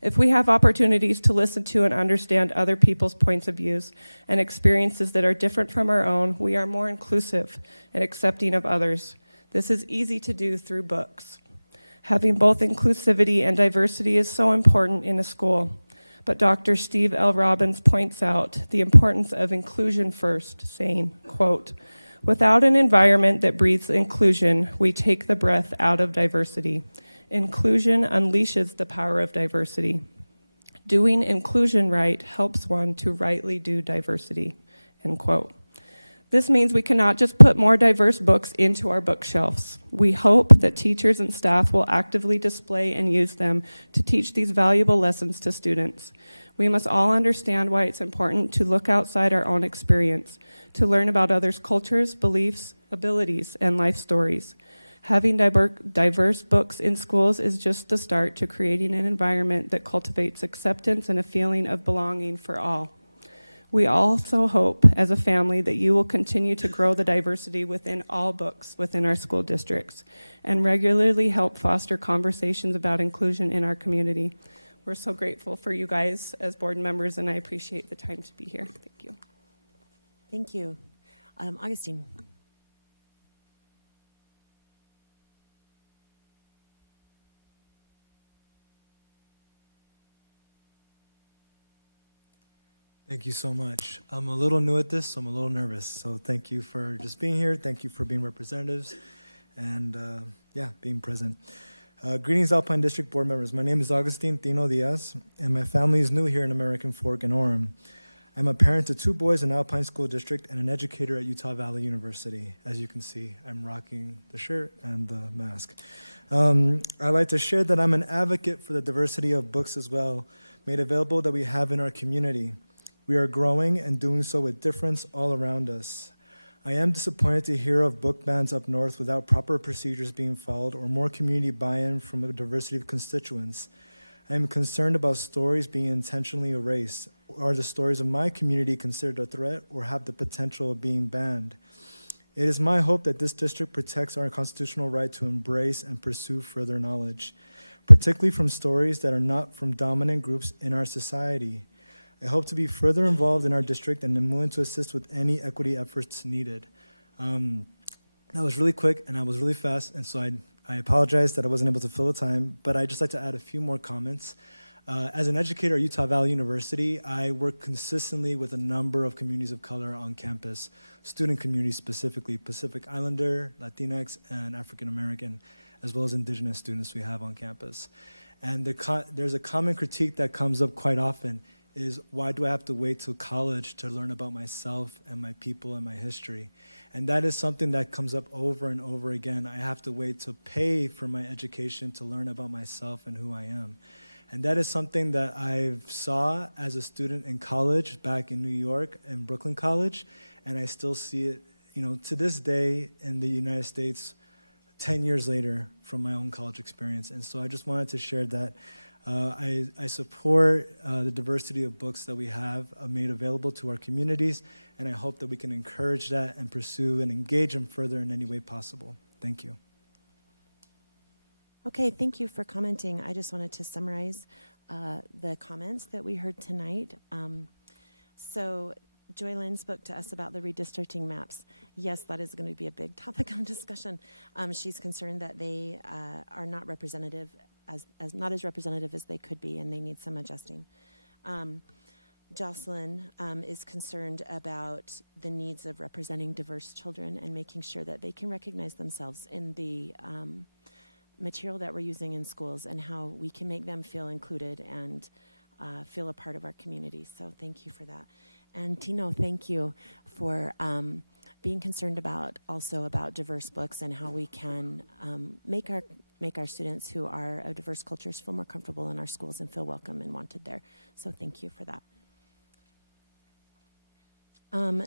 If we have opportunities to listen to and understand other people's points of views and experiences that are different from our own, we are more inclusive and accepting of others. This is easy to do through books. Having both inclusivity and diversity is so important in a school. But Dr. Steve L. Robbins points out the importance of inclusion first, saying, quote, "Without an environment that breathes inclusion, we take the breath out of diversity. Inclusion unleashes the power of diversity. Doing inclusion right helps one to rightly do diversity," end quote. This means we cannot just put more diverse books into our bookshelves. We hope that teachers and staff will actively display and use them to teach these valuable lessons to students. We must all understand why it's important to look outside our own experience, to learn about others' cultures, beliefs, abilities, and life stories. Having diverse books in schools is just the start to creating an environment that cultivates acceptance and a feeling of belonging for all. We also hope, as a family, that you will continue to grow the diversity within all books within our school districts and regularly help foster conversations about inclusion in our community. We're so grateful for you guys as board members, and I appreciate the time to be here. Thank you. Thank you. Augustine. Thank you so much. I'm a little new at this, so I'm a little nervous. So thank you for just being here. Thank you for being representatives and, being present. Greetings, Alpine District board members. My name is Augustine Tino Diaz, and my family is new here in American Fork and Orem. I'm a parent to 2 boys in Alpine School District and an educator at Utah Valley University. As you can see, I'm rocking the shirt and the mask. I'd like to share that I'm an advocate for the diversity of books as well, made available that we have in our community. We are growing and doing so with difference all around us. I am disappointed to hear of book bans up north without proper procedures being followed or more community buy-in from a diversity of constituents. I am concerned about stories being intentionally erased. Are the stories of my community considered a threat or have the potential of being banned? It is my hope that this district protects our constitutional right to embrace and pursue further knowledge, particularly from stories that are not from dominant groups in our society. I hope to be further involved in our district and am willing to assist with any equity efforts needed. That was really quick and I was really fast, and so I apologize that I wasn't able to fill the time, but I'd just like to add a few more comments. As an educator at Utah Valley University, I work consistently with a number of communities of color on campus, student communities specifically, Pacific Islander, Latinx, and African American, as well as indigenous students we have on campus. And there's a common critique that comes up quite often is, why do I have to wait till college to learn about myself and my people and my history? And that is something that comes up over and over again. I have to wait to pay for my education to learn about myself and who I am. And that is something that I saw as a student in college back in New York and Brooklyn College, and I still see it, to this day in the United States, 10 years later from my own college experience. And so I just wanted to share that. I support the diversity of books that we have made available to our communities, and I hope that we can encourage that and pursue and engage them further in any way possible. Thank you. Okay, thank you for commenting. I just wanted to summarize the comments that we heard tonight. So Joylyn spoke to us about the redistricting maps. Yes, that is going to be a big topic of discussion. She's concerned that they are not representative, not as representative as they could be, and they need some adjusting. Jocelyn is concerned about the needs of representing diverse children and making sure that they can recognize themselves in the material that we're using in schools and how we can make them feel included and feel a part of our community. So thank you for that. And Tino, thank you for being concerned about diverse books and how we can make our students who are of diverse cultures feel more comfortable in our schools and feel welcome and wanted there. So thank you for that.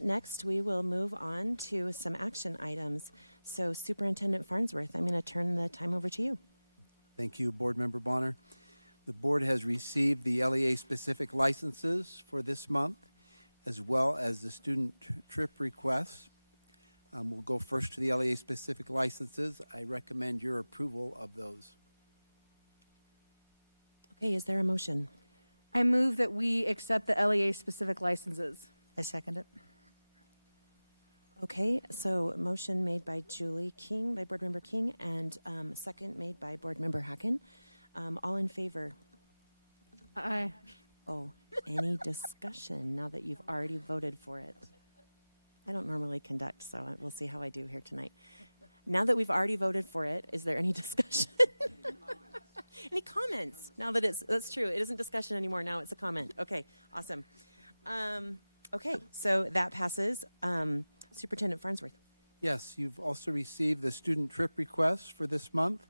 Next, we will move on to some action items. So Superintendent Farnsworth, I'm going to turn the time over to you. Thank you, Board Member Bonner. The board has received the LEA-specific licenses for this month, as well as the student trip requests. We'll go first to the LEA-specific licenses. I recommend your approval of those. Okay, is there a motion? I move that we accept the LEA-specific licenses. I second it. Okay, so motion made by Julie King, by Board Member King, and second made by Board Member Hacken. All in favor? Aye. Oh, any discussion now that you've already voted for it? I don't normally conduct, so we'll see how I do here tonight. Now that we've already voted for it, is there any discussion? Any comments? Now that that's true, it isn't discussion anymore, now it's a comment. Okay, awesome. Okay, so that passes. Superintendent Farnsworth. Yes, you've also received the student trip requests for this month.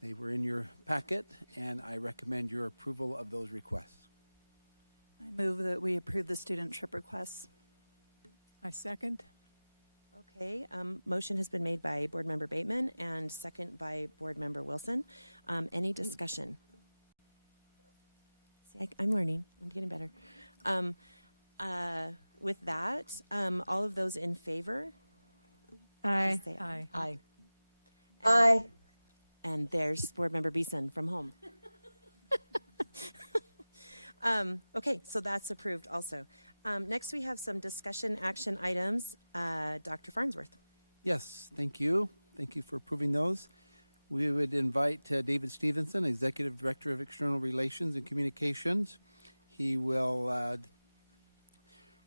They were in your packet, and I recommend your approval of those requests. I move that we approve the student trip requests. I second. Okay, motion has been made by Board Member Bateman and second by Board Member Wilson. Any discussion? See, I'm learning. I'm getting better. With that, all of those in favor? Aye. Say aye. Aye. Aye. And there's Board Member Beeson from home. Okay, so that's approved also. Next, we have some discussion action items. Dr. Farnsworth. Yes, thank you. Thank you for approving those. We would invite David Stevenson, Executive Director of External Relations and Communications. He will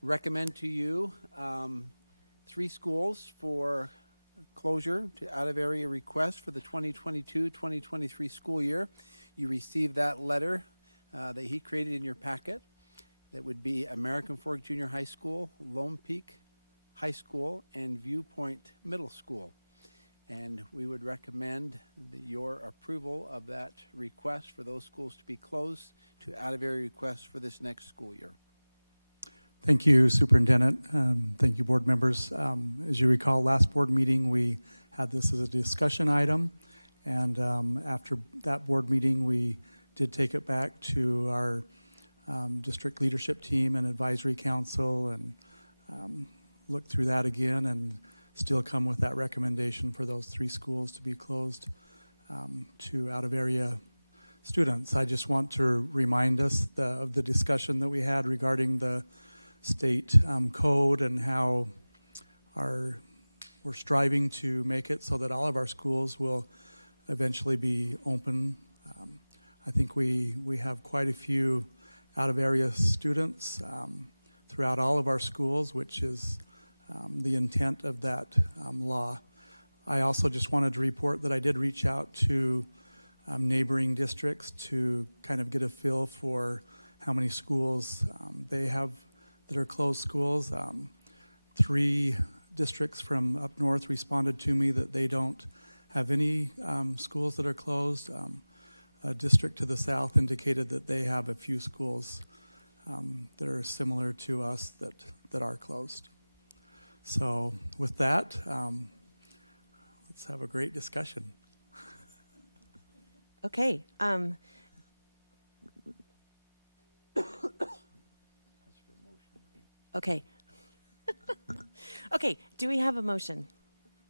recommend to you 3 schools for closure to out-of-area requests for the 2022-2023 school year. You received that letter that he created in your packet. That would be American Fork Junior High School, Lone Peak High School, and Viewpoint Middle School. And we would recommend your approval of that request for those schools to be closed to out-of-area requests for this next school year. Thank you, Superintendent. Thank you, board members. As you recall, last board meeting, we had this as a discussion item. And after that board meeting, we did take it back to our district leadership team and advisory council and look through that again and still come with that recommendation for those 3 schools to be closed to out-of-area students. I just want to remind us of the discussion that we had regarding the state code and how we're striving to make it so that all of our schools will eventually be open. I think we have quite a few out-of-area students throughout all of our schools, which is the intent of that law. I also just wanted to report that I did reach out to neighboring districts to kind of get a feel for how many schools they have that are closed schools. 3 districts from up north responded to me that they don't have any schools that are closed. A district to the south indicated that they have a few schools that are similar to us that are closed. So with that, let's have a great discussion. Okay. Okay. Okay, do we have a motion?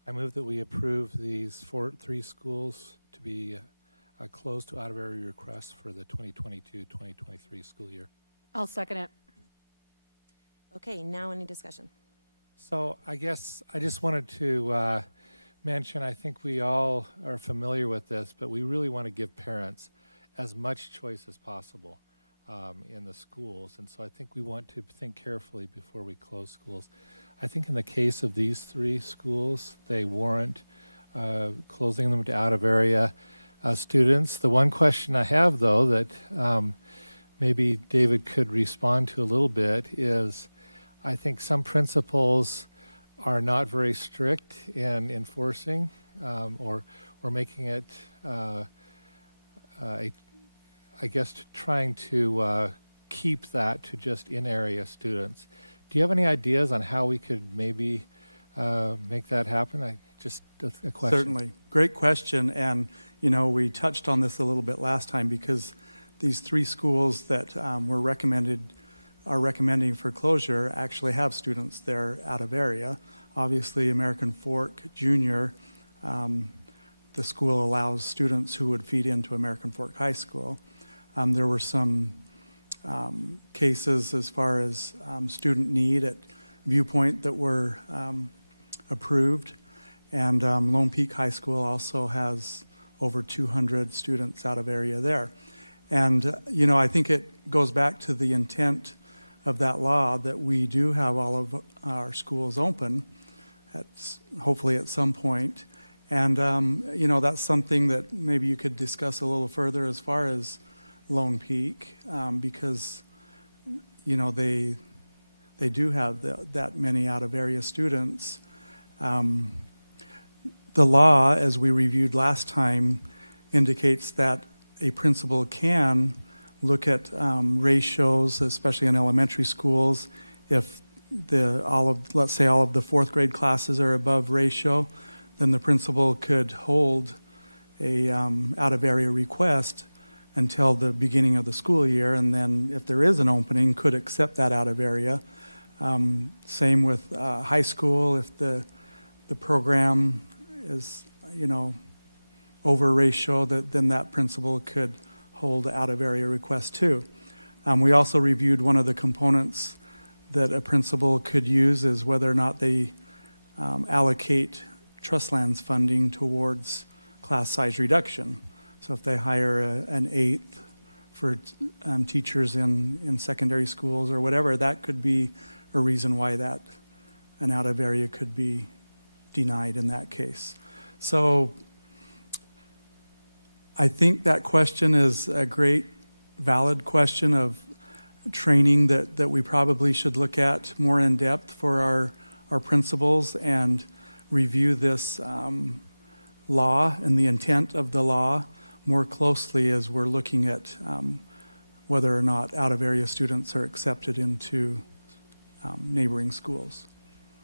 I move that we approve these 3 schools to be closed to out-of-area requests for the 2022-2023 school year. I'll second it. Okay, now any discussion? So I guess I just wanted to mention, I think we all are familiar with this, but we really want to give parents as much choice as possible in the schools. And so I think we want to think carefully before we close schools. I think in the case of these 3 schools, they warrant closing them to out-of-area students. The one question I have, though, that maybe David could respond to a little bit is, I think some principals are not very strict in enforcing or making it, I guess, trying to keep that to just in-area students. Do you have any ideas on how we could maybe make that happen? Just a question. Certainly. Great question. And, we touched on this a little bit last time because these 3 schools that are recommending for closure actually have students there out of area. Obviously, American Fork Junior, the school allows students who would feed into American Fork High School. There were some cases as far as student need at Viewpoint that were approved. And Lone Peak High School also has over 200 students out of area there. And, I think it goes back to the intent of that law that we do have all of our schools open, hopefully at some point. And, that's something that maybe you could discuss a little further as far as Lone Peak, because, they do have that many out-of-area students. The law, as we reviewed last time, indicates that a principal can look at ratios, especially in elementary schools. If let's say all of the 4th grade classes are above ratio, then the principal could hold a out-of-area request until the beginning of the school year, and then if there is an opening, could accept that out-of-area. Same with high school. If the program is, over ratio, then that principal could hold out-of-area requests too. We also reviewed one of the components that a principal could use is whether or not they allocate trust lands funding towards class size reduction. So if they hire an 8th for teachers in secondary schools or whatever, that could be a reason why that an out-of-area could be denied in that case. So I think that question is a great, valid question of training that we probably should look at more in depth for our principals and review this law and the intent of the law more closely as we're looking at whether or not out-of-area students are accepted into neighboring schools.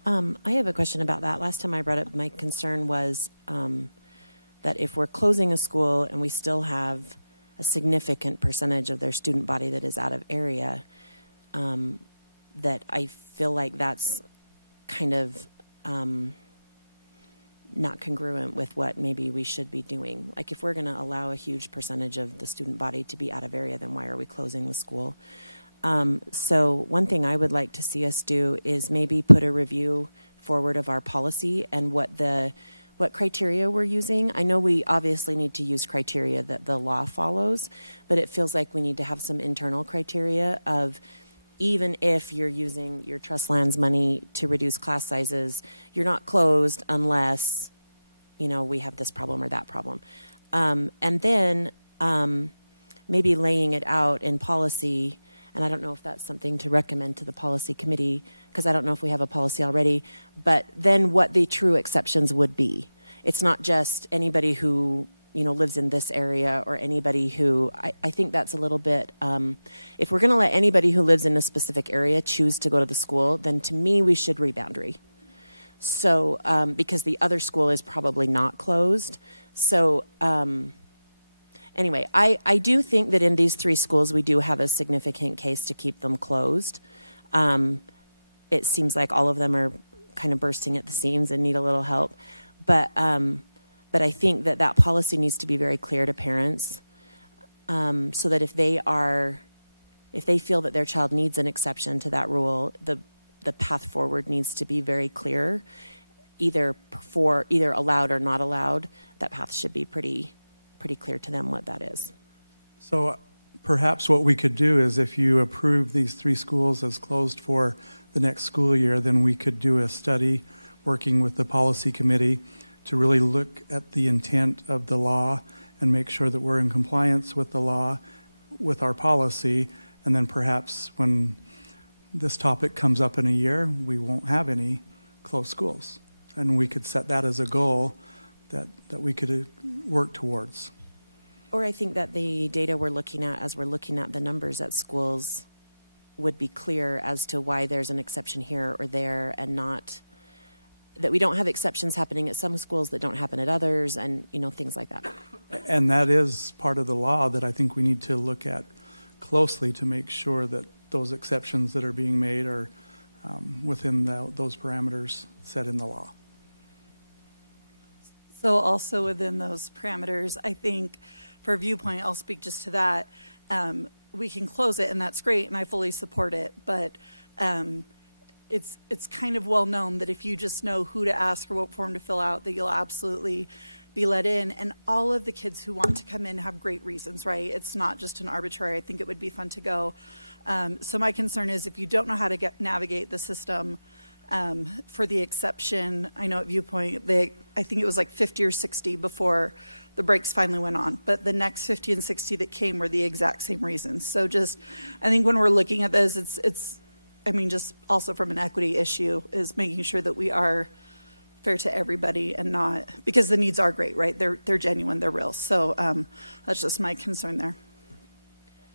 I have a question about that. Last time I brought up, my concern was that if we're closing a school and we still have a significant percentage of their student body that is out of area, that I feel like that's kind of not congruent with what maybe we should be doing. Like if we're going to allow a huge percentage of the student body to be out of area, then why are we closing the school? So one thing I would like to see us do is maybe put a review forward of our policy and what criteria we're using. I know we obviously need to use criteria that the law follows, but it feels like we need to have some internal criteria of, even if you're using your trust lands money to reduce class sizes, you're not closed unless, we have this problem or that problem. And then maybe laying it out in policy, and I don't know if that's something to recommend to the policy committee, because I don't know if we have a policy already, but then what the true exceptions would be. It's not just anybody who lives in this area or anybody who, I think that's a little bit, if we're going to let anybody who lives in a specific area choose to go to the school, then to me, we should reboundary. So, because the other school is probably not closed. So, anyway, I do think that in these 3 schools, we do have a significant case to keep them closed. It seems like all of them are kind of bursting at the seams and need a little help. But I think that policy needs to be very clear to parents, so that if they feel that their child needs an exception to that rule, the path forward needs to be very clear, either allowed or not allowed. That path should be pretty clear to them what that is. So perhaps what we could do is, if you approve these 3 schools as closed for the next school year, then we could do a study working with the policy committee to really look at the intent of the law and make sure that we're in compliance with the law, with our policy, and then perhaps when this topic comes up in a year, we won't have any closed schools. And we could set that as a goal that we could work towards. Or I think that the data we're looking at, as we're looking at the numbers at schools, would be clear as to why there's an exception here or there, and not that we don't have exceptions happening at some schools that don't happen at others, and things like that. And that is part of the law that I think we need to look at closely to make sure that those exceptions that are being made are within those parameters set in the law. So also within those parameters, I think for Viewpoint, I'll speak just to that. We can close it, and that's great, and I fully support it, but it's kind of well known that if you just know who to ask or what form to fill out, that you'll absolutely be let in. And all of the kids who want to come in have great reasons, right? It's not just an arbitrary. I think it would be fun to go. So my concern is, if you don't know how to navigate the system for the exception, I know at Viewpoint, I think it was like 50 or 60 before the brakes finally went on. But the next 50 and 60 that came were the exact same reasons. So I think when we're looking at this, it's just also from an equity issue, is making sure that we are fair to everybody, and not, because the needs are great, right? They're genuine, they're real. So that's just my concern there.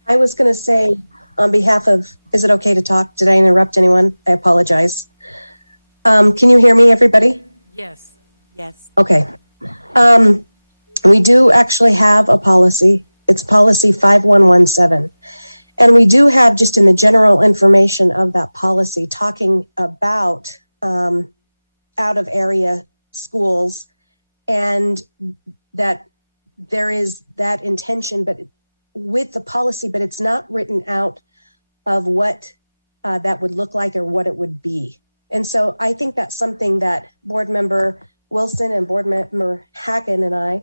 I was going to say, on behalf of, is it okay to talk? Did I interrupt anyone? I apologize. Can you hear me, everybody? Yes. Yes. Okay. We do actually have a policy. It's policy 5117. And we do have, just in the general information of that policy, talking about out of area schools, and that there is that intention, but with the policy, but it's not written out of what that would look like or what it would be. And so I think that's something that Board Member Wilson and Board Member Hacken and I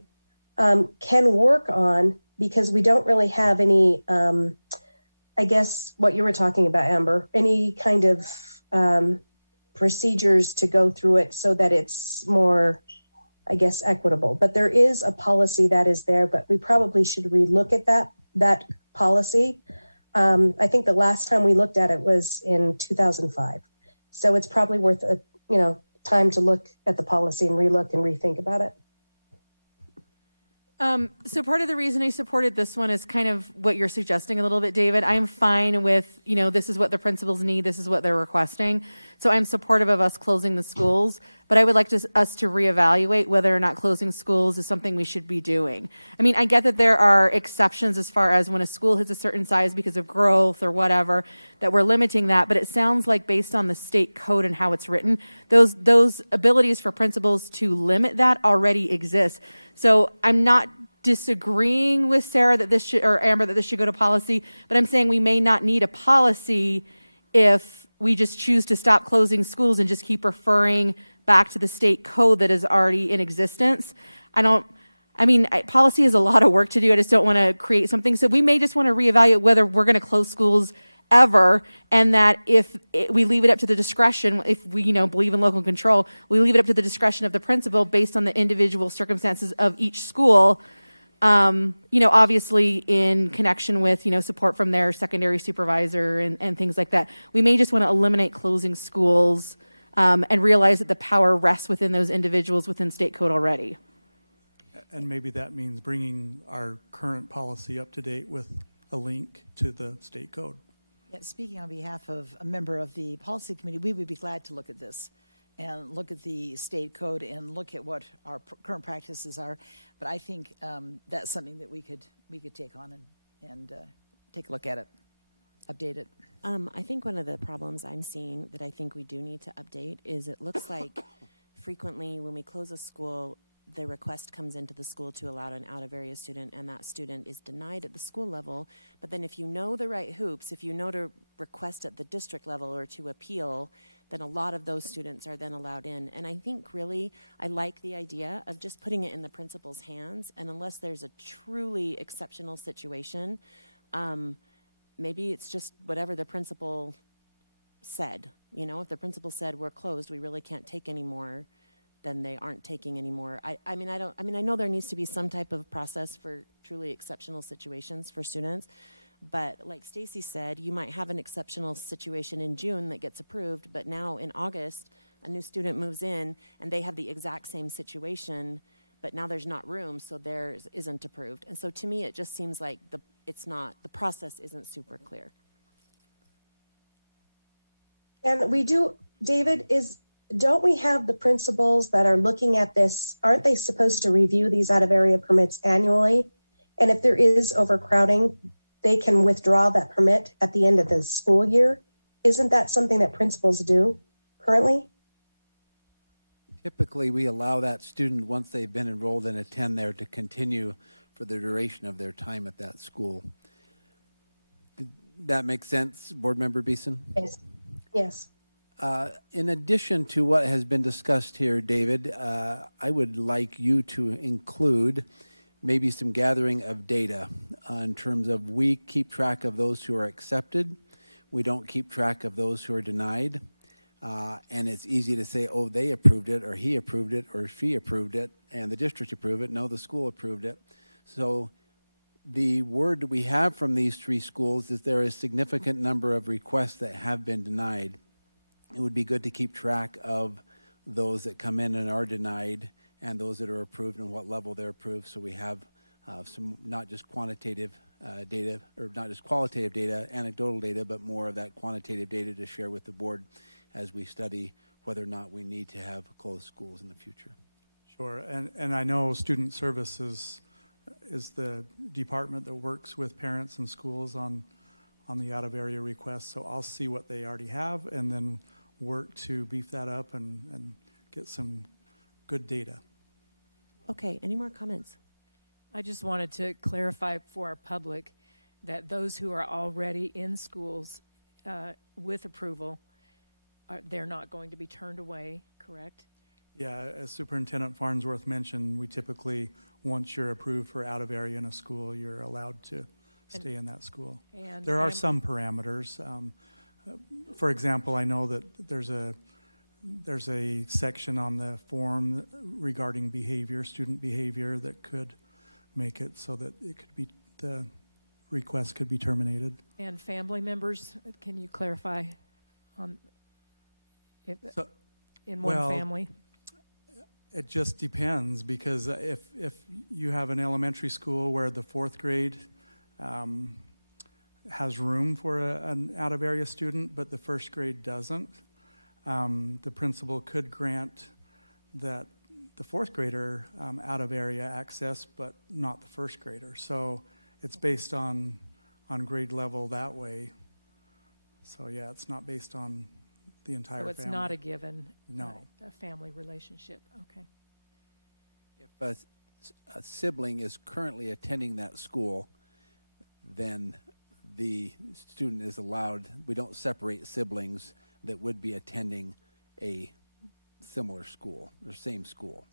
can work on, because we don't really have any, I guess what you were talking about, Amber, any kind of procedures to go through it so that it's more, I guess, equitable. But there is a policy that is there, but we probably should relook at that policy. I think the last time we looked at it was in 2005. So it's probably worth time to look at the policy and relook and rethink about it. So part of the reason I supported this one is kind of what you're suggesting a little bit, David. I'm fine with, this is what the principals need, this is what they're requesting. So I'm supportive of us closing the schools, but I would like us to reevaluate whether or not closing schools is something we should be doing. I mean, I get that there are exceptions as far as when a school hits a certain size because of growth or whatever, that we're limiting that, but it sounds like based on the state code and how it's written, those abilities for principals to limit that already exist. So I'm not disagreeing with Sarah that this should, or Amber, that this should go to policy, but I'm saying we may not need a policy if we just choose to stop closing schools and just keep referring back to the state code that is already in existence. Policy is a lot of work to do. I just don't want to create something. So we may just want to reevaluate whether we're going to close schools ever, and that if we leave it up to the discretion, if we believe in local control, we leave it up to the discretion of the principal based on the individual circumstances of each school. Obviously in connection with, support from their secondary supervisor and things like that. We may just want to eliminate closing schools and realize that the power rests within those individuals within state code already. And maybe that means bringing our current policy up to date with a link to the state code. Yeah, speaking on behalf of a member of the policy committee, we would be glad to look at this and look at the state code and look at what our current practices are. But I think that's something that we could take on and take a look at it, update it. I think one of the problems I'm seeing that I think we do need to update is it looks like frequently when we close a school, the request comes into the school to allow an out-of-area student, and that student is denied at the school level. But then if you know the right hoops, if you know to request at the district level or to appeal, then a lot of those students are then allowed in. And I think really, I like the idea of just putting it in the principal's hands, and unless there's a truly exceptional situation, maybe it's just whatever the principal said. If the principal said, we're closed, we really can't take any more, then they aren't taking any more. I know there needs to be some type of process for truly exceptional situations for students, but like Stacy said, you might have an exceptional situation in June that gets approved, but now in August, a new student moves in and they have the exact same situation, but now there's not room, so theirs isn't approved. And so to me, it just seems like the process isn't super clear. And we do, David, don't we have the principals that are looking at this? Aren't they supposed to review these out-of-area permits annually? And if there is overcrowding, they can withdraw that permit at the end of the school year. Isn't that something that principals do currently? Typically, we allow that student, once they've been enrolled and attend there, to continue for the duration of their time at that school. Did that make sense, Board Member Beeson? Yes. Yes. In addition to what has been discussed here, David, I would like you to include maybe some gathering of data in terms of we keep track of those who are accepted. We don't keep track of those who are denied. And it's easy to say, oh, they approved it, or he approved it, or she approved it, and the district approved it. No, the school approved it. So the word that we have from these three schools is there is a significant number of requests that have been denied. It would be good to keep track of those that come in and are denied and those that are approved and what level they're approved, so we have some not just quantitative data, or not just qualitative data, anecdotal data, but more of that quantitative data to share with the board as we study whether or not we need to have closed schools in the future. Sure, and I know Student Services is the department that works with parents and schools on the out-of-area requests, so I'll see what they already have and then work to beef that up and get some good data. Okay, any more comments? I just wanted to clarify for our public that those who are already in schools with approval, they're not going to be turned away, correct? Yeah, as Superintendent Farnsworth mentioned, we typically, once you're approved for out-of-area in a school, you're allowed to stay in that school. And there are some parameters. For example, I know that there's a section on the form regarding behavior, student behavior, that could make it so that it could be, the request could be terminated. And family members, can you clarify on if in one family? It just depends, because if you have an elementary school where the fourth grade has room for an out-of-area student, but the first grade doesn't, the principal could grant that the fourth grader out of area access, but not the first grader. So it's based on grade level that way. So yeah, it's not based on the entire So it's family. not a given, No. a family relationship, okay. If a sibling is currently attending that school, then the student is allowed, we don't separate siblings that would be attending a similar school or same school.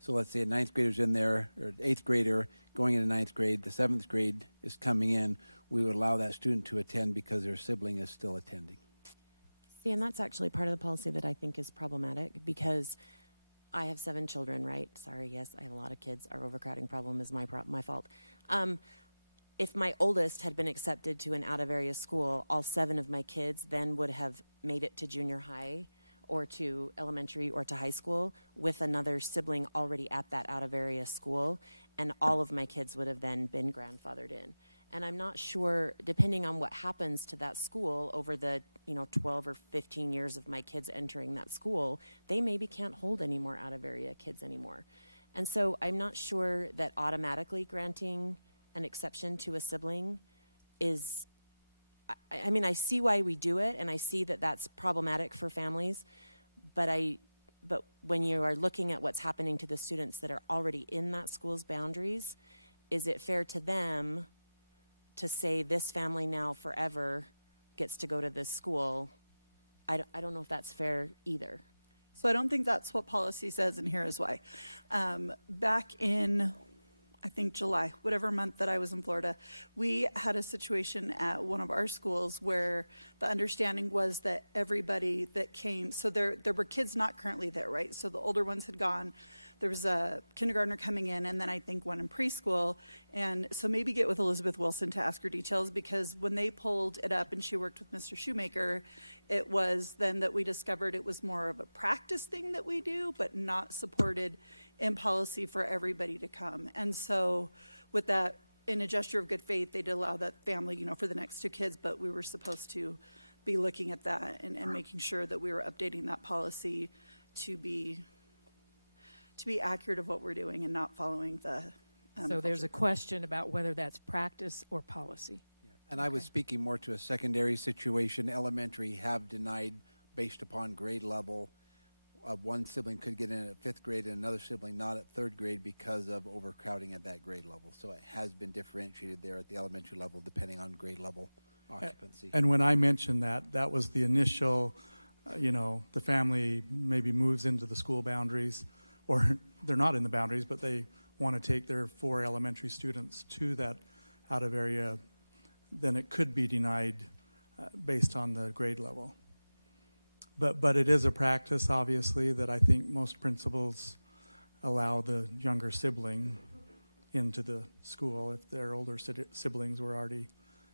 So let's say a ninth grader's in there, or eighth grader going into ninth grade, the seventh grade is coming in, we would allow that student to attend because their sibling is still attending. See, and that's actually part of the policy that I think is problematic because I have 7 children, right? Sorry, yes, I have a lot of kids. Our overcrowding problem is my fault. If my oldest had been accepted to an out-of-area school, all 7 of my kids then would have made it to junior high or to elementary or to high school with another sibling already at that out-of-area school, and all of my kids would have then been grandfathered in. And I'm not sure, depending on what happens to that school over the 12 or 15 years of my kids entering that school, they maybe can't hold any more out-of-area kids anymore. And so I'm not sure that automatically granting an exception to a sibling is, I mean, I see why we do it, and I see that that's problematic for families, but when you are looking at what's happening to the students that are already in that school's boundaries, is it fair to them to say this family now forever gets to go to this school? I don't know if that's fair either. So I don't think that's what policy says, and here is why. Back in, I think July, whatever month that I was in Florida, we had a situation at one of our schools where the understanding was that everybody that came, so there were kids not currently there, right? So the older ones had gone. There was a kindergartner coming in, and then I think one in preschool. And so maybe get with Elizabeth Wilson to ask her details, because when they pulled it up and she worked with Mr. Shoemaker, it was then that we discovered it was more of a practice thing that we do, but not supported in policy for everybody to come. And so with that, in a gesture of good faith, they did allow that family, for the next 2 kids, but we were supposed to be looking at that and making sure that we were updating that policy to be accurate of what we're doing and not following the So there's a question about whether that's practice or policy. And I was speaking more to a secondary situation. Elementary have denied based upon grade level. One sibling could get in at 5th grade and another sibling not at 3rd grade because of overcrowding at that grade level. So it has been differentiated there at the elementary level depending on grade level occupancy. And when I mentioned that was the initial, the family maybe moves into the school boundaries, or they're not in the boundaries, but they want to take their 4 elementary students to that out of area, then it could be denied based on the grade level. But it is a practice, obviously, that I think most principals allow the younger sibling into the school if their older siblings were already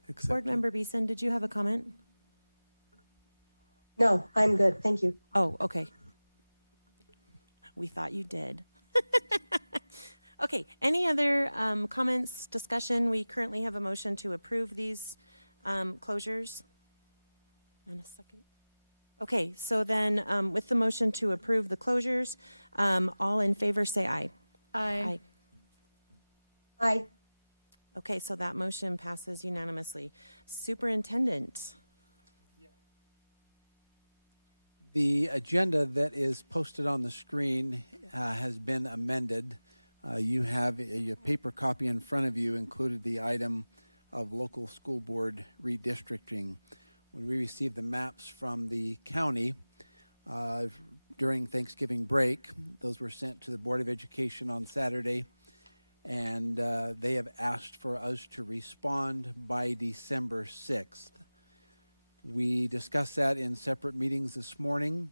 accepted. Board Member Beeson, did you have a comment? No, I'm good. Thank you. Oh, okay. We thought you did. Okay, any other comments, discussion? We currently have a motion to approve these closures. In a second. Okay, so then with the motion to approve the closures, all in favor say aye. Aye. Aye. Okay, so that motion passes unanimously. Superintendent. The agenda that is posted on the screen has been amended. You have a paper copy in front of you, included the item of local school board redistricting. When we received the maps from the county during Thanksgiving break, those were sent to the Board of Education on Saturday, and they have asked for us to respond by December 6th. We discussed that in separate meetings this morning,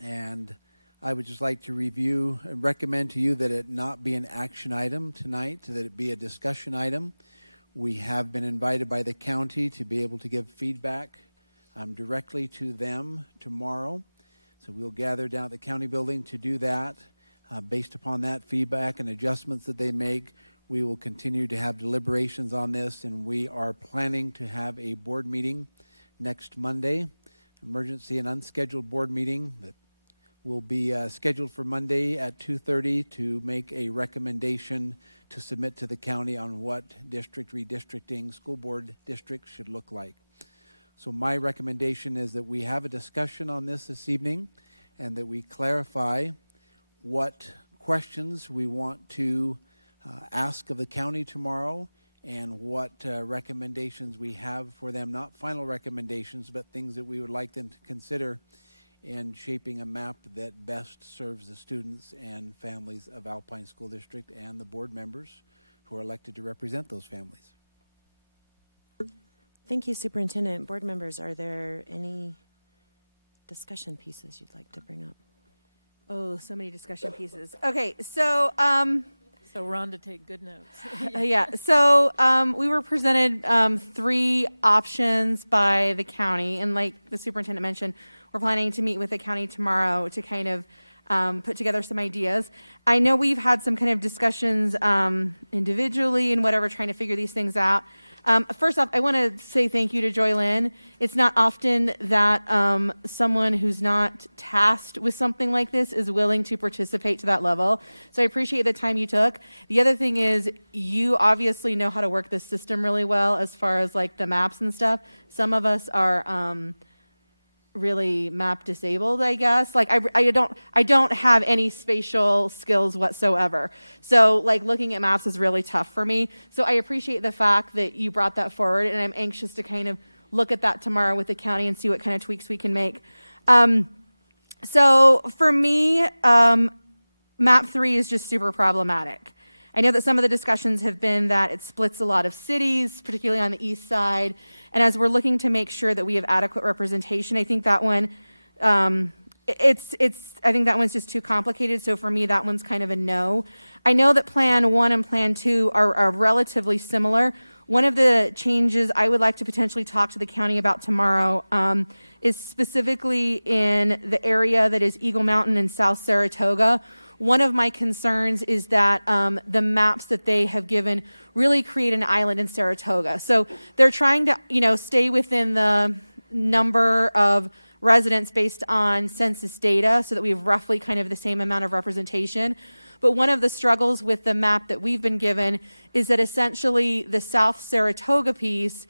and I would just like to review and recommend to you that it not be an action item tonight, that it be a discussion item. We have been invited by the county to be able to give feedback directly to them tomorrow. So we'll gather down at the county building to do that. Based upon that feedback and adjustments that they make, we will continue to have deliberations on this, and we are planning to have a board meeting next Monday emergency and unscheduled board meeting that will be scheduled for Monday at 2:30 to make a recommendation to submit to the county on what district redistricting school board districts should look like. So my recommendation is that we have a discussion on this evening and that we clarify what questions we want to ask of the county tomorrow and what recommendations we have for them, not final recommendations, but things that we would like them to consider in shaping a map that best serves the students and families of Alpine School District and the board members who are elected to represent those families. Thank you, Superintendent. Board members, are there any discussion pieces you'd like to bring up? Oh, so many discussion pieces. Okay, so So Rhonda, take good notes. yeah. So we were presented 3 options by the county, and like the superintendent mentioned, we're planning to meet with the county tomorrow to kind of put together some ideas. I know we've had some kind of discussions individually and whatever, trying to figure these things out. First off, I want to say thank you to Joy Lynn. It's not often that someone who's not tasked with something like this is willing to participate to that level. So I appreciate the time you took. The other thing is you obviously know how to work this system really well as far as like the maps and stuff. Some of us are really map disabled, I guess. Like I don't have any spatial skills whatsoever. So like looking at maps is really tough for me. So I appreciate the fact that you brought that forward, and I'm anxious to kind of look at that tomorrow with the county and see what kind of tweaks we can make. So for me, map 3 is just super problematic. I know that some of the discussions have been that it splits a lot of cities, particularly on the east side. And as we're looking to make sure that we have adequate representation, I think that one, I think that one's just too complicated. So for me, that one's kind of a no. I know that Plan 1 and Plan 2 are relatively similar. One of the changes I would like to potentially talk to the county about tomorrow is specifically in the area that is Eagle Mountain and South Saratoga. One of my concerns is that the maps that they have given really create an island in Saratoga. So they're trying to, stay within the number of residents based on census data so that we have roughly kind of the same amount of representation. But one of the struggles with the map that we've been given is that essentially the South Saratoga piece,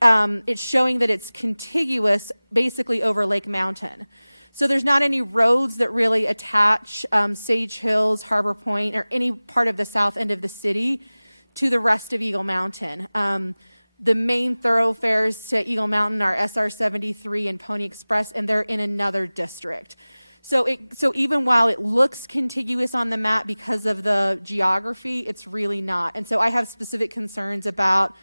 it's showing that it's contiguous basically over Lake Mountain. So there's not any roads that really attach Sage Hills, Harbor Point, or any part of the south end of the city to the rest of Eagle Mountain. The main thoroughfares to Eagle Mountain are SR 73 and Pony Express, and they're in another district. So even while it looks contiguous on the map because of the geography, it's really not. And so I have specific concerns about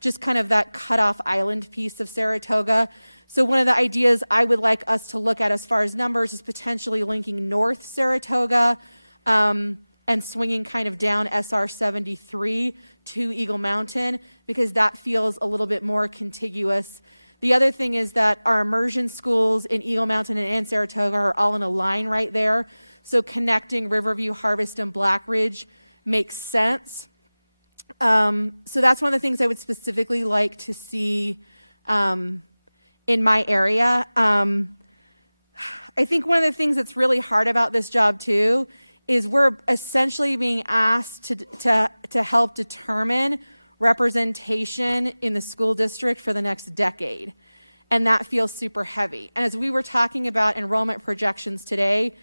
just kind of that cutoff island piece of Saratoga. So one of the ideas I would like us to look at as far as numbers is potentially linking North Saratoga and swinging kind of down SR 73 to Eagle Mountain, because that feels a little bit more contiguous. The other thing is that our immersion schools in Eagle Mountain and Saratoga are all in a line right there. So connecting Riverview, Harvest, and Black Ridge makes sense. So that's one of the things I would specifically like to see in my area. I think one of the things that's really hard about this job too is we're essentially being asked to help determine representation in the school district for the next decade. And that feels super heavy. And as we were talking about enrollment projections today,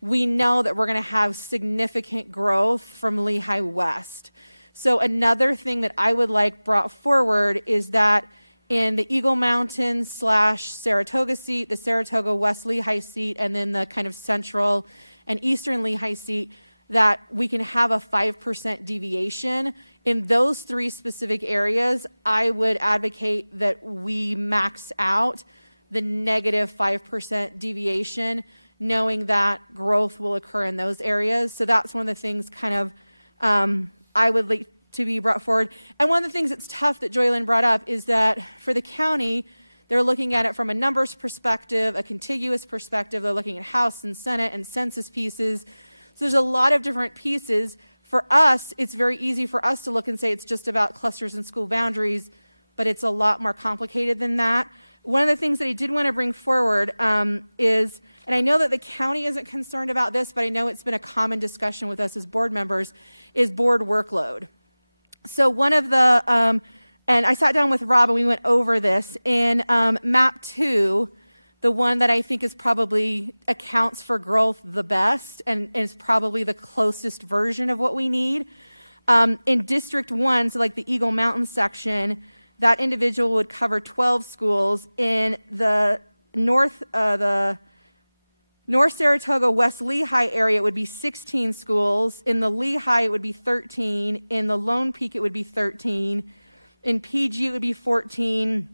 we know that we're going to have significant growth from Lehigh West. So another thing that I would like brought forward is that in the Eagle Mountain / Saratoga seat, the Saratoga West Lehigh seat, and then the kind of central and eastern Lehigh seat, that we can have a 5% deviation. In those 3 specific areas, I would advocate that we max out the negative 5% deviation, knowing that growth will occur in those areas. So that's one of the things kind of I would like to be brought forward. And one of the things that's tough that Joylyn brought up is that for the county, they're looking at it from a numbers perspective, a contiguous perspective. They're looking at House and Senate and census pieces. So there's a lot of different pieces. For us, it's very easy for us to look and say it's just about clusters and school boundaries, but it's a lot more complicated than that. One of the things that I did want to bring forward is, and I know that the county isn't concerned about this, but I know it's been a common discussion with us as board members, is board workload. So one of the, and I sat down with Rob and we went over this, in map 2, the one that I think is probably accounts for growth the best and is probably the closest version of what we need. In District 1, so like the Eagle Mountain section, that individual would cover 12 schools. In the North Saratoga, West Lehigh area, it would be 16 schools. In the Lehigh, it would be 13. In the Lone Peak, it would be 13. In PG, it would be 14.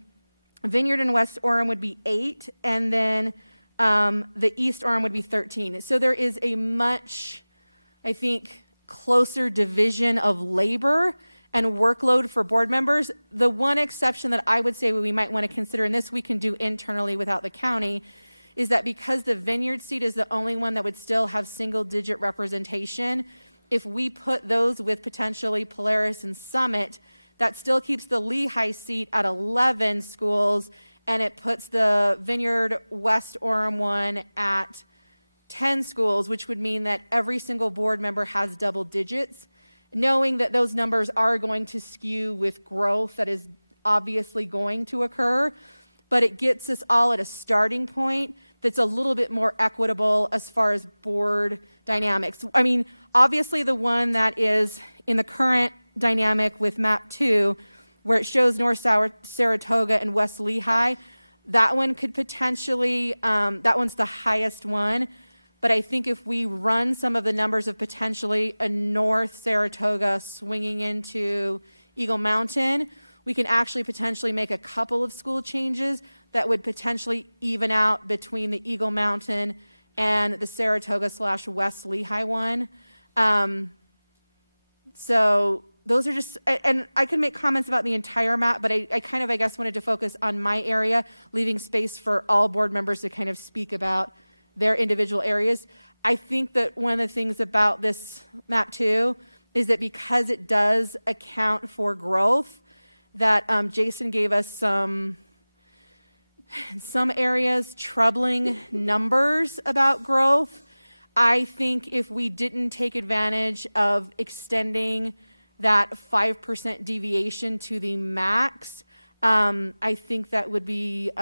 Vineyard and West Orem would be 8. And then the East Orem would be 13. So there is a much, I think, closer division of labor and workload for board members. The one exception that I would say we might want to consider, and this we can do internally without the county, is that because the Vineyard seat is the only one that would still have single-digit representation, if we put those with potentially Polaris and Summit, that still keeps the Lehigh seat at 11 schools, and it puts the Vineyard West Orem one at 10 schools, which would mean that every single board member has double digits, knowing that those numbers are going to skew with growth that is obviously going to occur, but it gets us all at a starting point that's a little bit more equitable as far as board dynamics. I mean, obviously the one that is in the current dynamic with map 2, where it shows North Saratoga and West Lehigh, that one could potentially, that one's the highest one. But I think if we run some of the numbers of potentially a North Saratoga swinging into Eagle Mountain, we can actually potentially make a couple of school changes that would potentially even out between the Eagle Mountain and the Saratoga/West Lehigh one. So those are just, and I could make comments about the entire map, but I kind of, I guess, wanted to focus on my area, leaving space for all board members to kind of speak about their individual areas. I think that one of the things about this map 2 is that because it does account for growth, that Jason gave us some, in some areas, troubling numbers about growth. I think if we didn't take advantage of extending that 5% deviation to the max, I think that would be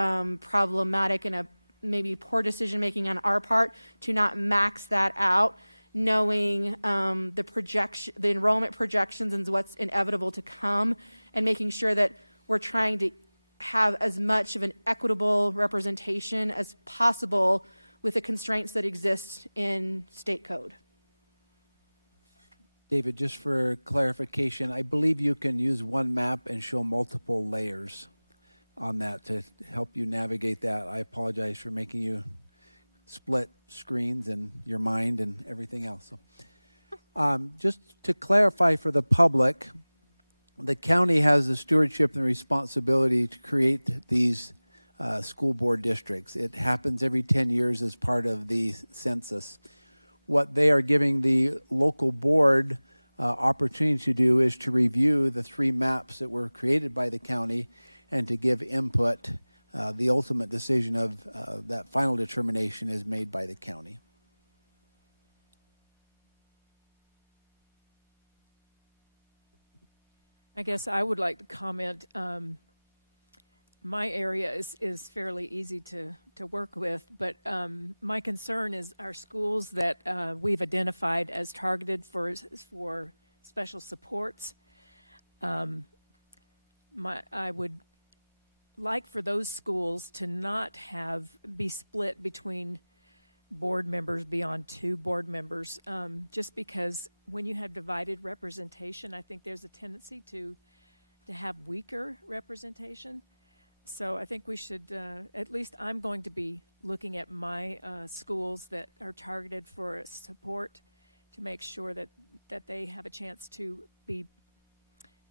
problematic and a maybe poor decision-making on our part to not max that out, knowing the enrollment projections and what's inevitable to come, and making sure that we're trying to have as much of an equitable representation as possible with the constraints that exist in state code. David, just for clarification, I believe you can use one map and show multiple layers on that to help you navigate that. I apologize for making you split screens and your mind and everything else. So, just to clarify for the public, the county has the stewardship and responsibility to create these school board districts. It happens every 10 years as part of the census. What they are giving the local board opportunity to do is to review the 3 maps that were created by the county and to give input. The ultimate decision of that final determination is made by the county. I guess I would like to comment. My area is fairly easy to work with, but my concern is our schools that we've identified as targeted for special supports. I would like for those schools to not be split between board members beyond 2 board members, just because when you have divided representation, I think there's a tendency to have weaker representation. So I think we should, at least I'm going to be looking at my schools that are targeted for support to make sure that they have a chance to be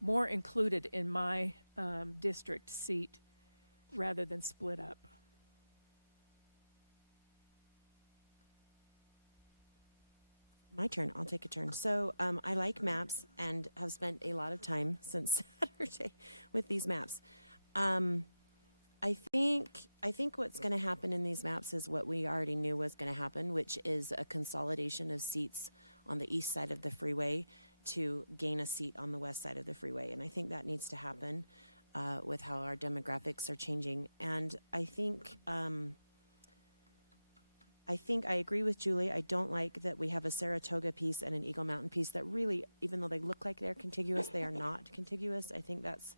more included in my district seat rather than split up. My turn. I'll take a turn. So I like maps and have spent a lot of time since Saturday with these maps. I think what's going to happen in these maps is what we already knew was going to happen, which is a consolidation of seats on the east side of the freeway to gain a seat on the west side of the freeway. And I think that needs to happen with how our demographics are changing. And I think I agree with Julie. I don't like that we have a Saratoga piece and an Eagle Mountain piece that really, even though they look like they're contiguous, they are not contiguous. I think that's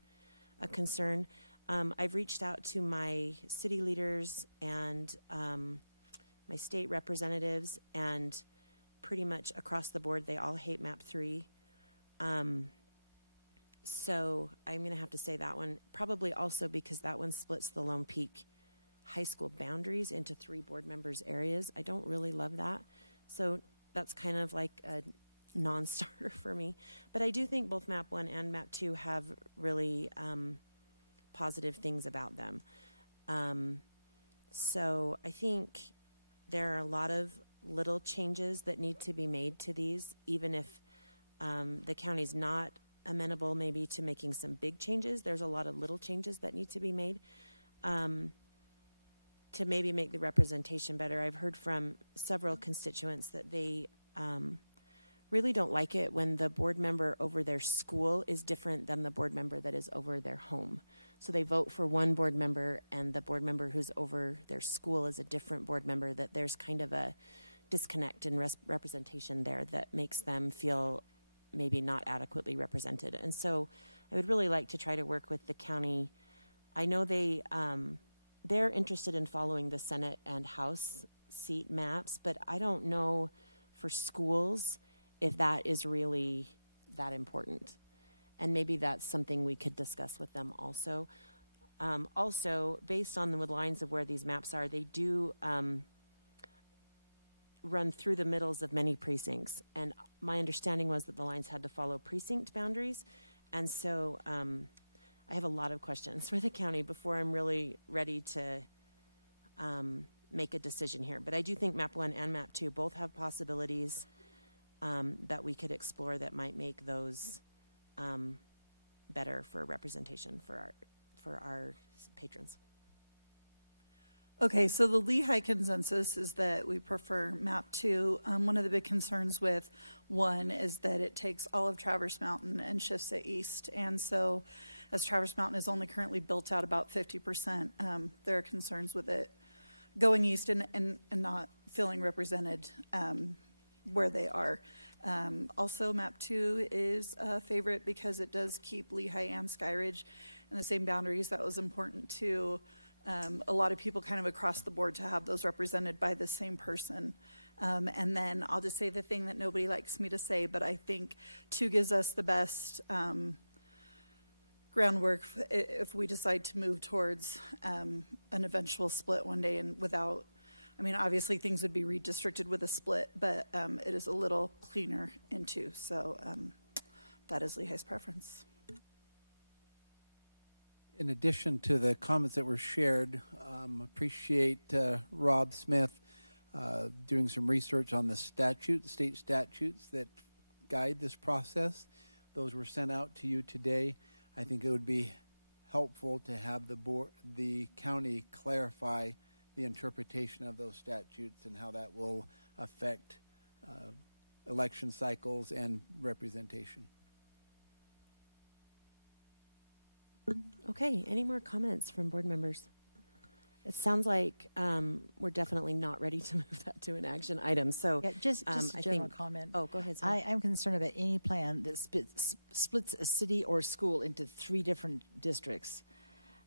a concern. I've reached out to my city leaders and my state representatives, and pretty much across the board, they all hate Map 3. So I'm going to have to say that one, probably also because that one splits the Lone Peak high school boundaries into 3 board members' areas. I don't really love that. So that's kind of like a non-starter for me. But I do think both Map 1 and Map 2 have really positive things about them. So I think there are a lot of little changes that need to be made to these, even if the county's not amenable maybe to making some big changes. There's a lot of little changes that need to be made to maybe make the representation better. I've heard from several constituents that they really don't like it when the board member over their school is different than the board member that is over their home. So they vote for one board member, and the board member who's over their school is a different board member, that there's kind of a disconnect in representation there that makes them feel maybe not adequately represented. And so I would really like to try to work with the county. I know they're interested in following the Senate and House seat maps, but I don't know for schools if that is really that important. And maybe that's something we could discuss with them also. Also, based on the lines of where these maps are, they do run through the middles of many precincts. And my understanding was that the lines had to follow precinct boundaries. And so I have a lot of questions for the county before I'm really ready to make a decision here. But I do think Map 1 and Map 2 both have possibilities that we could explore that might make those better for representation for our patrons. Okay, so the Lehigh consensus is that we prefer Map 2. One of the big concerns with 1 is that it takes all of Traverse Mountain and shifts it east. And so as Traverse Mountain is only currently built out about 50%, there are concerns with it going east and not feeling represented where they are. Also, Map 2 is a favorite because it does keep Lehigh and Skyridge in the same boundaries. That was important to a lot of people kind of across the board to have those represented by the same person. And then I'll just say the thing that nobody likes me to say, but I think 2 gives us the best groundwork if we decide to move towards an eventual split one day, and without, I mean, obviously things would be redistricted with a split, but it is a little cleaner in 2. So that is Lehigh's preference. In addition to the comments that were shared, appreciate Rob Smith doing some research on the state statutes that guide this process. Those were sent out to you today. I think it would be helpful to have the county clarify the interpretation of those statutes and how that will affect election cycles and representation. Okay, any more comments from board members? It sounds like we're definitely not ready to move that to an action item. So Yeah, just a I general think, comment. Oh, go ahead, Sarah. I'm concerned about any plan that splits a city or school into 3 different districts.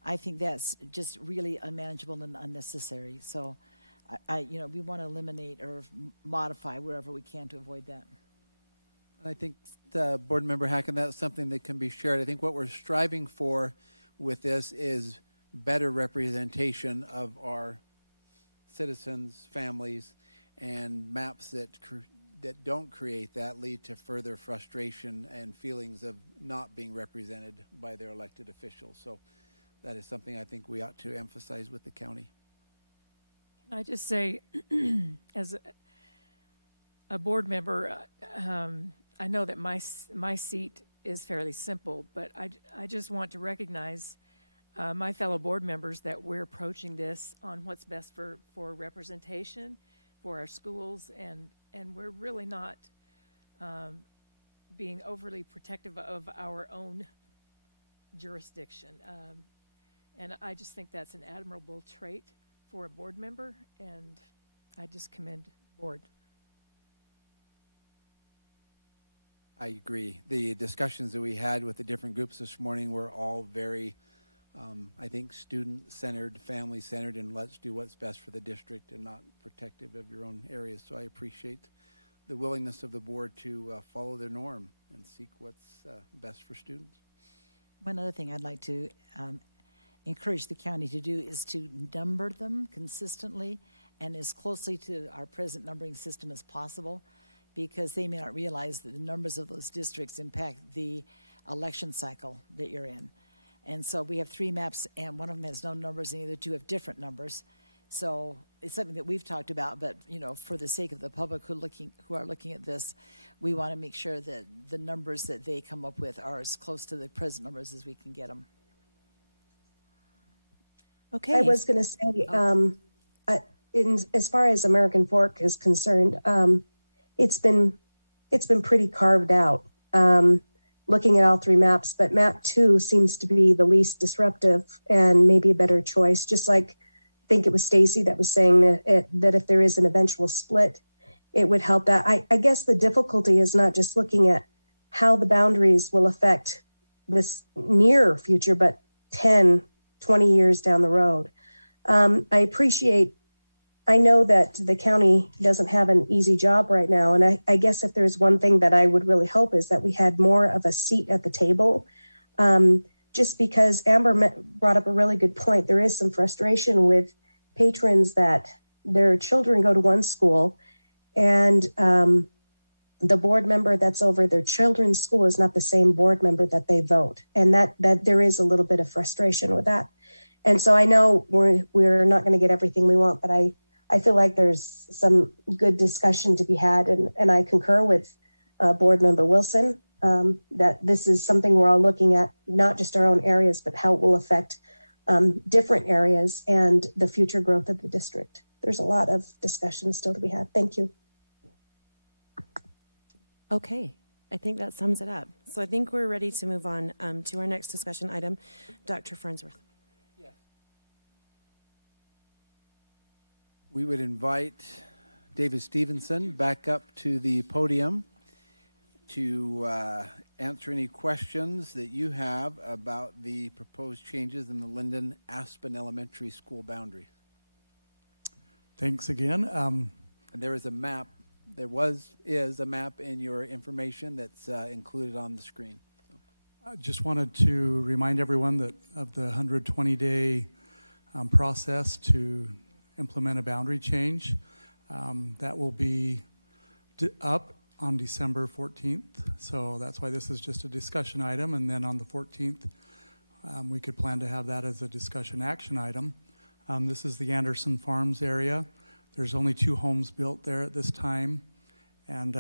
I think that's just really unmanageable and unnecessary. So, we want to eliminate or modify wherever we can to avoid that. And I think, Board Member Hacken, that's something that can be shared. I think what we're striving for with this is better representation of our citizens, families, and maps that don't create that lead to further frustration and feelings of not being represented by their elected officials. So that is something I think we ought to emphasize with the county. Can I just say, as a board member, I know that my seat is fairly simple, but I just want to recognize my fellow board members that we're approaching this on what's best for representation for our schools, and we're really not being overly protective of our own jurisdiction. And I just think that's an admirable trait for a board member, and I just commend the board. I agree. The discussions that we had with the different groups this morning were all very, I think, student-centered, family-centered, and let's do what's best for the district and not protective of your own areas. So I appreciate the willingness of the board to follow their norm and seek what's best for students. One other thing I'd like to encourage the county to do is to number them consistently and as closely to our present numbering system as possible, because they may not realize that the numbers of those districts impact the election cycle that you're in. And so we have 3 maps, and one of them has no numbers, and the other 2 have different numbers. So it's something that we've talked about, but for the sake of the public who are looking at this, we want to make sure that the numbers that they come up with are as close to the present numbers as we can get them. Okay. I was going to say, as far as American Fork is concerned, it's been pretty carved out. Looking at all 3 maps, but map 2 seems to be the least disruptive and maybe a better choice. Just like I think it was Stacy that was saying that if there is an eventual split, it would help that. I guess the difficulty is not just looking at how the boundaries will affect this near future, but 10, 20 years down the road. I know that the county doesn't have an easy job right now. And I guess if there's one thing that I would really hope is that we had more of a seat at the table. Just because Amber brought up a really good point. There is some frustration with patrons that their children go to one school and the board member that's over their children's school is not the same board member that they vote. And that there is a little bit of frustration with that. And so I know we're not going to get everything we want, but I feel like there's some good discussion to be had. And I concur with Board Member Wilson that this is something we're all looking at, not just our own areas, but how it will affect different areas and the future growth of the district. There's a lot of discussion still to be had. Thank you. Okay, I think that sums it up. So I think we're ready to move on to our next discussion item. Dr. Farnsworth. We would invite David Stevenson back up to the podium to answer any questions that you have about the proposed changes in the Linden Aspen Elementary School boundary. Thanks again. And there is a map. Is a map in your information that's included on the screen. I just wanted to remind everyone that of the 120-day process to implement a boundary change. That will be up on December 14th. So that's why this is just a discussion item. And then on the 14th, we could plan to have that as a discussion action item. This is the Anderson Farms area. There's only 2 homes built there at this time. And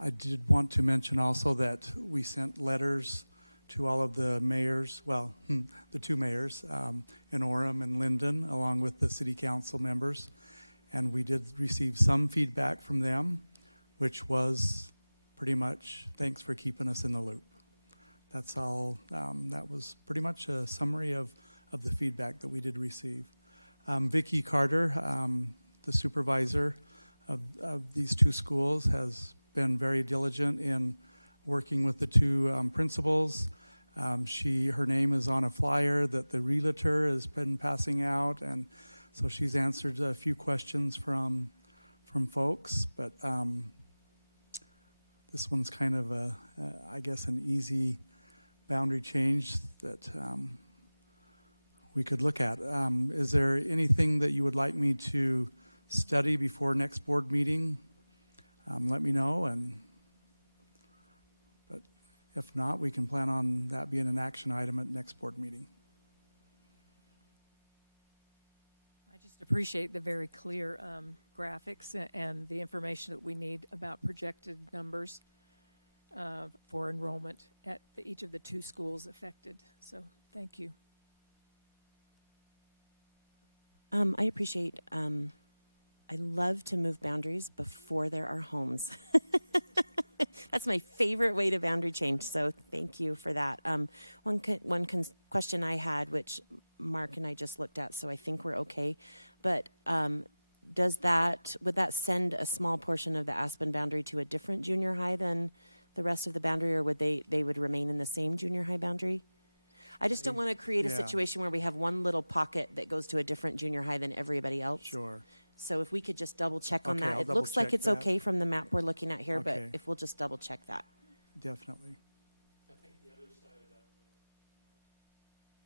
I did want to mention also that we sent letters to all of the mayors, well, the 2 mayors in Orem and Linden, along with the city council members. And we did receive some feedback from them, which was pretty much, thanks for keeping us in the loop. That's all. That was pretty much a summary of the feedback that we did receive. Vicki Carter, the supervisor of these 2 schools, has been very diligent in working with the 2 principals. Her name is on a flyer that the realtor has been passing out, and so she's answered a few questions from folks. But this one's kind of I guess, an easy boundary change that we could look at. Is there anything that you would like me to study before next board meeting? Let me know. But if not, we can plan on that being an action item at next board meeting. I just appreciate the very clear graphics and the information that we need about projected numbers for enrollment at each of the 2 schools affected. So Thank you. I appreciate, I love to move boundaries before there are homes. That's my favorite way to boundary change, so thank you for that. One question I had, which Mark and I just looked at, so I think we're okay, but would that send a small portion of the Aspen boundary to a different junior high than the rest of the boundary, or would they would remain in the same junior high boundary? I just don't want to create a situation where we have one little pocket that goes to a different junior high than everybody else. Sure. So if we could just double check on Okay, that. I'll It looks like double-check it's that. okay from the map we're looking at here, but Okay. if we'll just double check that. Definitely.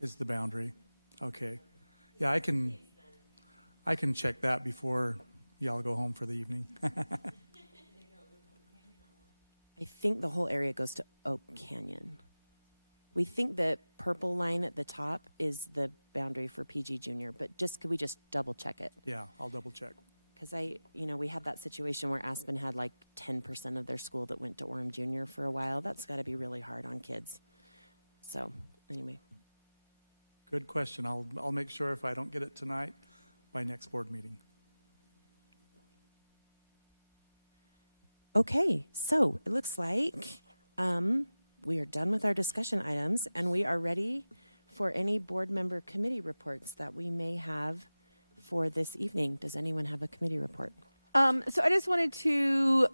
Is the boundary. Okay. Yeah, I can check that before y'all go home for the evening. I think the whole area goes to Oak Canyon. We think the purple line at the top is the boundary for PG Junior, but could we just double check it? Yeah, I'll double check. Because we had that situation where Aspen had like 10% of their school that went to Orem Junior for a while. That's got to be really hard on kids. So anyway. Good question. I'll make sure if I don't get it tonight, by next board meeting. Okay, so it looks like we are done with our discussion items, and we are ready for any board member committee reports that we may have for this evening. Does anyone have a committee report? So I just wanted to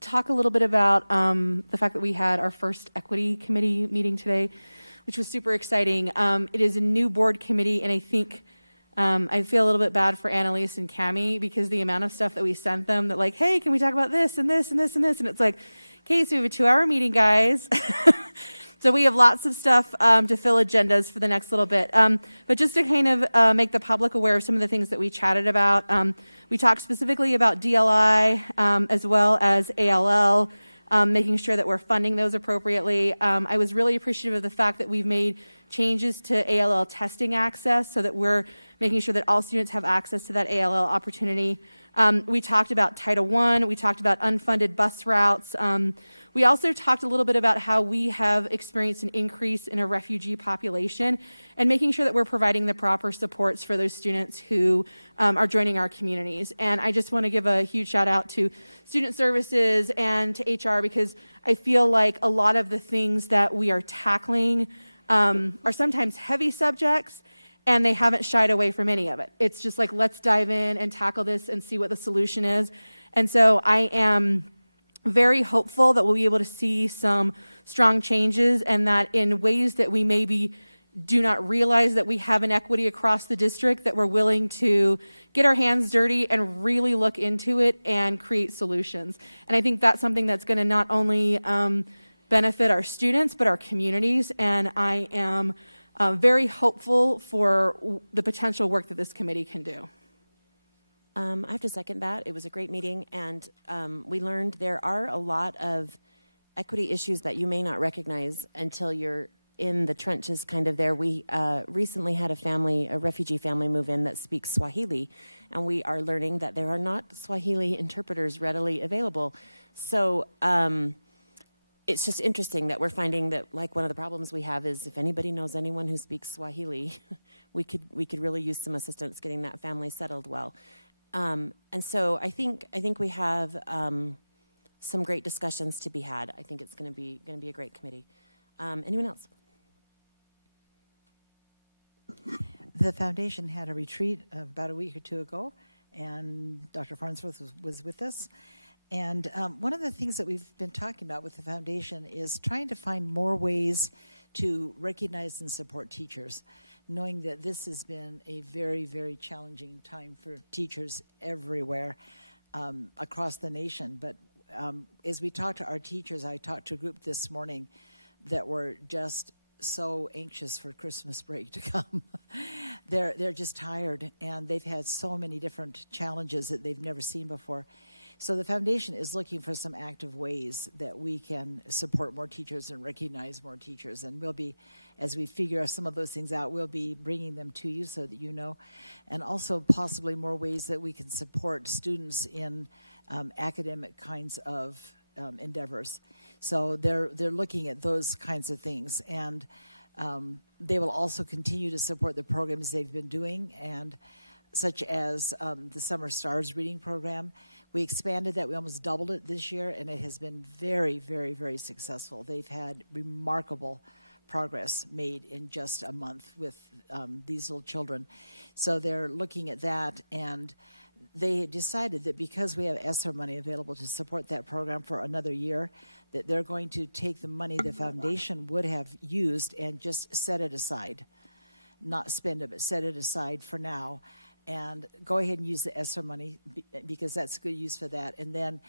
talk a little bit about the fact that we had our first equity committee meeting today, which was super exciting. It is a new board committee, and I think I feel a little bit bad for Annalise and Cammie because the amount of stuff that we sent them that like, hey, can we talk about this and this and this and this? And it's like, okay, so we have a 2-hour meeting, guys. So we have lots of stuff to fill agendas for the next little bit. But just to kind of make the public aware of some of the things that we chatted about, we talked specifically about DLI as well as ALL, making sure that we're funding those appropriately. I was really appreciative of the fact that we've made changes to ALL testing access so that we're making sure that all students have access to that ALL opportunity. We talked about Title I. We talked about unfunded bus routes. We also talked a little bit about how we have experienced an increase in a refugee population and making sure that we're providing the proper supports for those students who are joining our communities. And I just want to give a huge shout out to Student Services and to HR because I feel like a lot of the things that we are tackling are sometimes heavy subjects, and they haven't shied away from any of it. It's just like, let's dive in and tackle this and see what the solution is. And so I am very hopeful that we'll be able to see some strong changes and that in ways that we maybe do not realize that we have inequity across the district, that we're willing to get our hands dirty and really look into it and create solutions. And I think that's something that's going to not only benefit our students, but our communities. And I am very hopeful for the potential work that this committee can do. I have to second that. It was a great meeting, and we learned there are a lot of equity issues that you may not recognize until you're in the trenches kind of there. We recently had a refugee family move in that speaks Swahili, and we are learning that there are not Swahili interpreters readily available. So it's just interesting that we're finding that like one of the problems we have is if anybody knows anyone who speaks Swahili, we could really use some assistance getting that family settled well. And so I think we have some great discussions to be had. I think it's going to be a great committee. Anyone else? The foundation had a retreat about a week or two ago, and Dr. Farnsworth was with us. And one of the things that we've been talking about with the foundation is trying to find more ways to recognize and support teachers, knowing that this has been a very, very challenging time for teachers everywhere across the nation. But as we talk to our teachers, I talked to a group this morning that were just so anxious for Christmas break to come. They're just tired, and they've had so many different challenges that they've never seen before. So the foundation is looking for some active ways that we can support more teachers and recognize more teachers. And we'll be, as we figure some of those things out, we'll be bringing them to you so that you know. And also possibly more ways that we can support students in academic kinds of endeavors. So they're looking at those kinds of things. And They will also continue to support the programs they've been doing, and such as the Summer Stars reading program. We expanded that. We almost doubled it this year, and it has been very, very, very successful. They've had remarkable progress made in just a month with these little children. So they're looking at that, and they decided that because we have ESSER money available to support that program for another year, that they're going to take the money the foundation would have used and just set it aside. Not spend it, but set it aside for now, and go ahead and use the ESSER money because that's good use for that. And then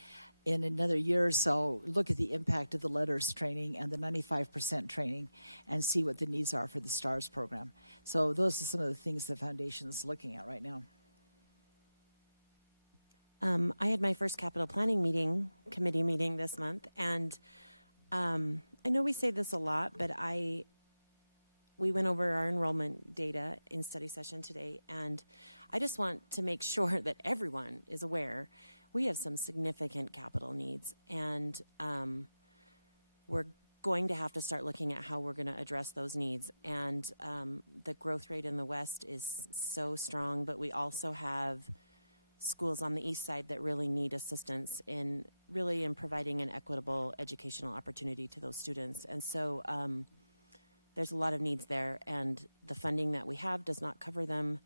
in another year or so, look at the impact of the letters training and the 95% training and see what the needs are for the STARS program. So those are some of the things the foundation is looking at right now. I had my first capital planning committee meeting this month, and I know we say this a lot, but we went over our enrollment data in study session today, and I just want to make sure that everyone is aware we have some significant capital needs, and we're going to have to start looking at how we're going to address those needs. And the growth rate in the West is so strong, but we also have schools on the East Side that really need assistance in providing an equitable educational opportunity to those students. And so there's a lot of needs there, and the funding that we have does not cover them.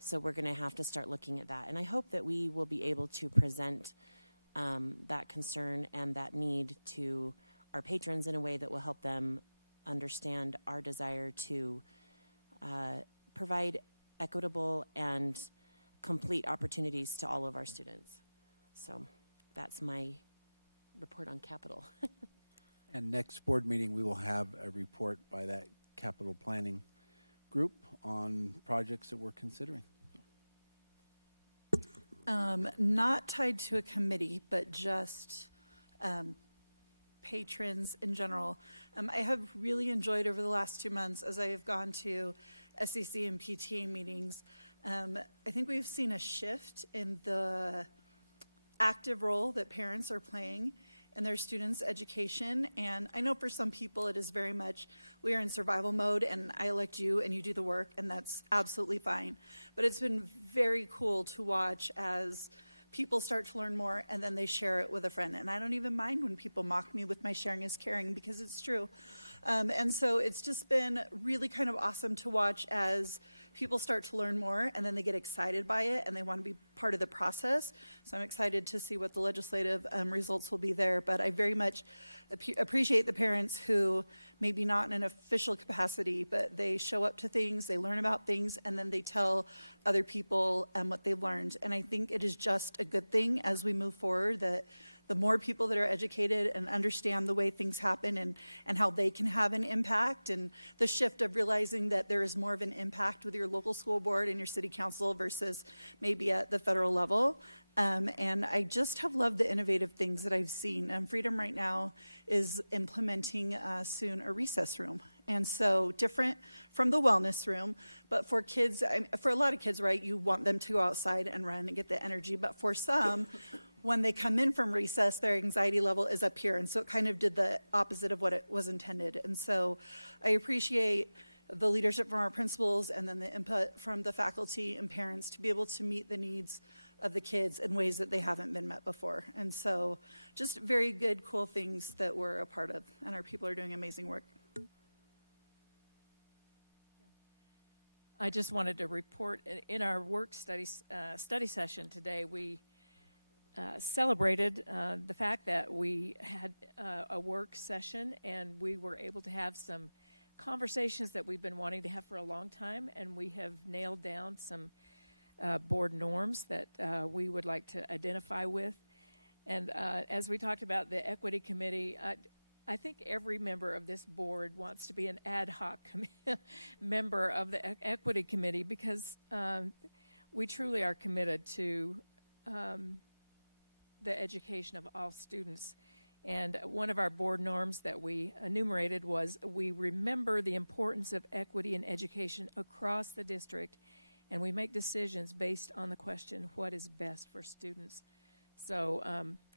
So we're going to have to start looking at that. And I hope that we will be able to present that concern and that need to our patrons in a way that will help them understand our desire to provide equitable and complete opportunities to all of our students. So that's my report on capital. And next board meeting, we will have a report by that capital planning group on projects that we're considering. Not tied to a committee, but just patrons in general. I have really enjoyed over the last 2 months as I have gone to SEC and PTA meetings. I think we've seen a shift in the active role that parents are playing in their students' education. And I know for some people it is very much, we are in survival mode and I elect you and you do the work, and that's absolutely fine. But it's been very cool to watch as people start to learn more and then they share it with a friend. And I don't even mind when people mock me with my sharing is caring, because it's true. And so it's just been really kind of awesome to watch as people start to learn more and then they get excited by it and they want to be part of the process. So I'm excited to see what the legislative results will be there. But I very much appreciate the parents who maybe not in an official capacity, but they show up to things, they learn about things, and then they tell other people what they've learned. And I think it is just a good thing as we move forward that the more people that are educated and understand the way things happen and how they can have an impact, and the shift of realizing that there is more of an impact with your local school board and your city council versus maybe at the federal level. And I just have loved the innovative things that I've seen. Freedom right now is implementing soon a recess room. And so different from the wellness room, but for kids, for a lot of kids, right, you want them to go outside and run and get the energy. But for some, when they come in from recess, their anxiety level is up here. And so it kind of did the opposite of what it was intended. And so I appreciate the leadership from our principals and then the input from the faculty and parents to be able to meet the needs of the kids in ways that they haven't been met before. And so just very good, cool things that we're a part of, and our people are doing amazing work. I just wanted to report in our work study session today, we celebrated the fact that we had a work session and we were able to have some conversations that we've been wanting to have for a long time, and we have nailed down some board norms that we would like to identify with. And as we talked about the equity committee, I think every member of this board wants to be an ad hoc member of the equity committee, because we truly are committed to the education of all students. And one of our board norms that we enumerated was we remember the importance of equity in education across the district, and we make decisions based on the question, what is best for students? So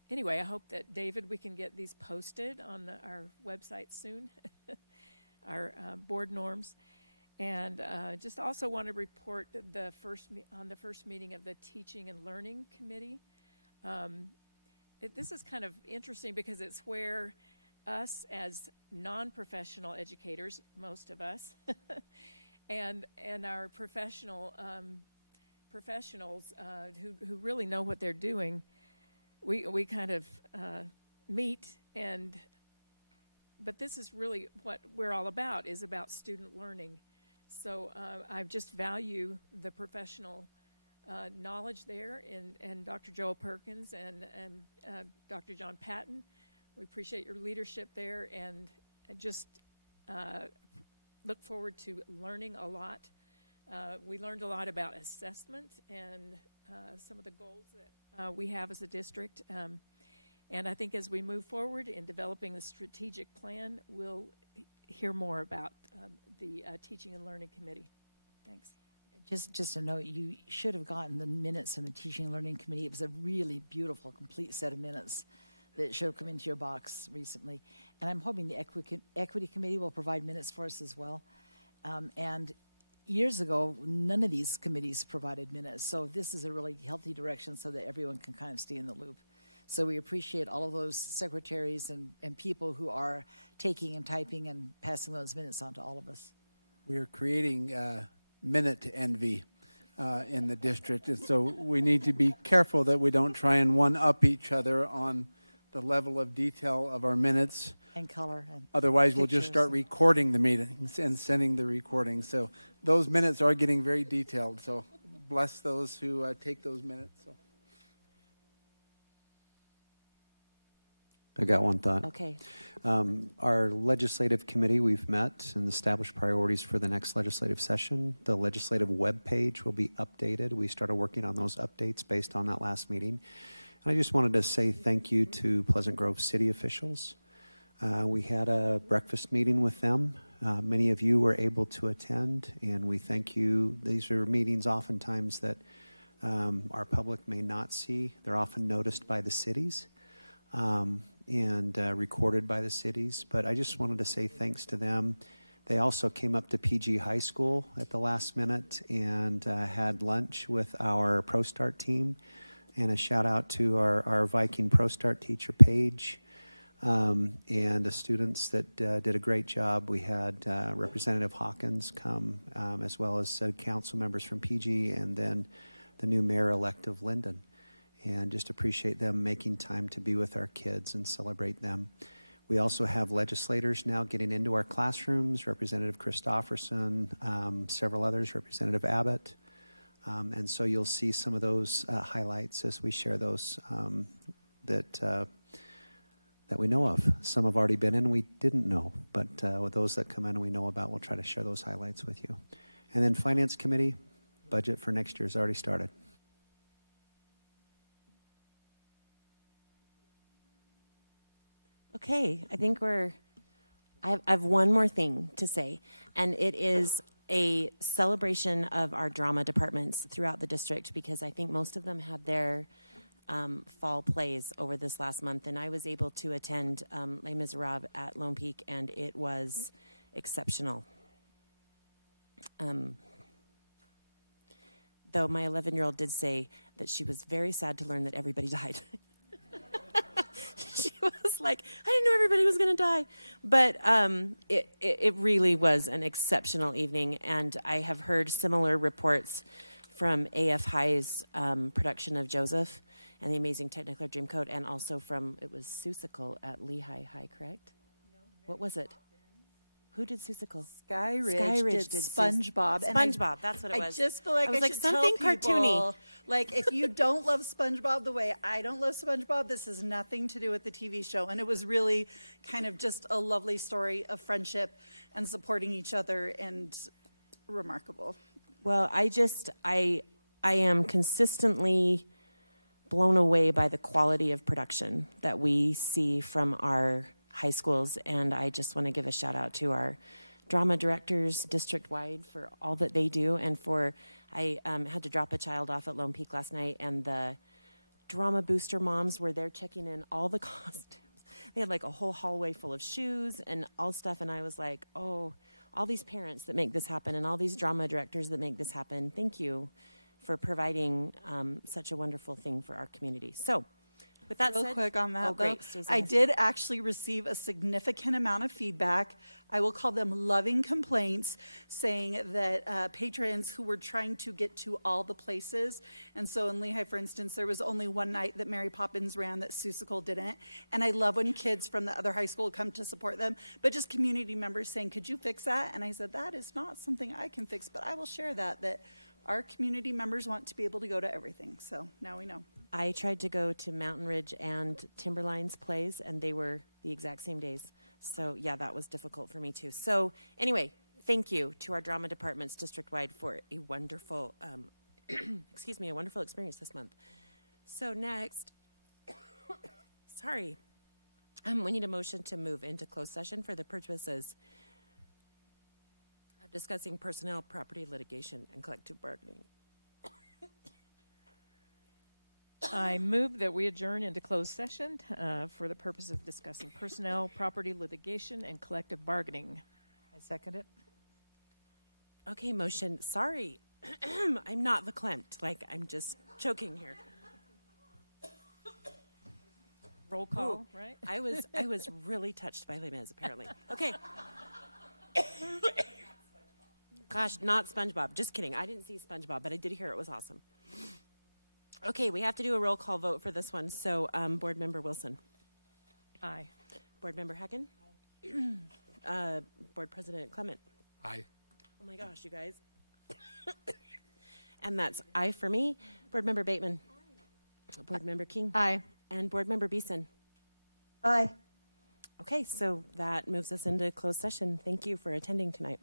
anyway, I hope that, David, we can get these posted on our website soon. our board norms. And just also want to report on the first meeting of the Teaching and Learning Committee. This is kind of interesting because it's where us as non-professional educators, most of us, and our professionals who really know what they're doing, we kind of meet. But this is really what we're all about, is about student learning. So I just value the professional knowledge there, and Dr. Joel Perkins and Dr. John Patton. We appreciate your leadership there, and just look forward to learning a lot. We learned a lot about assessment and some of the goals that we have as a district. And I think as we move forward in developing the strategic plan, we'll hear more about the Teaching and Learning Committee. Thanks. Just a note, you should have gotten the minutes from the Teaching and Learning Committee. It was a really beautiful, complete set of minutes that should have come into your box recently. And I'm hoping the Equity Committee will provide minutes for us as well. And years ago, none of these committees provided minutes. So this is a really healthy direction so that everyone can kind of stay in the loop. So we appreciate all of those secretaries and people who are taking and typing and passing those minutes on to all of us. We are creating minute envy in the district, and so we need to be careful that we don't try and one-up each other on the level of detail of our minutes. And color. And otherwise, we'll just pictures. start recording the meetings and sending the recordings. So those minutes are getting very detailed. So bless those who take those minutes. So. I got one thought. Okay. Our legislative committee, we've met and established priorities for the next legislative session. The legislative webpage will be updated. We started working on those updates based on that last meeting. And I just wanted to say thank you to Pleasant Grove city officials. We had a breakfast meeting with them. Many of you were able to attend, and we thank you. These are meetings oftentimes that our public may not see. They're often noticed by the cities. And recorded by the cities. But I just wanted to say thanks to them. They also came up to PG High School at the last minute and had lunch with our ProStart team. And a shout out to our Viking ProStart teacher, Paige, and the students that did a great job. We had Representative Hawkins come, as well as council members from PG, and then the new mayor-elect of Linden. And just appreciate them making time to be with our kids and celebrate them. We also have legislators now getting into our classrooms, Representative Christofferson, several others, Representative Abbott. And so you'll see some of those highlights as we share those that we know of. Some have already been in we didn't know, but with those that come in we know about, we'll try to share those highlights with you. And then Finance Committee, budget for next year has already started. Okay, I think I have one more thing to say, and it is a celebration of our drama departments throughout the district, because I think most of them had their fall plays over this last month, and I was able to attend Les Miserables at Lone Peak, and it was exceptional. Though my 11-year-old did say that she was very sad to learn that everybody died. She was like, I didn't know everybody was going to die. But it really was an exceptional evening, and I have heard similar reports from AF High's production of Joseph and the Amazing Technicolor Dreamcoat, and also from, it was Seussical at Lehigh High, correct? No, what was it? Who did Seussical? Skyridge did SpongeBob. SpongeBob, that's what it was. I just feel like I was should something tell people, cartoony. like, if you don't love SpongeBob the way I don't love SpongeBob, this has nothing to do with the TV show. And it was really kind of just a lovely story of friendship and supporting each other, and remarkable. Well, I am consistently blown away by the quality of production that we see from our high schools, and I just want to give a shout out to our drama directors district-wide for all that they do, and I had to drop a child off at Lone Peak last night, and the drama booster moms were there checking in all the costumes. They had like a whole hallway full of shoes and all stuff. And I was like, oh, all these parents that make this happen and all these drama directors that make this happen, thank you for providing such a wonderful thing for our community. So with that Real said, quick on that, oh, great. though, Stacey I has did actually receive a significant amount of feedback. I will call them loving complaints, saying that patrons who were trying to get to all the places, and so in Lehigh, for instance, there was only one night that Mary Poppins ran that Seussical didn't, and I love when kids from the other high school come to support them, but just community members saying, could you fix that? And I said, that is not something I can fix, but I will share that our community members want to be able to go to everything, so now we know. I tried to go to Mountain Ridge and Timberline's plays, and they were the exact same days. So, yeah, that was difficult for me, too. So, anyway, thank you to our drama departments district-wide for a wonderful, excuse me, a wonderful experience this month. So, next, sorry, we need a motion to move into closed session for the purposes of discussing personnel, property litigation, and collective bargaining. I move that we adjourn into closed session for the purpose of discussing personnel, property litigation, and collective bargaining. I second it. Okay, motion. Sorry, I'm not verklempt. Like, I'm just choking here. Roll call, Ooh, right? I was really touched by Les Mis, apparently. Okay. Gosh, not SpongeBob. Just kidding. I didn't see SpongeBob, but I did hear it was awesome. Okay, we have to do a roll call vote for this one. So, Board Member Wilson. Aye. Board Member Hecken. Board President Clement. Aye. Oh my gosh, you guys. And that's aye for me. Board Member Bateman. Board Member King. Aye. And Board Member Beeson. Aye. Okay, so that moves us into closed session. Thank you for attending tonight.